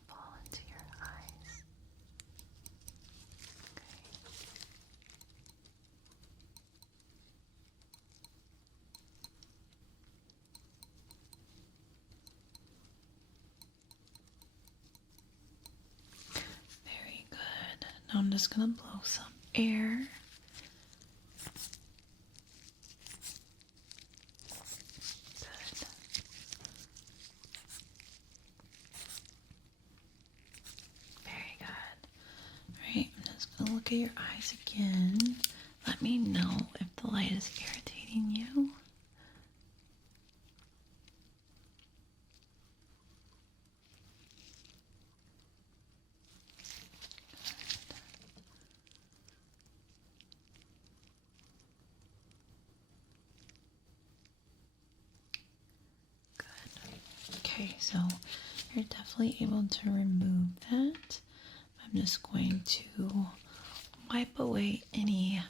fall into your eyes. Very good. Now I'm just gonna blow some air. Good. Very good. Alright, I'm just gonna look at your eyes again. Let me know if the light is irritating you. Okay, so you're definitely able to remove that. I'm just going to wipe away any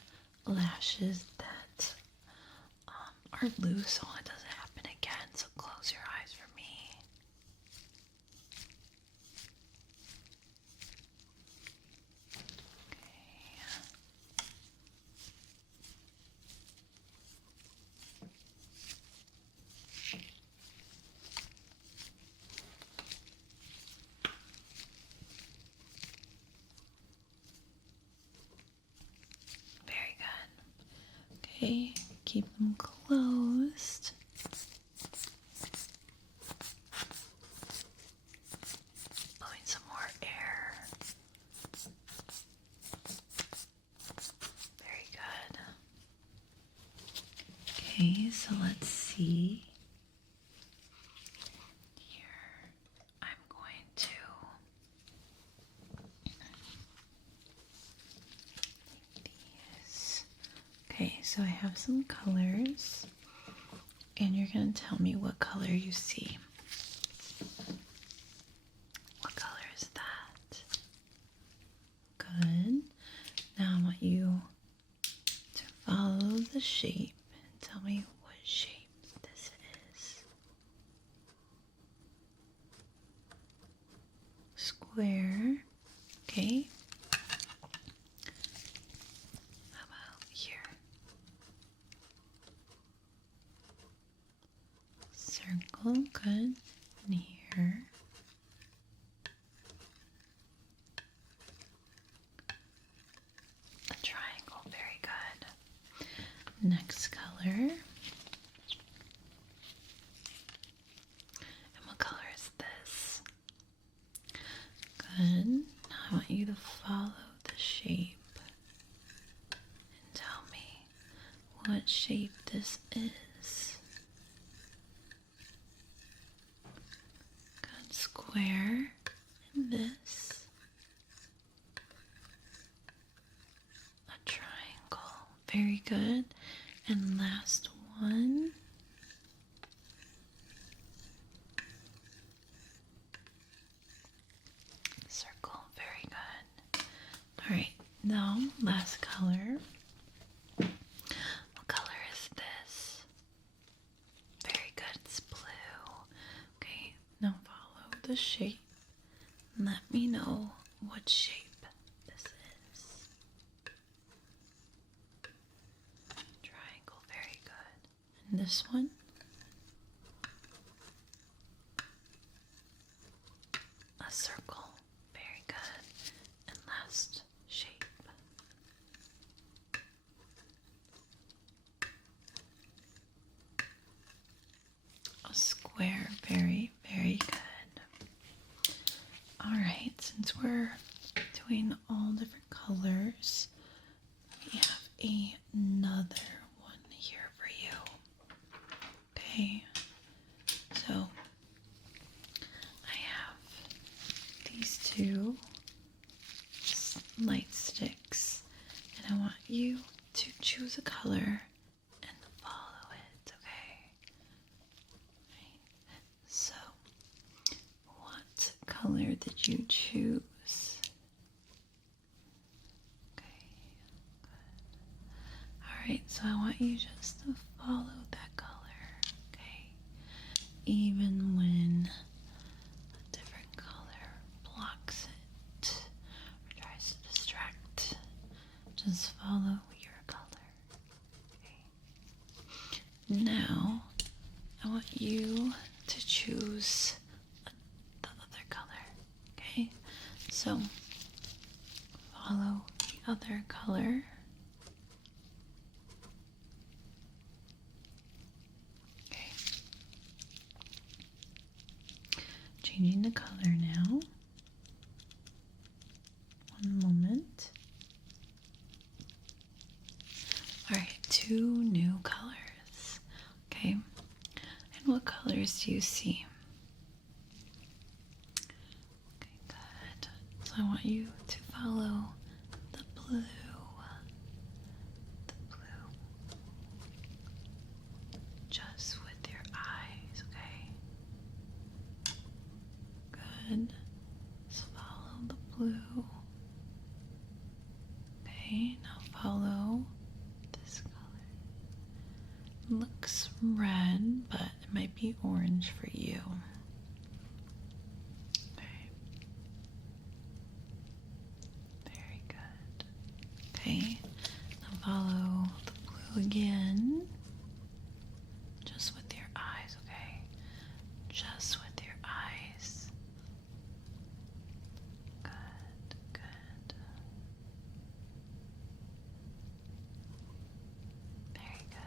lashes that are loose so it doesn't happen again. So close your eyes for me. Very good. Okay, keep them closed. Blowing some more air. Very good. Okay, so let's see. Here, I'm going to take these. Okay, so I have some colors, and you're going to tell me what color you see. What color is that? Good. Now I want you to follow the shape and tell me what shape this is. square. Okay. How about here? Circle, good. And here. A triangle, very good. Next color. And what color is this? Good. Now I want you to follow the shape and tell me what shape this is. Good. Square. And this. A triangle. Very good. And last one. Circle. Very good. All right. Now, last color. What color is this? Very good. It's blue. Okay. Now follow the shape. Let me know what shape this is. Triangle, very good. And this one? A circle, very good. And last shape. A square, very, very good. Alright, since we're doing all different colors, we have another one here for you. Okay, so I have these two light sticks, and I want you to choose a color and follow it, okay? Right. So, what color did you choose? Okay, good. Alright, so I want you just to follow that color, okay? Even when a different color blocks it or tries to distract, just follow your color, okay? Now, I want you to choose the other color, okay? So, follow the other color. Okay. Changing the color now. One moment. Alright, two new colors. Okay. And what colors do you see? Okay, good. So I want you to follow the blue. The blue. Just with your eyes, okay? Good. So follow the blue. Okay, now follow this color. Looks red, but it might be orange for you. Okay. Very good. Okay, now follow the blue again. Just with your eyes, okay? Just with your eyes. Good, good. Very good.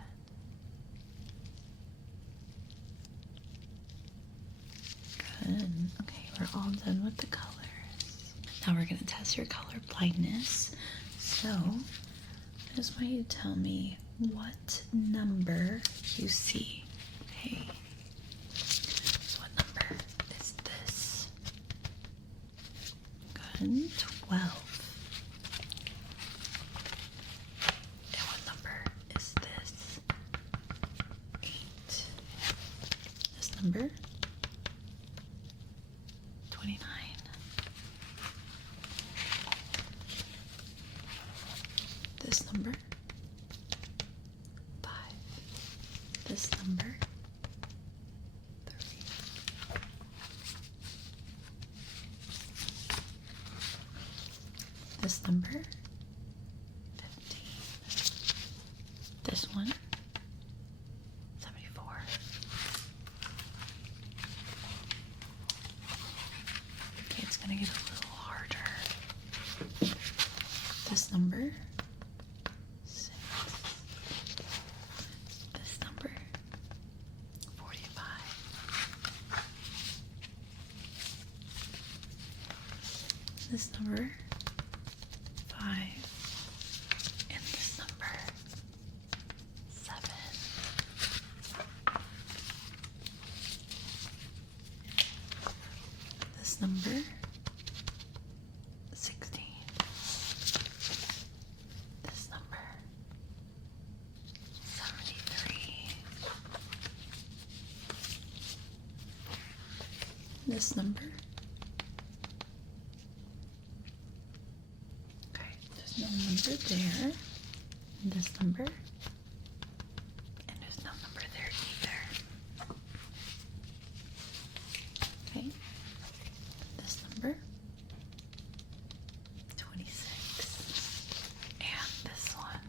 Good. Okay, we're all done with the colors. Now we're going to test your color blindness. So, I just want you to tell me what number you see. Okay. So what number is this? Good. 12. And what number is this? 8. This number? 29. This number? 5. This number? 3. this number, 15. This one, 74. Okay, it's gonna get a little harder. This number, 6. This number, 45. This number, 5. And this number, 7. This number, 16. This number, 73. This number. Okay, there's no number there. And this number. And there's no number there either. Okay. This number. 26. And this one.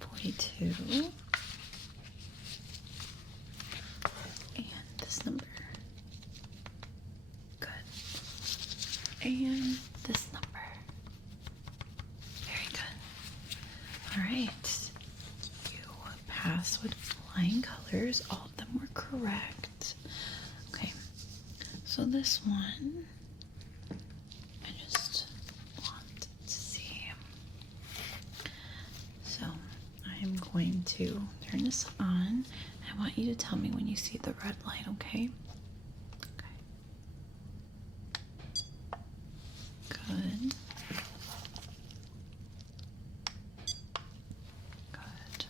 42. And this number. Good. And this number. Very good. All right. You passed with flying colors. All of them were correct. Okay. So this one, I just want to see. So I'm going to turn this on. I want you to tell me when you see the red light, okay? Okay. Good. Good.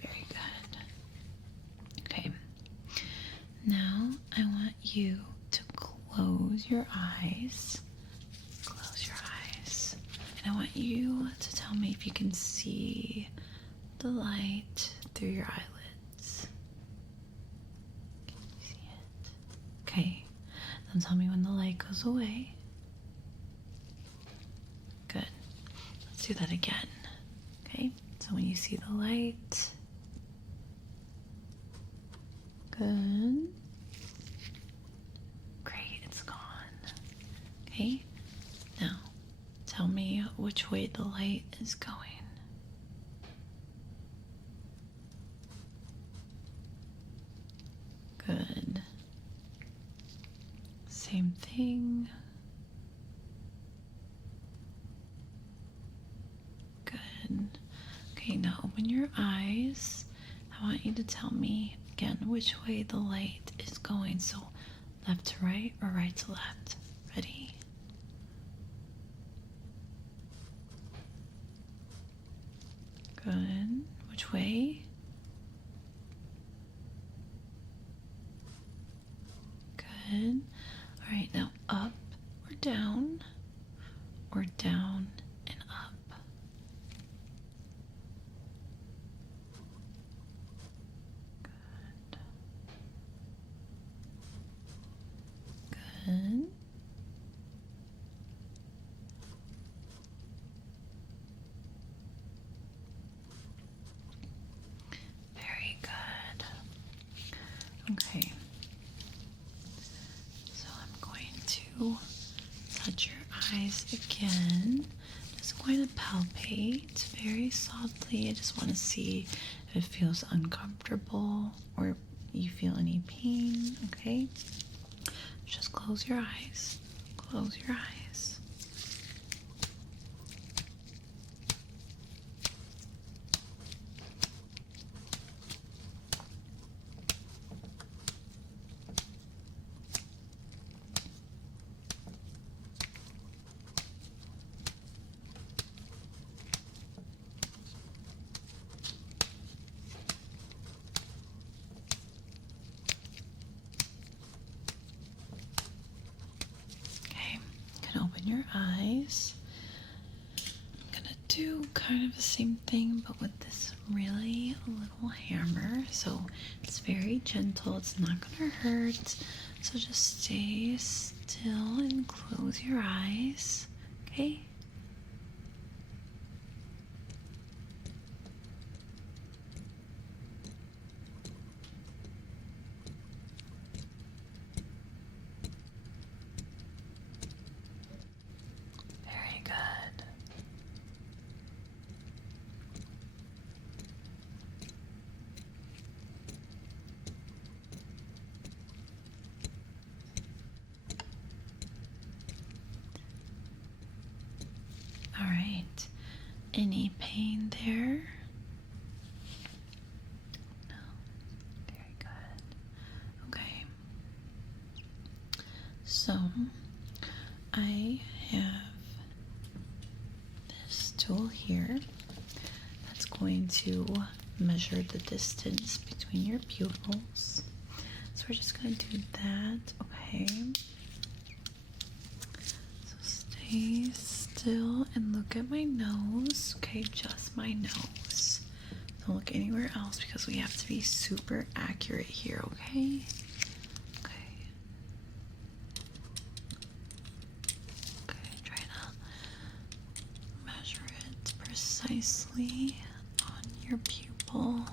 Very good. Okay. Now I want you to close your eyes. Close your eyes. And I want you to tell me if you can see the light through your eyelids. Can you see it? Okay. Then tell me when the light goes away. Good. Let's do that again. Okay. So when you see the light. Good. Great, it's gone. Okay. Now, tell me which way the light is going. Good. Same thing. Good. Okay, now open your eyes. I want you to tell me again which way the light is going. So left to right or right to left. Ready? Good. Which way? Good. All right, now up or down and up. Good. Good. Very good. Okay. So I'm going to touch your eyes again. Just going to palpate very softly. I just want to see if it feels uncomfortable or you feel any pain. Okay. Just close your eyes. Close your eyes. do kind of the same thing, but with this really little hammer. So it's very gentle, it's not gonna hurt. So just stay still and close your eyes, okay? Very good. All right. Any pain there? No. Very good. Okay. So I have this tool here that's going to measure the distance between your pupils. So we're just going to do that, okay? So stay still and look at my nose, okay? Just my nose. Don't look anywhere else because we have to be super accurate here, okay? Okay. Okay, try to measure it precisely on your pupil.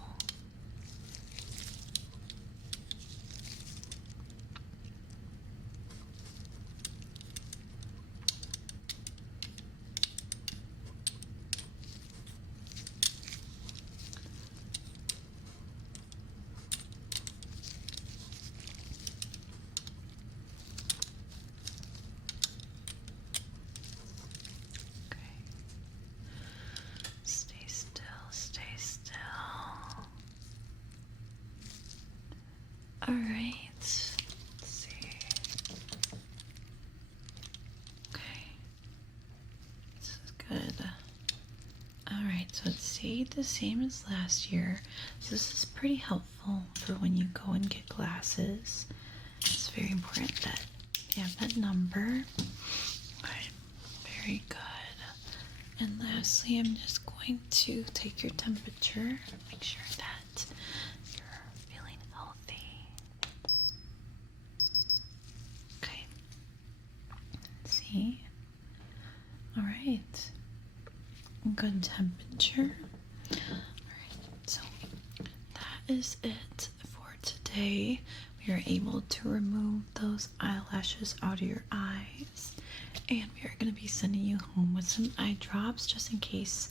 Stay still, stay still. All right, let's see. Okay, this is good. All right, so it stayed the same as last year. So this is pretty helpful for when you go and get glasses. It's very important that you have that number. Okay, very good. And lastly, I'm just going to take your temperature, make sure that you're feeling healthy. Okay. See? All right. Good temperature. All right. So that is it for today. We are able to remove those eyelashes out of your eyes. And we are going to be sending you home with some eye drops just in case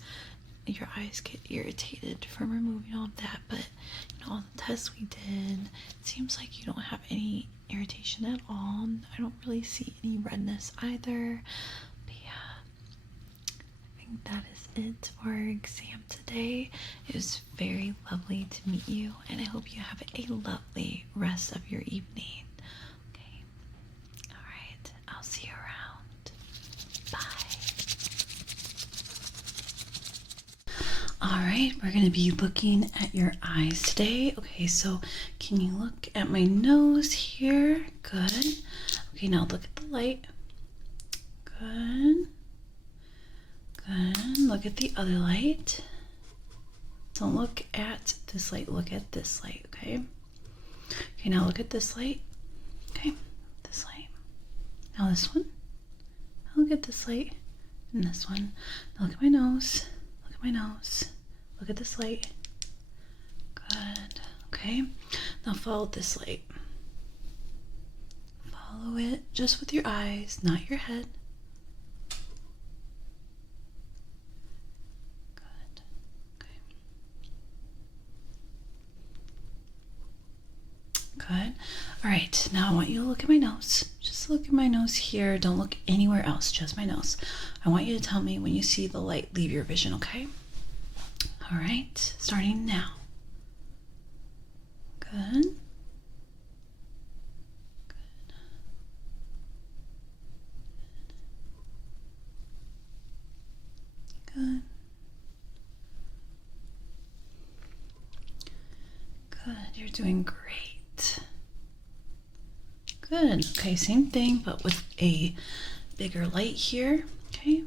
your eyes get irritated from removing all of that. But you know, all the tests we did, it seems like you don't have any irritation at all. I don't really see any redness either. But yeah, I think that is it for our exam today. It was very lovely to meet you, and I hope you have a lovely rest of your evening. Okay. All right. I'll see you around. Bye. All right, we're going to be looking at your eyes today. Okay, so can you look at my nose here? Good. Okay, now look at the light. Good. Good. Look at the other light. Don't look at this light. Look at this light, okay? Okay, now look at this light. Okay, this light. Now this one. Look at this light and this one. Now look at my nose. Look at my nose. Look at this light. Good. Okay. Now follow this light. Follow it just with your eyes, not your head. Good. Okay. Good. All right. Now I want you to look at my nose. Just look at my nose here. Don't look anywhere else, just my nose. I want you to tell me when you see the light leave your vision, okay? All right, starting now. Good. Good. Good. Good, you're doing great. Good. Okay, same thing, but with a bigger light here. Okay.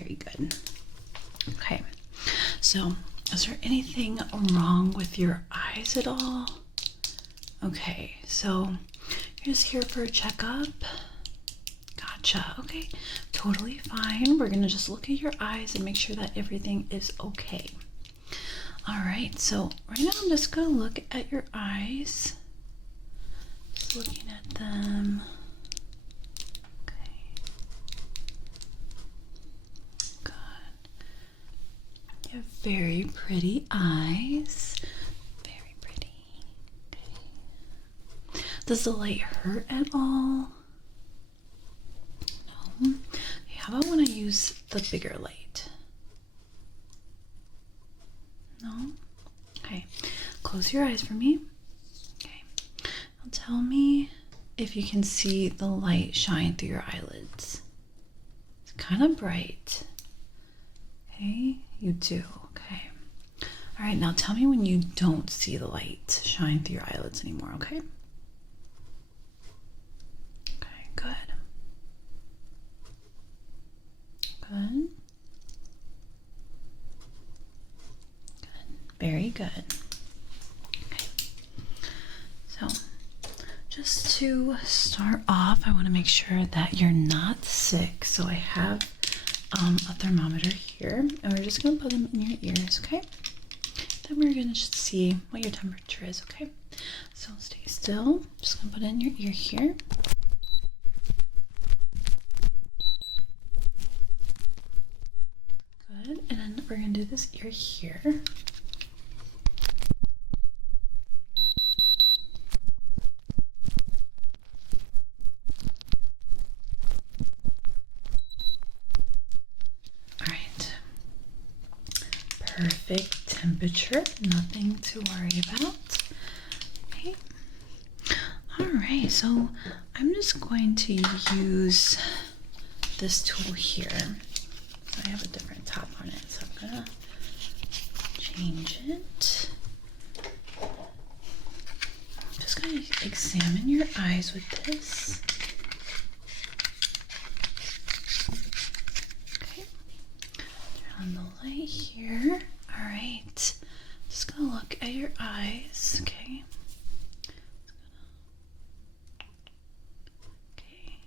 Very good. Okay, so is there anything wrong with your eyes at all? Okay, so you're just here for a checkup. Gotcha. Okay, totally fine. We're gonna just look at your eyes and make sure that everything is okay. All right, so right now I'm just gonna look at your eyes. Just looking at them. Okay. Good. You have very pretty eyes. Very pretty. Okay. Does the light hurt at all? No. Okay, how about when I use the bigger light? No? Okay. Close your eyes for me. Okay. Now tell me if you can see the light shine through your eyelids. It's kind of bright. Okay, you do. Okay. All right, now tell me when you don't see the light shine through your eyelids anymore, okay? Okay, good. Good. Very good. Okay. So, just to start off, I want to make sure that you're not sick. So I have a thermometer here, and we're just going to put them in your ears, okay? Then we're going to just see what your temperature is, okay? So stay still. Just going to put it in your ear here. Good. And then we're going to do this ear here. Perfect temperature, nothing to worry about. Okay. All right, so I'm just going to use this tool here. So I have a different top on it, so I'm gonna change it. I'm just gonna examine your eyes with this. On the light here. All right, just gonna look at your eyes. Okay. Okay.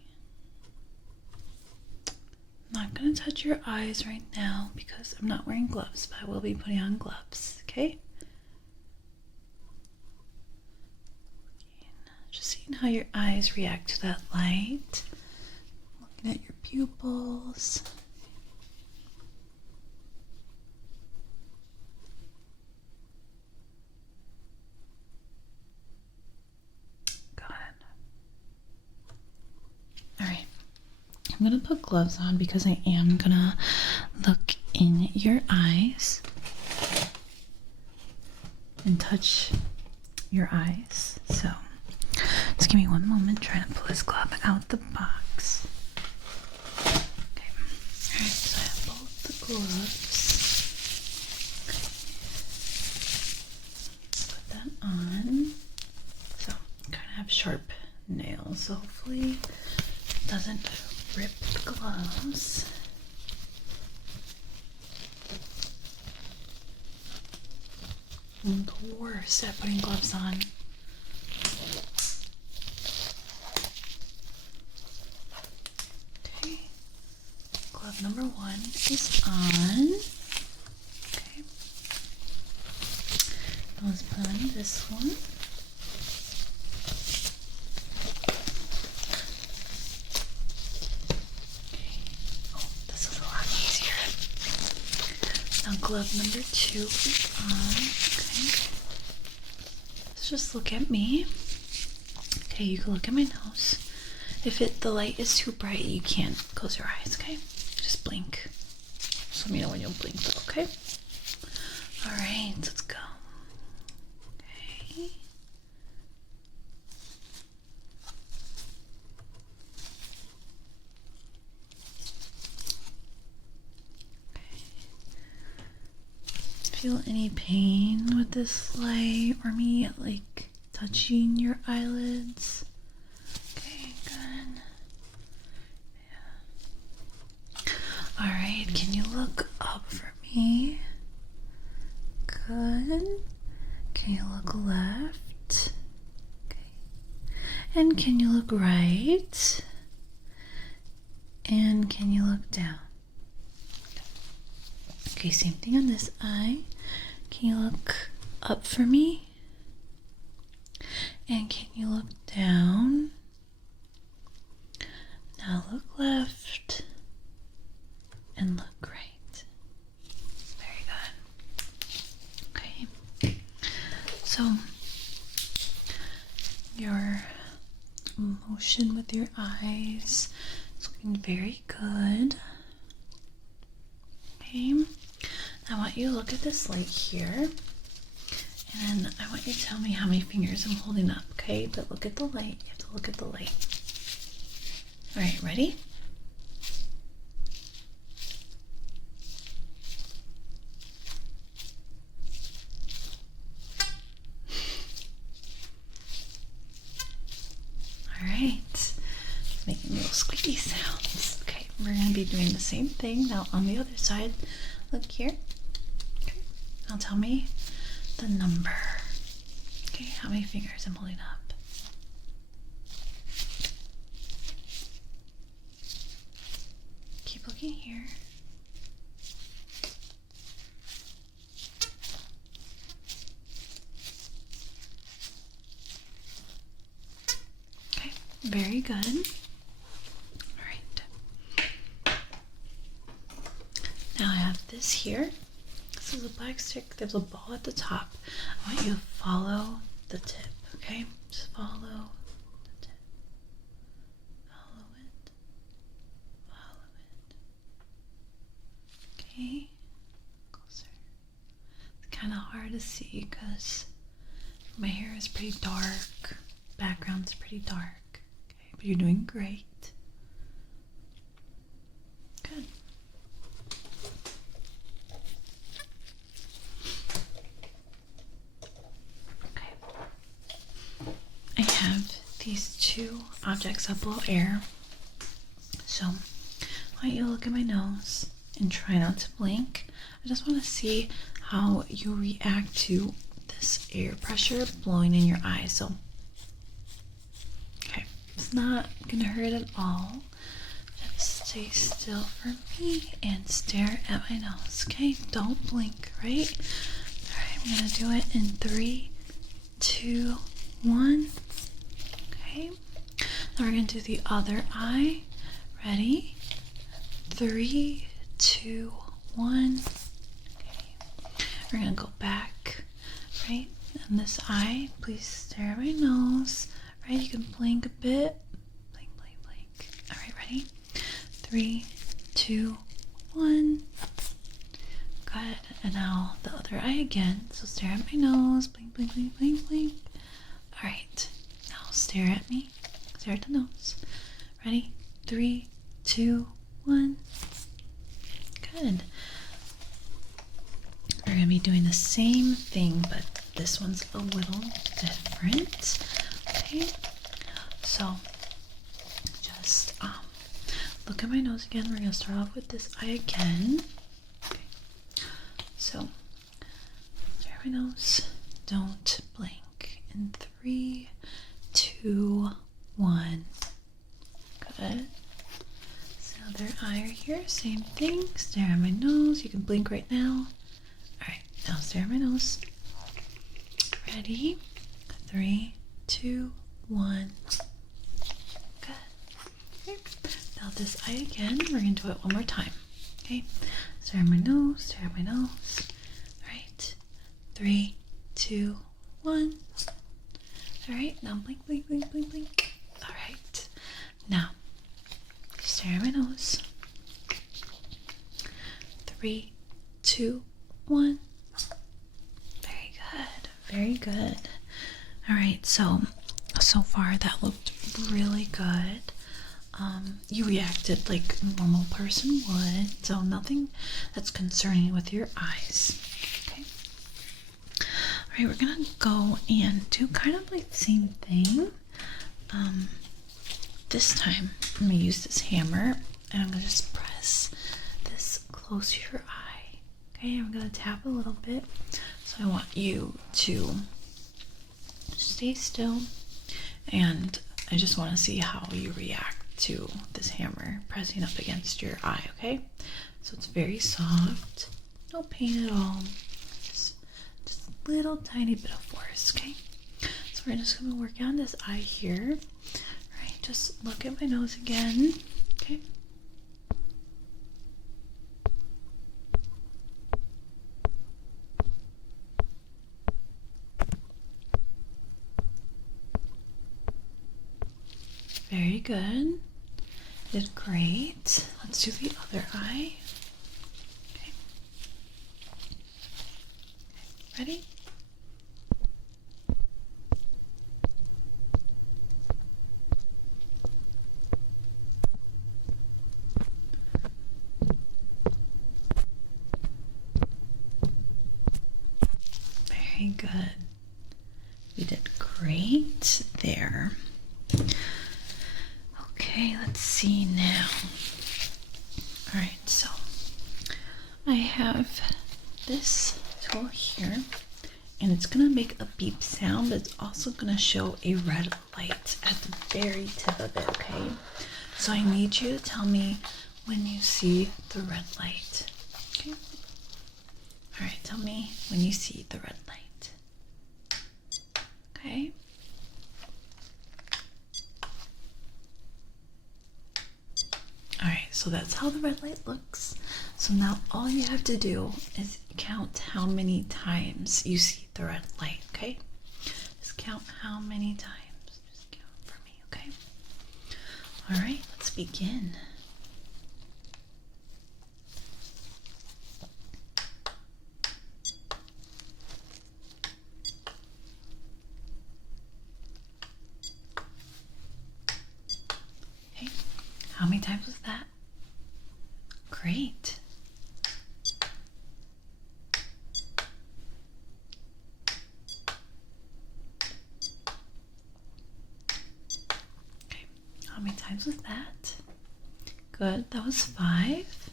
I'm not gonna touch your eyes right now because I'm not wearing gloves, but I will be putting on gloves. Okay. Just seeing how your eyes react to that light. Looking at your pupils. I'm gonna put gloves on because I am gonna look in your eyes and touch your eyes. So just give me one moment, trying to pull this glove out the box. Okay. Alright, so I have both the gloves. Okay. Put that on. So I kind of have sharp nails, so hopefully it doesn't rip the gloves. I'm the worst at putting gloves on. Okay. Glove number 1 is on. Okay. Let's put on this one. Glove number 2 is on. Okay. Let's just look at me. Okay, you can look at my nose. If the light is too bright, you can't close your eyes, okay? Just blink. Just let me know when you'll blink, okay? Alright, let's go. Okay. Feel any pain with this light or me like touching your eyelids? Okay, good. Yeah. All right, right, can you look up for me? Good. Can you look left? Okay. And can you look right? And can you look down? Okay, same thing on this eye. Can you look up for me? And can you look down? Now look left and look right. Very good. Okay. So your motion with your eyes is looking very good. Okay. I want you to look at this light here. And I want you to tell me how many fingers I'm holding up, okay? But look at the light. You have to look at the light. All right, ready? All right. Making little squeaky sounds. Okay, we're going to be doing the same thing now on the other side. Look here. Okay. Now tell me the number. Okay, how many fingers I'm holding up? Keep looking here. Okay, very good. All right. Now I have this here. This is a black stick. There's a ball at the top. I want you to follow the tip, okay? Just follow the tip. Follow it. Follow it. Okay? Closer. It's kind of hard to see because my hair is pretty dark. Background's pretty dark. Okay, but you're doing great. Good. I have these two objects that blow air. So, I want you to look at my nose and try not to blink. I just want to see how you react to this air pressure blowing in your eyes. So, okay, it's not gonna hurt at all. Just stay still for me and stare at my nose. Okay, don't blink, right? All right, I'm gonna do it in 3, 2, 1. Okay. Now we're going to do the other eye. Ready? 3, 2, 1. Okay. We're going to go back. Right? And this eye, please stare at my nose. Right? You can blink a bit. Blink, blink, blink. All right, ready? 3, 2, 1. Good. And now the other eye again. So stare at my nose. Blink, blink, blink, blink, blink. All right. Now stare at me. Stare at the nose. Ready? 3, 2, 1. Good. We're going to be doing the same thing, but this one's a little different. Okay? So, just look at my nose again. We're going to start off with this eye again. Okay. So, stare at my nose. Don't blink. In 3, 2, 1. Good. So other eye right here, same thing. Stare at my nose. You can blink right now. Alright, now stare at my nose. Ready? 3, 2, 1. Good. Okay. Now this eye again. We're going to do it one more time. Okay? Stare at my nose. Stare at my nose. Alright. 3, 2, 1. Alright, now blink, blink, blink, blink, blink. Alright, now stare at my nose. 3, 2, 1. Very good, very good. Alright, so far that looked really good. You reacted like a normal person would, so nothing that's concerning with your eyes. Alright, we're gonna go and do kind of like the same thing. This time I'm gonna use this hammer and I'm gonna just press this close your eye. Okay, I'm gonna tap a little bit. So I want you to stay still, and I just want to see how you react to this hammer pressing up against your eye, okay? So it's very soft, no pain at all, just a little tiny bit of force, okay? So we're just gonna work on this eye here. All right, just look at my nose again, okay? Very good. Did great. Let's do the other eye. Okay. Ready? Very good. You did great there. Okay, let's see now. All right, so I have this tool here, and it's gonna make a beep sound, but it's also gonna show a red light at the very tip of it, okay? So I need you to tell me when you see the red light, okay? All right, tell me when you see the red light, okay? Alright, so that's how the red light looks. So now all you have to do is count how many times you see the red light, okay? Just count how many times. Just count for me, okay? Alright, let's begin. Okay, how many times was that? Great. Okay, how many times was that? Good, that was 5.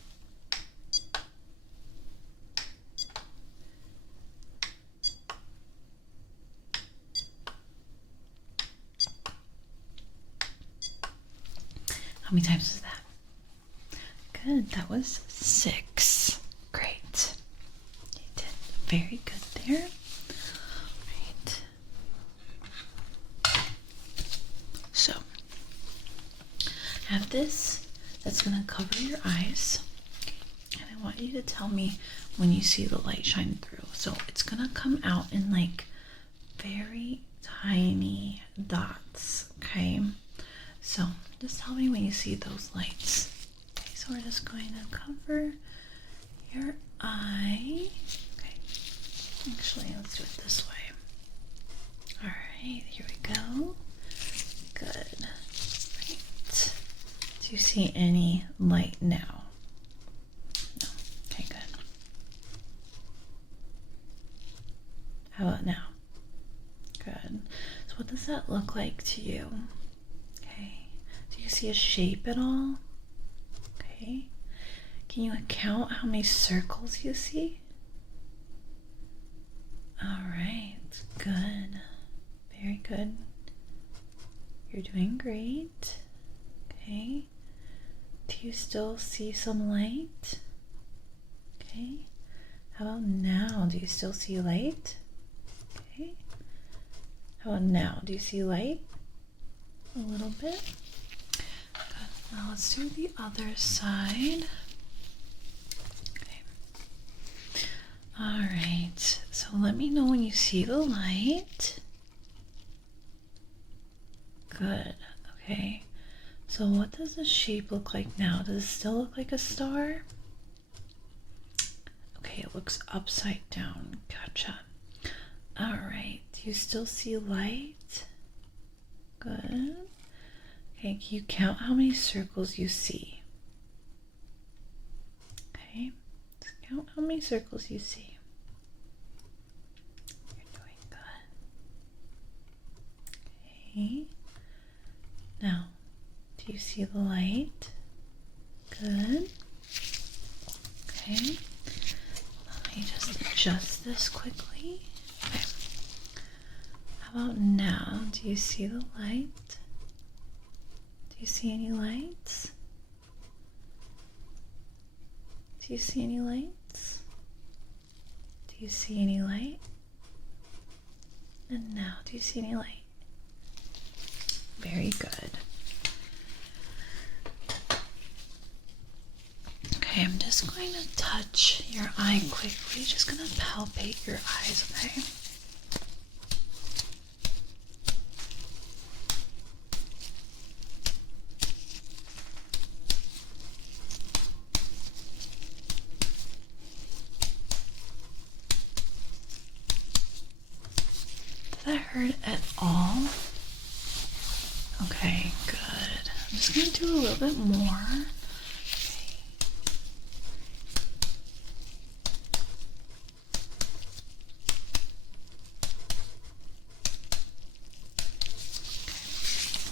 How many times was that? Good, that was 6. Great. You did very good there. Right. So, I have this that's going to cover your eyes. Okay. And I want you to tell me when you see the light shine through. So, it's going to come out in like very tiny dots. Okay. So, just tell me when you see those lights. Okay, so we're just going to cover your eye. Okay, actually, let's do it this way. All right, here we go. Good. Right. Do you see any light now? No. Okay, good. How about now? Good. So what does that look like to you? Okay. Do you see a shape at all? Okay. Can you count how many circles you see? All right. Good. Very good. You're doing great. Okay. Do you still see some light? Okay. How about now? Do you still see light? Okay. How about now? Do you see light? A little bit. Good. Now let's do the other side. Okay. All right. So let me know when you see the light. Good. Okay. So what does the shape look like now? Does it still look like a star? Okay, it looks upside down. Gotcha. All right. Do you still see light? Good. Okay, can you count how many circles you see? Okay. Let's count how many circles you see. You're doing good. Okay. Now, do you see the light? Good. Okay. Let me just adjust this quickly. Okay. How about now? Do you see the light? Do you see any lights? Do you see any lights? Do you see any light? And now, do you see any light? Very good. Okay, I'm just going to touch your eye quickly. Just going to palpate your eyes, okay? Did that hurt at all? Okay, good. I'm just going to do a little bit more.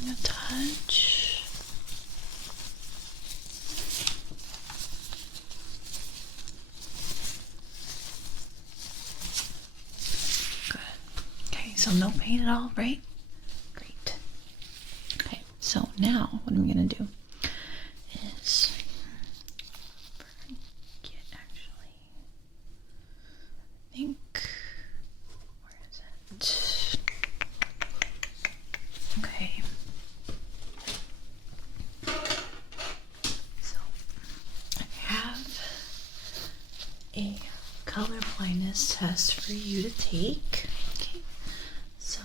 I'm going to touch. Good. Okay, so no pain at all, right? Great. Okay, so now what I'm going to do is okay. So I have a color blindness test for you to take. Okay. So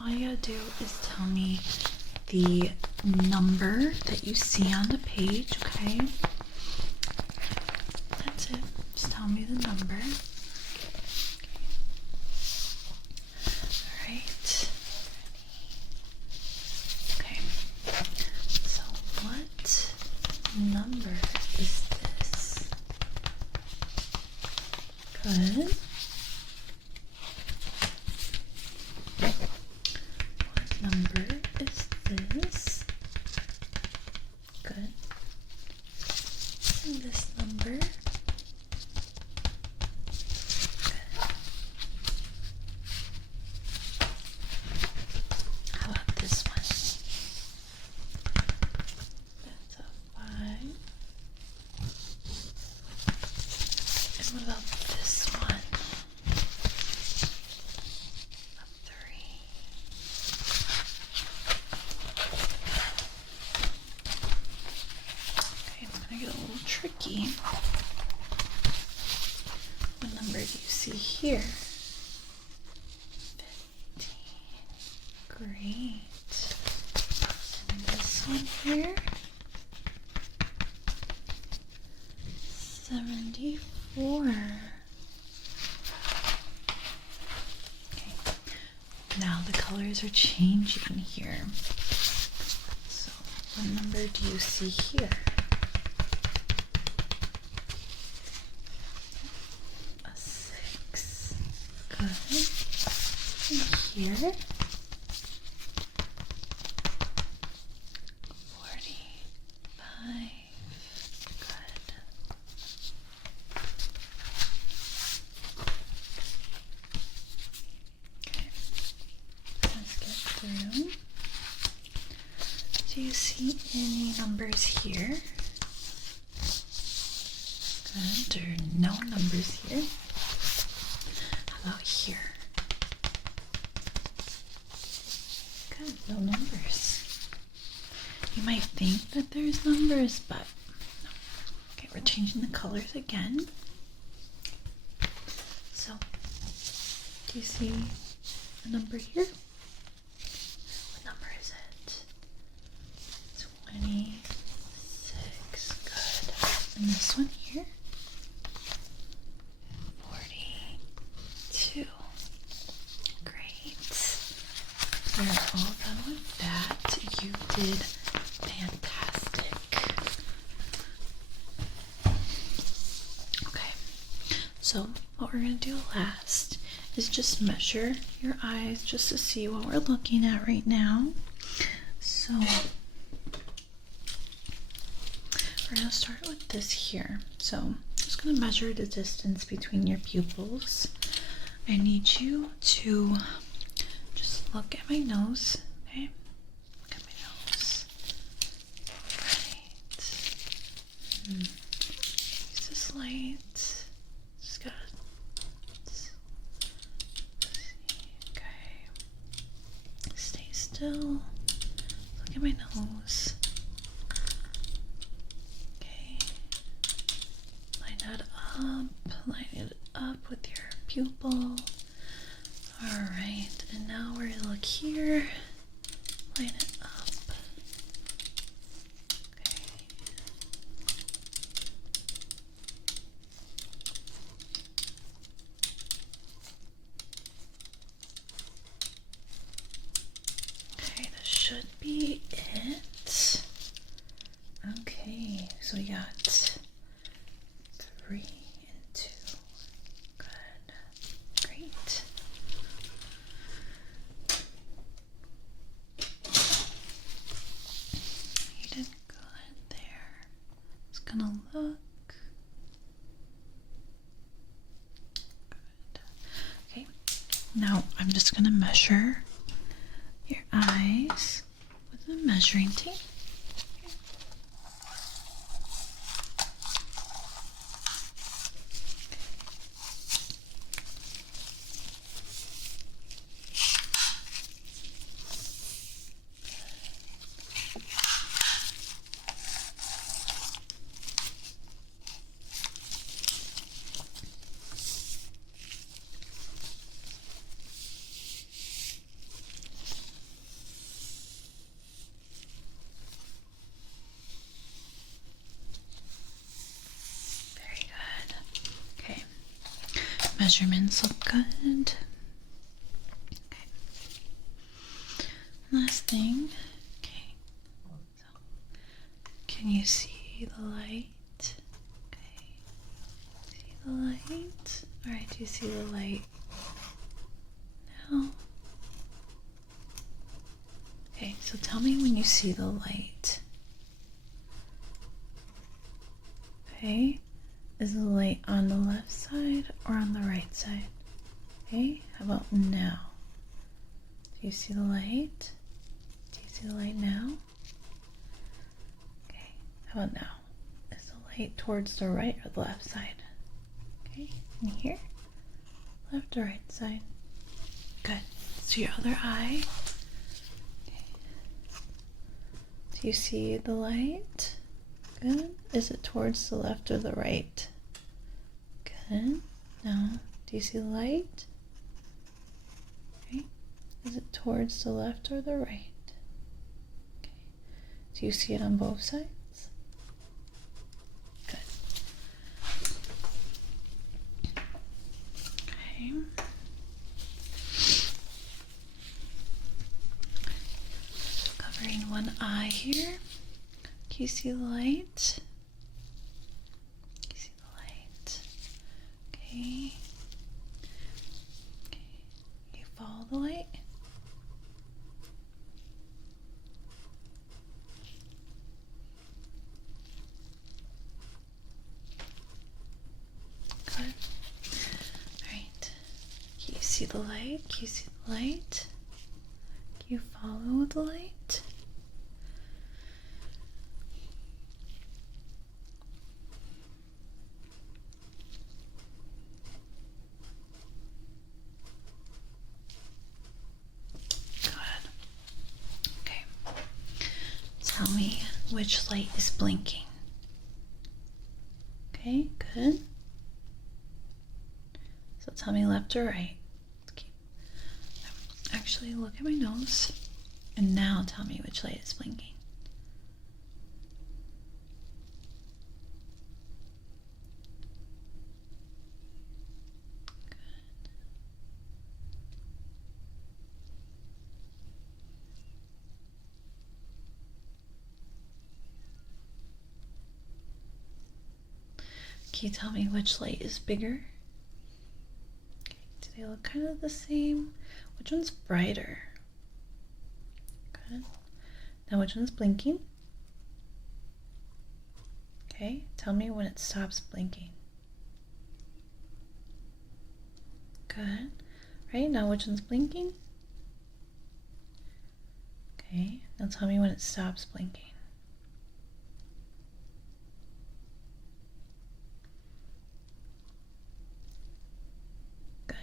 all you gotta do is tell me the number that you see on the page, okay? That's it. Just tell me the number. Alright. Okay. So what number is this? Good. What number is this? Good. And this number. Good. How about this one? That's a 5. And what about this one? A 3. Okay, I'm gonna get a little tricky. What number do you see here? 15. Great. And this one here? 74. Okay. Now the colors are changing here. So what number do you see here? A 6. Good. And here? 45. Good. Okay. Let's get through. Do you see any numbers here? Good. There are no numbers here. How about here? Good. No numbers. You might think that there's numbers, but no. Okay, we're changing the colors again. So, do you see a number here? What number is it? 26. Good. And this one here? 42. Great. We're all done with that. You did fantastic. Okay. So what we're going to do last is just measure your eyes just to see what we're looking at right now. So we're going to start with this here. So I'm just just going to measure the distance between your pupils. I need you to just look at my nose, okay? Look at my nose. Right. Use this light. Just gotta see. Okay. Stay still. Look at my nose. Okay. Line it up with your pupil. Alright, and now we're gonna look here. Line it up. Okay. Okay, this should be it. Okay, so we got 3 and 2. Good. Great. You did good there. Just gonna look. Good. Okay. Now I'm just gonna measure your eyes with a measuring tape. Measurements look good. Okay. Last thing. Okay. So, can you see the light? Okay. See the light? Alright, do you see the light now? Okay, so tell me when you see the light. Okay. Is the light on the left side or on the right side? Okay, how about now? Do you see the light? Do you see the light now? Okay, how about now? Is the light towards the right or the left side? Okay, and here? Left or right side? Good. So your other eye. Okay. Do you see the light? Good. Is it towards the left or the right? Good. Now, do you see the light? Okay. Is it towards the left or the right? Okay. Do you see it on both sides? Good. Okay. Covering one eye here. Can you see the light? Can you see the light? Okay. Okay. You follow the light? Good. Alright. Can you see the light? Can you see the light? Can you follow the light? Tell me which light is blinking. Okay, good. So tell me left or right. Okay. Actually, look at my nose. And now tell me which light is blinking. Can you tell me which light is bigger? Okay, do they look kind of the same? Which one's brighter? Good. Now which one's blinking? Okay, tell me when it stops blinking. Good. Right, now which one's blinking? Okay, now tell me when it stops blinking. Good.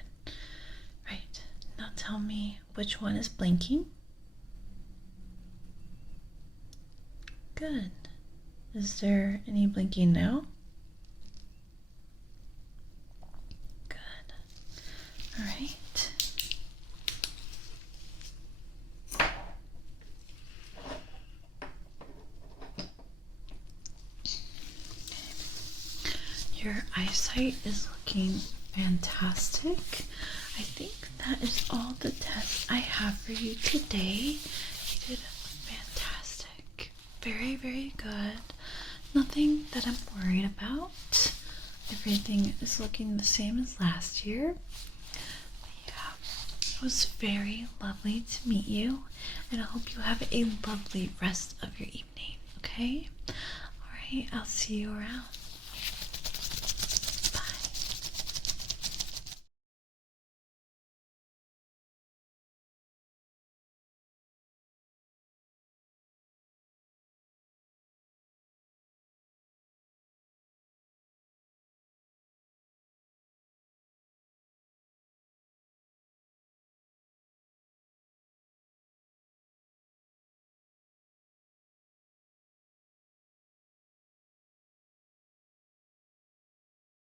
Right, now tell me which one is blinking. Good. Is there any blinking now? Good. All right. Your eyesight is looking fantastic. I think that is all the tests I have for you today. You did fantastic. Very, very good. Nothing that I'm worried about. Everything is looking the same as last year. Yeah, it was very lovely to meet you, and I hope you have a lovely rest of your evening, okay? Alright, I'll see you around.